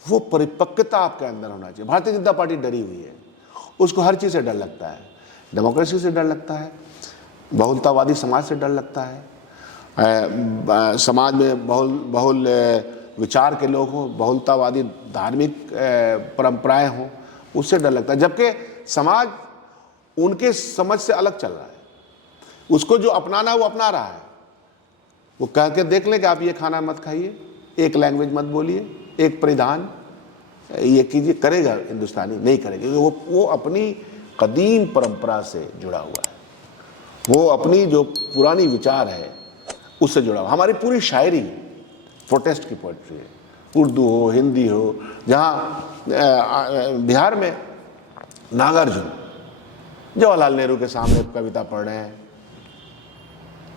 वो परिपक्वता आपके अंदर होना चाहिए। भारतीय जनता पार्टी डरी हुई है, उसको हर चीज़ से डर लगता है, डेमोक्रेसी से डर लगता है, बहुलतावादी समाज से डर लगता है, समाज में बहुल विचार के लोग हों, बहुलतावादी धार्मिक परंपराएं हों, उससे डर लगता है। जबकि समाज उनके समझ से अलग चल रहा है, उसको जो अपनाना वो अपना रहा है। वो कह के देख ले कि आप ये खाना मत खाइए, एक लैंग्वेज मत बोलिए, एक परिधान ये कीजिए, करेगा हिंदुस्तानी? नहीं करेगा, क्योंकि वो अपनी कदीम परंपरा से जुड़ा हुआ है, वो अपनी जो पुरानी विचार है उससे जुड़ा हुआ। हमारी पूरी शायरी प्रोटेस्ट की पोइट्री है, उर्दू हो, हिंदी हो। जहाँ बिहार में नागार्जुन जवाहरलाल नेहरू के सामने कविता पढ़ रहे हैं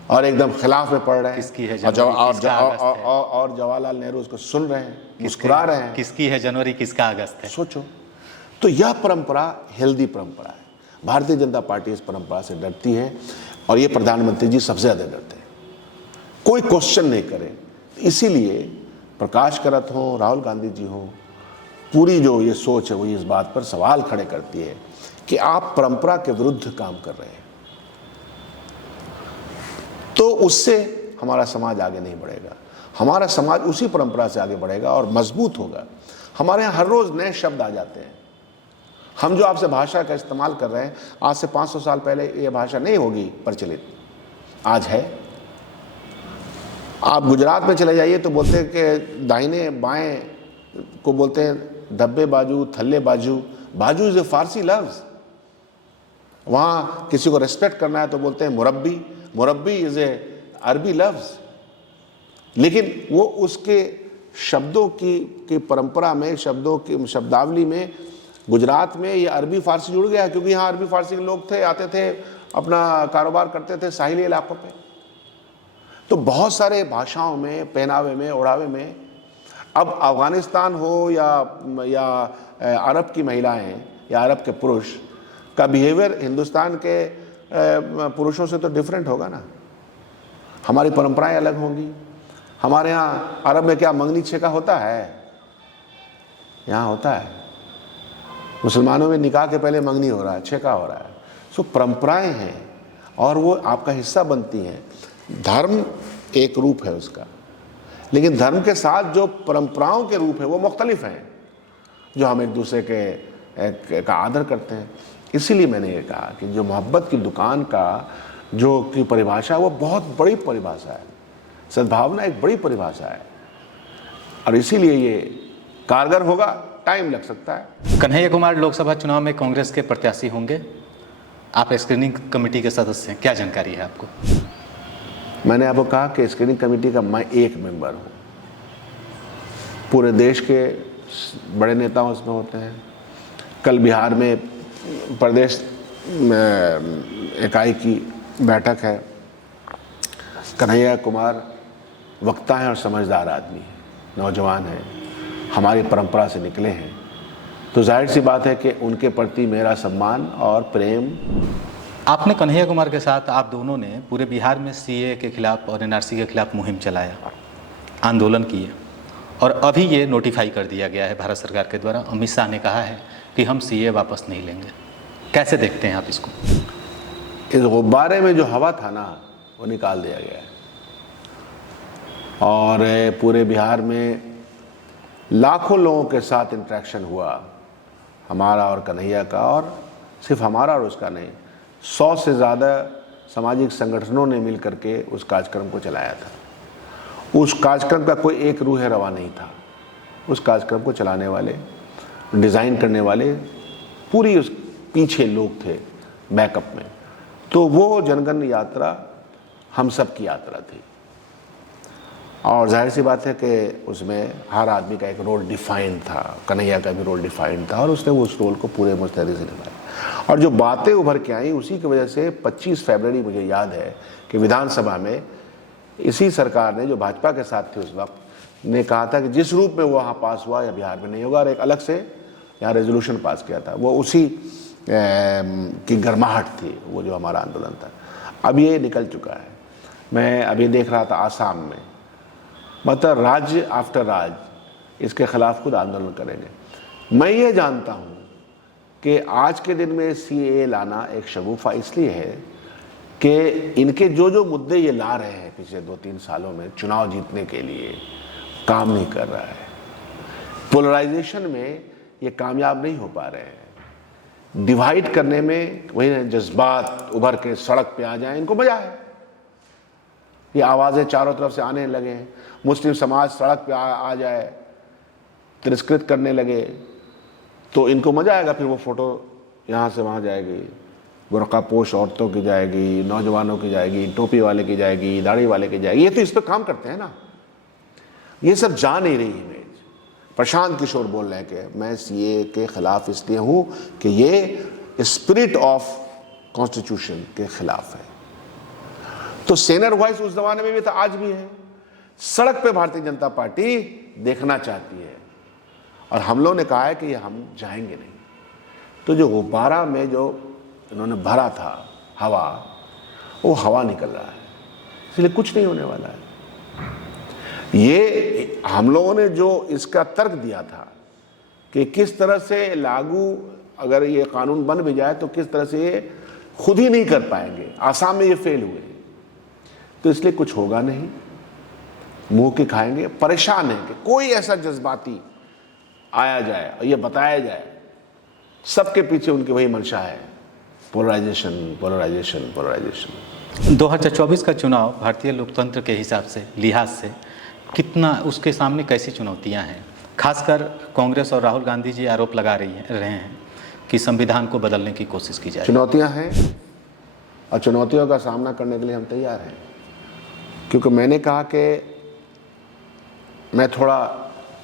और एकदम खिलाफ में पढ़ रहे हैं, किसकी है और जवाहरलाल नेहरू उसको सुन रहे हैं, मुस्कुरा रहे हैं। किसकी है जनवरी, किसका अगस्त है? सोचो। तो यह परंपरा हेल्दी परंपरा है। भारतीय जनता पार्टी इस परंपरा से डरती है और ये प्रधानमंत्री जी सबसे ज़्यादा डरते हैं, कोई क्वेश्चन नहीं करें। इसीलिए प्रकाश करत हो, राहुल गांधी जी हो, पूरी जो ये सोच है वो इस बात पर सवाल खड़े करती है कि आप परंपरा के विरुद्ध काम कर रहे हैं। तो उससे हमारा समाज आगे नहीं बढ़ेगा, हमारा समाज उसी परंपरा से आगे बढ़ेगा और मजबूत होगा। हमारे यहाँ हर रोज़ नए शब्द आ जाते हैं। हम जो आपसे भाषा का इस्तेमाल कर रहे हैं, आज से 500 साल पहले ये भाषा नहीं होगी प्रचलित, आज है। आप गुजरात में चले जाइए तो बोलते हैं कि दाहिने बाएं को बोलते हैं धब्बे बाजू, थल्ले बाजू। बाजू इज़ ए फारसी लफ्ज़। वहाँ किसी को रेस्पेक्ट करना है तो बोलते हैं मुरब्बी। मुरब्बी इज़ ए अरबी लफ्ज़, लेकिन वो उसके शब्दों की परंपरा में, शब्दों की शब्दावली में गुजरात में ये अरबी फारसी जुड़ गया, क्योंकि यहाँ अरबी फारसी के लोग थे, आते थे, अपना कारोबार करते थे साहिली इलाकों पे। तो बहुत सारे भाषाओं में, पहनावे में, ओढ़ावे में, अब अफ़गानिस्तान हो या अरब की महिलाएं या अरब के पुरुष का बिहेवियर हिंदुस्तान के पुरुषों से तो डिफरेंट होगा ना। हमारी परंपराएं अलग होंगी। हमारे यहाँ अरब में क्या मंगनी छेका होता है? यहाँ होता है। मुसलमानों में निकाह के पहले मंगनी हो रहा है, छेका हो रहा है। सो परंपराएं हैं और वो आपका हिस्सा बनती हैं। धर्म एक रूप है उसका, लेकिन धर्म के साथ जो परंपराओं के रूप है वो मुख्तलिफ हैं, जो हम एक दूसरे का आदर करते हैं। इसीलिए मैंने ये कहा कि जो मोहब्बत की दुकान का जो की परिभाषा है वो बहुत बड़ी परिभाषा है। सद्भावना एक बड़ी परिभाषा है और इसीलिए ये कारगर होगा। टाइम लग सकता है। कन्हैया कुमार लोकसभा चुनाव में कांग्रेस के प्रत्याशी होंगे। आप स्क्रीनिंग कमेटी के सदस्य हैं, क्या जानकारी है आपको? मैंने आपको कहा कि स्क्रीनिंग कमेटी का मैं एक मेंबर हूँ। पूरे देश के बड़े नेता उसमें होते हैं। कल बिहार में प्रदेश इकाई की बैठक है। कन्हैया कुमार वक्ता हैं और समझदार आदमी है, नौजवान है, हमारी परंपरा से निकले हैं, तो जाहिर सी बात है कि उनके प्रति मेरा सम्मान और प्रेम। आपने कन्हैया कुमार के साथ, आप दोनों ने पूरे बिहार में सीए के खिलाफ और एनआरसी के खिलाफ मुहिम चलाया, आंदोलन किए और अभी ये नोटिफाई कर दिया गया है भारत सरकार के द्वारा। अमित शाह ने कहा है कि हम सीए वापस नहीं लेंगे। कैसे देखते हैं आप इसको? इस गुब्बारे में जो हवा था ना वो निकाल दिया गया है और पूरे बिहार में लाखों लोगों के साथ इंटरेक्शन हुआ, हमारा और कन्हैया का, और सिर्फ हमारा और उसका नहीं, 100 से ज़्यादा सामाजिक संगठनों ने मिल करके उस कार्यक्रम को चलाया था। उस कार्यक्रम का कोई एक रूह रवा नहीं था। उस कार्यक्रम को चलाने वाले, डिज़ाइन करने वाले पूरी उस पीछे लोग थे बैकअप में। तो वो जनगण यात्रा हम सब की यात्रा थी और जाहिर सी बात है कि उसमें हर आदमी का एक रोल डिफाइंड था, कन्हैया का भी रोल डिफाइंड था और उसने उस रोल को पूरे मुस्तैदी से निभाया। और जो बातें उभर के आई उसी की वजह से 25 फरवरी मुझे याद है कि विधानसभा में इसी सरकार ने, जो भाजपा के साथ थी उस वक्त, ने कहा था कि जिस रूप में वो वहाँ पास हुआ या बिहार में नहीं होगा, और एक अलग से यहाँ रेजोल्यूशन पास किया था। वो उसी की गर्माहट थी, वो जो हमारा आंदोलन था। अब ये निकल चुका है। मैं अभी देख रहा था आसाम में, मतलब राज्य आफ्टर राज्य इसके खिलाफ खुद आंदोलन करेंगे। मैं ये जानता हूँ कि आज के दिन में CAA लाना एक शगुफा इसलिए है कि इनके जो जो मुद्दे ये ला रहे हैं पिछले 2-3 सालों में चुनाव जीतने के लिए, काम नहीं कर रहा है। पोलराइजेशन में ये कामयाब नहीं हो पा रहे हैं। डिवाइड करने में वही जज्बात उभर के सड़क पे आ जाए, इनको मजा है। ये आवाज़ें चारों तरफ से आने लगे हैं। मुस्लिम समाज सड़क पे आ जाए, तिरस्कृत करने लगे, तो इनको मजा आएगा। फिर वो फोटो यहाँ से वहाँ जाएगी, बुर्कापोश औरतों की जाएगी, नौजवानों की जाएगी, टोपी वाले की जाएगी, दाढ़ी वाले की जाएगी। ये तो इस पर काम करते हैं ना। ये सब जा नहीं रही इमेज। प्रशांत किशोर बोल रहे हैं कि मैं CAA के खिलाफ इसलिए हूँ कि ये स्पिरिट ऑफ कॉन्स्टिट्यूशन के खिलाफ है। तो सेनर वॉइस उस जमाने में भी था, आज भी है। सड़क पे भारतीय जनता पार्टी देखना चाहती है और हम लोगों ने कहा है कि हम जाएंगे नहीं। तो जो गुब्बारा में जो इन्होंने भरा था हवा, वो हवा निकल रहा है, इसलिए कुछ नहीं होने वाला है। ये हम लोगों ने जो इसका तर्क दिया था कि किस तरह से लागू, अगर ये कानून बन भी जाए तो किस तरह से ये खुद ही नहीं कर पाएंगे। आसाम में ये फेल हुए, तो इसलिए कुछ होगा नहीं, मुंह के खाएंगे। परेशान है कि कोई ऐसा जज्बाती आया जाए और ये बताया जाए। सबके पीछे उनकी वही मंशा है, पोलराइजेशन, पोलराइजेशन, पोलराइजेशन। 2024 का चुनाव भारतीय लोकतंत्र के हिसाब से, लिहाज से कितना, उसके सामने कैसी चुनौतियां हैं? खासकर कांग्रेस और राहुल गांधी जी आरोप लगा रहे हैं कि संविधान को बदलने की कोशिश की जाए। चुनौतियां हैं और चुनौतियों का सामना करने के लिए हम तैयार हैं, क्योंकि मैंने कहा कि मैं थोड़ा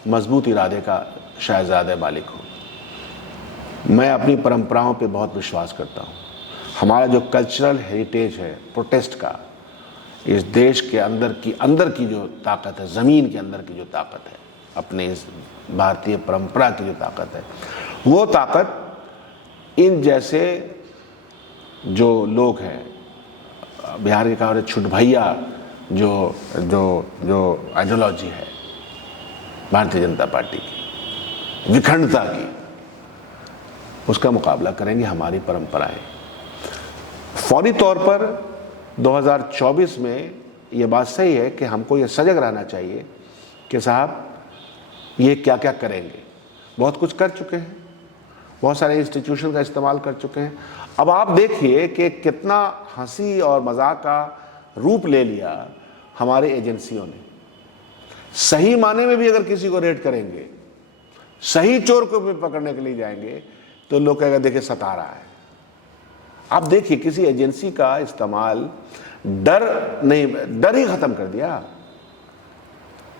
मजबूत इरादे का शहजादा मालिक हूँ। मैं अपनी परंपराओं पे बहुत विश्वास करता हूँ। हमारा जो कल्चरल हेरिटेज है प्रोटेस्ट का, इस देश के अंदर की जो ताकत है, ज़मीन के अंदर की जो ताकत है, अपने इस भारतीय परंपरा की जो ताकत है, वो ताकत इन जैसे जो लोग हैं, बिहार के कहा छुट भैया जो जो जो आइडियोलॉजी है भारतीय जनता पार्टी की, विखंडता की, उसका मुकाबला करेंगे हमारी परंपराएं। फौरी तौर पर 2024 में ये बात सही है कि हमको ये सजग रहना चाहिए कि साहब ये क्या क्या करेंगे। बहुत कुछ कर चुके हैं, बहुत सारे इंस्टीट्यूशन का इस्तेमाल कर चुके हैं। अब आप देखिए कि कितना हंसी और मजाक का रूप ले लिया हमारे एजेंसियों ने। सही माने में भी अगर किसी को रेड करेंगे, सही चोर को भी पकड़ने के लिए जाएंगे, तो लोग कहेगा देखिए सता रहा है। आप देखिए किसी एजेंसी का इस्तेमाल, डर ही खत्म कर दिया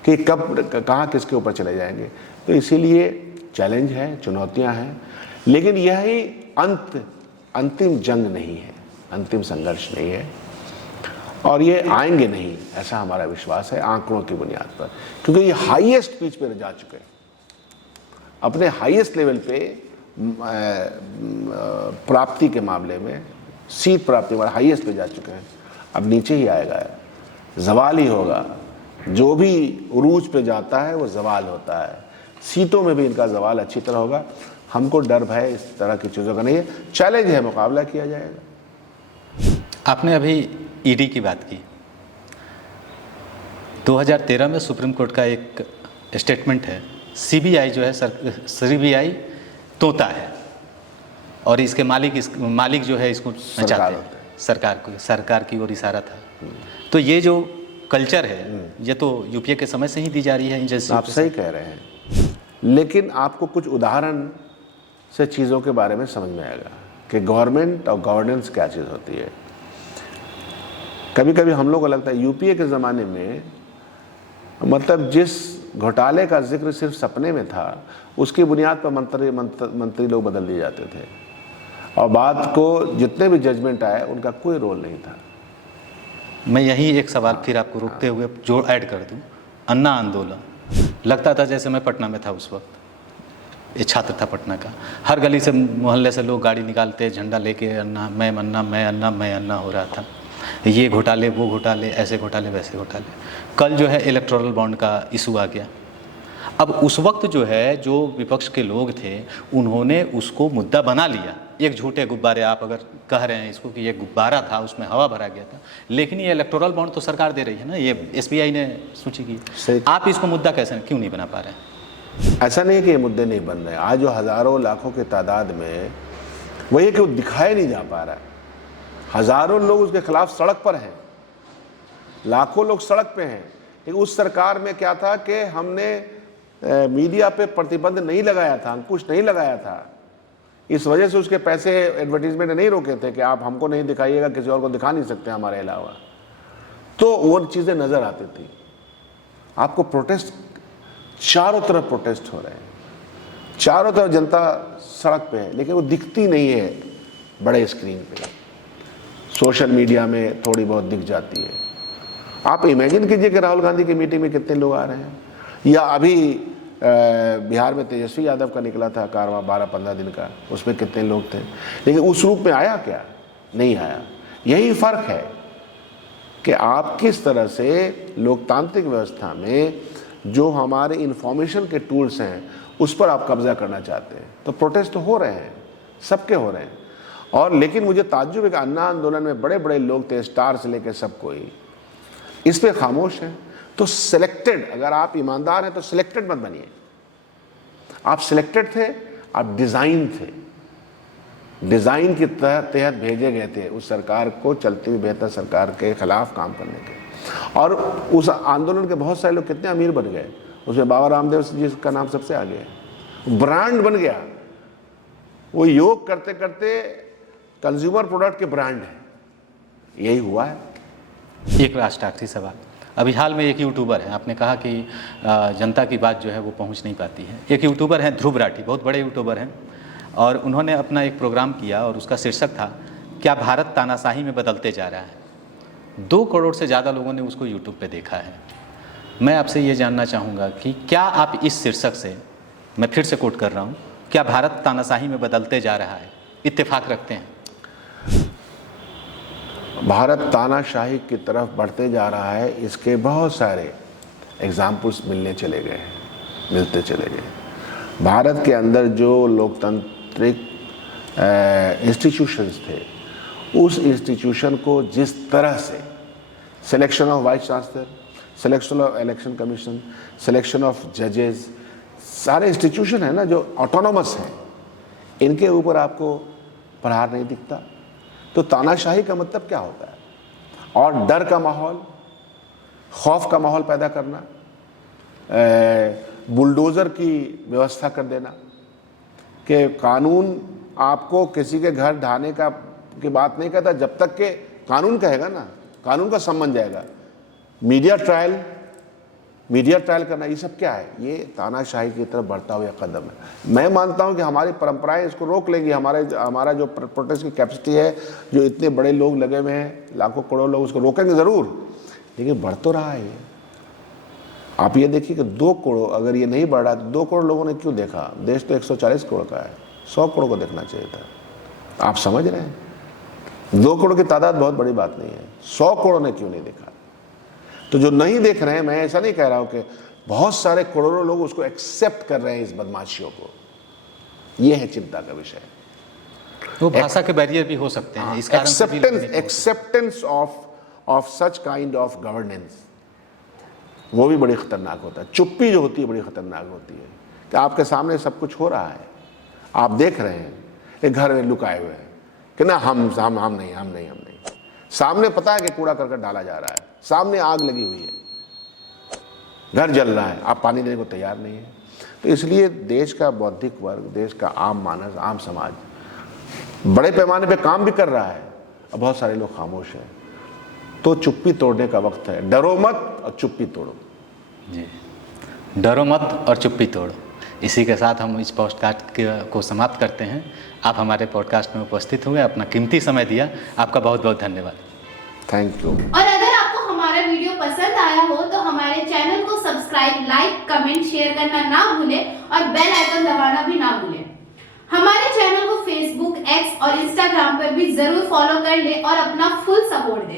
कि कब कहाँ किसके ऊपर चले जाएंगे। तो इसीलिए चैलेंज है, चुनौतियां हैं, लेकिन यही अंतिम जंग नहीं है, अंतिम संघर्ष नहीं है, और ये आएंगे नहीं, ऐसा हमारा विश्वास है आंकड़ों की बुनियाद पर। क्योंकि ये हाईएस्ट पिच पे जा चुके हैं, अपने हाईएस्ट लेवल पे प्राप्ति के मामले में, सीट प्राप्ति वाले हाईएस्ट पे जा चुके हैं। अब नीचे ही आएगा, जवाल ही होगा। जो भी उरूज पे जाता है वो जवाल होता है। सीटों में भी इनका जवाल अच्छी तरह होगा। हमको डर भय इस तरह की चीज़ों का नहीं है, चैलेंज है, मुकाबला किया जाएगा। आपने अभी ईडी की बात की। 2013 में सुप्रीम कोर्ट का एक स्टेटमेंट है, सीबीआई जो है सीबीआई तोता है और इसके मालिक जो है इसको चाहते हैं, सरकार की ओर इशारा था। तो ये जो कल्चर है ये तो यूपीए के समय से ही दी जा रही है। जैसे आप सही कह रहे हैं, लेकिन आपको कुछ उदाहरण से चीज़ों के बारे में समझ में आएगा कि गवर्नमेंट और गवर्नेंस क्या चीज़ होती है। कभी कभी हम लोग को लगता है यूपीए के ज़माने में मतलब जिस घोटाले का जिक्र सिर्फ सपने में था उसकी बुनियाद पर मंत्री लोग बदल दिए जाते थे और बाद को जितने भी जजमेंट आए उनका कोई रोल नहीं था। मैं यही एक सवाल फिर आपको रोकते हुए जो ऐड कर दूं, अन्ना आंदोलन लगता था जैसे मैं पटना में था उस वक्त, ये छात्र था पटना का, हर गली से मोहल्ले से लोग गाड़ी निकालते झंडा लेके अन्ना मैं अन्ना मैं अन्ना मैं अन्ना हो रहा था, ये घोटाले वो घोटाले ऐसे घोटाले वैसे घोटाले। कल जो है इलेक्टोरल बॉन्ड का इशू आ गया। अब उस वक्त जो है जो विपक्ष के लोग थे उन्होंने उसको मुद्दा बना लिया, एक झूठे गुब्बारे आप अगर कह रहे हैं इसको कि ये गुब्बारा था उसमें हवा भरा गया था, लेकिन ये इलेक्टोरल बॉन्ड तो सरकार दे रही है ना, ये एसबीआई ने सूची की, आप इसको मुद्दा कैसे क्यों नहीं बना पा रहे हैं? ऐसा नहीं है कि ये मुद्दे नहीं बन रहे, आज जो हज़ारों लाखों की तादाद में वही है कि वो दिखाया नहीं जा पा रहा है। हज़ारों लोग उसके खिलाफ सड़क पर हैं, लाखों लोग सड़क पे हैं, लेकिन उस सरकार में क्या था कि हमने मीडिया पे प्रतिबंध नहीं लगाया था, अंकुश नहीं लगाया था, इस वजह से उसके पैसे एडवर्टीजमेंट नहीं रोके थे कि आप हमको नहीं दिखाइएगा, किसी और को दिखा नहीं सकते हमारे अलावा, तो वो चीज़ें नज़र आती थी। आपको प्रोटेस्ट, चारों तरफ प्रोटेस्ट हो रहे हैं, चारों तरफ जनता सड़क पे है, लेकिन वो दिखती नहीं है बड़े स्क्रीन पे, सोशल मीडिया में थोड़ी बहुत दिख जाती है। आप इमेजिन कीजिए कि राहुल गांधी की मीटिंग में कितने लोग आ रहे हैं, या अभी बिहार में तेजस्वी यादव का निकला था कारवां 12-15 दिन का, उसमें कितने लोग थे, लेकिन उस रूप में आया क्या? नहीं आया। यही फ़र्क है कि आप किस तरह से लोकतांत्रिक व्यवस्था में जो हमारे इंफॉर्मेशन के टूल्स हैं उस पर आप कब्जा करना चाहते हैं। तो प्रोटेस्ट तो हो रहे हैं, सबके हो रहे हैं, और लेकिन मुझे ताज्जुब है कि अन्ना आंदोलन में बड़े बड़े लोग थे, स्टार से लेकर सब कोई, इस पे खामोश है। तो सिलेक्टेड, अगर आप ईमानदार हैं तो सिलेक्टेड मत बनिए। आप सिलेक्टेड थे, आप डिज़ाइन थे, डिज़ाइन के तहत भेजे गए थे उस सरकार को, चलती हुई बेहतर सरकार के खिलाफ काम करने के। और उस आंदोलन के बहुत सारे लोग कितने अमीर बन गए, उसमें बाबा रामदेव जी का नाम सबसे आगे है, ब्रांड बन गया। वो योग करते करते कंज्यूमर प्रोडक्ट के ब्रांड है, यही हुआ है। एक लास्ट आखिरी सवाल, अभी हाल में एक यूट्यूबर है, आपने कहा कि जनता की बात जो है वो पहुंच नहीं पाती है, एक यूट्यूबर हैं ध्रुव राठी, बहुत बड़े यूट्यूबर हैं, और उन्होंने अपना एक प्रोग्राम किया और उसका शीर्षक था क्या भारत तानाशाही में बदलते जा रहा है। 2 करोड़ से ज़्यादा लोगों ने उसको यूट्यूब पे देखा है। मैं आपसे ये जानना चाहूँगा कि क्या आप इस शीर्षक से, मैं फिर से कोट कर रहा हूँ, क्या भारत तानाशाही में बदलते जा रहा है, इत्तेफाक रखते हैं? भारत तानाशाही की तरफ बढ़ते जा रहा है, इसके बहुत सारे एग्जाम्पल्स मिलते चले गए। भारत के अंदर जो लोकतांत्रिक इंस्टीट्यूशंस थे, उस इंस्टीट्यूशन को जिस तरह से selection of vice chancellor, selection of election commission, selection of जजेस, सारे इंस्टीट्यूशन है ना जो ऑटोनोमस हैं, इनके ऊपर आपको प्रहार नहीं दिखता। तो तानाशाही का मतलब क्या होता है? और डर का माहौल, खौफ का माहौल पैदा करना, बुलडोज़र की व्यवस्था कर देना कि कानून आपको किसी के घर ढाने की बात नहीं कहता, जब तक कि कानून कहेगा ना, कानून का सम्मान जाएगा। मीडिया ट्रायल करना, ये सब क्या है? ये तानाशाही की तरफ बढ़ता हुआ कदम है। मैं मानता हूं कि हमारी परंपराएं इसको रोक लेंगी। हमारा जो प्रोटेस्ट की कैपेसिटी है, जो इतने बड़े लोग लगे हुए हैं, लाखों करोड़ लोग, उसको रोकेंगे ज़रूर, लेकिन बढ़ तो रहा है ये। आप ये देखिए कि 2 करोड़, अगर ये नहीं बढ़ रहा तो 2 करोड़ लोगों ने क्यों देखा? देश तो 140 करोड़ का है, 100 करोड़ को देखना चाहिए था। आप समझ रहे हैं, 2 करोड़ की तादाद बहुत बड़ी बात नहीं है, 100 करोड़ ने क्यों नहीं देखा? तो जो नहीं देख रहे हैं, मैं ऐसा नहीं कह रहा हूं कि बहुत सारे करोड़ों लोग उसको एक्सेप्ट कर रहे हैं, इस बदमाशियों को, ये है चिंता का विषय। वो भाषा के बैरियर भी हो सकते हैं, इस कारण से भी acceptance of such kind of governance, वो भी बड़ी खतरनाक होता है। चुप्पी जो होती है बड़ी खतरनाक होती है, कि आपके सामने सब कुछ हो रहा है, आप देख रहे हैं, एक घर में लुकाए हुए हैं कि ना हम नहीं, सामने पता है कि कूड़ा करकट डाला जा रहा है, सामने आग लगी हुई है, घर जल रहा है, आप पानी देने को तैयार नहीं है। तो इसलिए देश का बौद्धिक वर्ग, देश का आम मानस, आम समाज बड़े पैमाने पे काम भी कर रहा है और बहुत सारे लोग खामोश हैं। तो चुप्पी तोड़ने का वक्त है। डरो मत और चुप्पी तोड़ो। जी, डरो मत और चुप्पी तोड़ो। इसी के साथ हम इस पॉडकास्ट को समाप्त करते हैं। आप हमारे पॉडकास्ट में उपस्थित हुए, अपना कीमती समय दिया, आपका बहुत बहुत धन्यवाद। Thank you. और अगर आपको हमारा वीडियो पसंद आया हो तो हमारे चैनल को सब्सक्राइब, लाइक, कमेंट, शेयर करना ना भूलें और बेल आइकन दबाना भी ना भूलें। हमारे चैनल को फेसबुक, एक्स और इंस्टाग्राम पर भी जरूर फॉलो कर लें और अपना फुल सपोर्ट दें।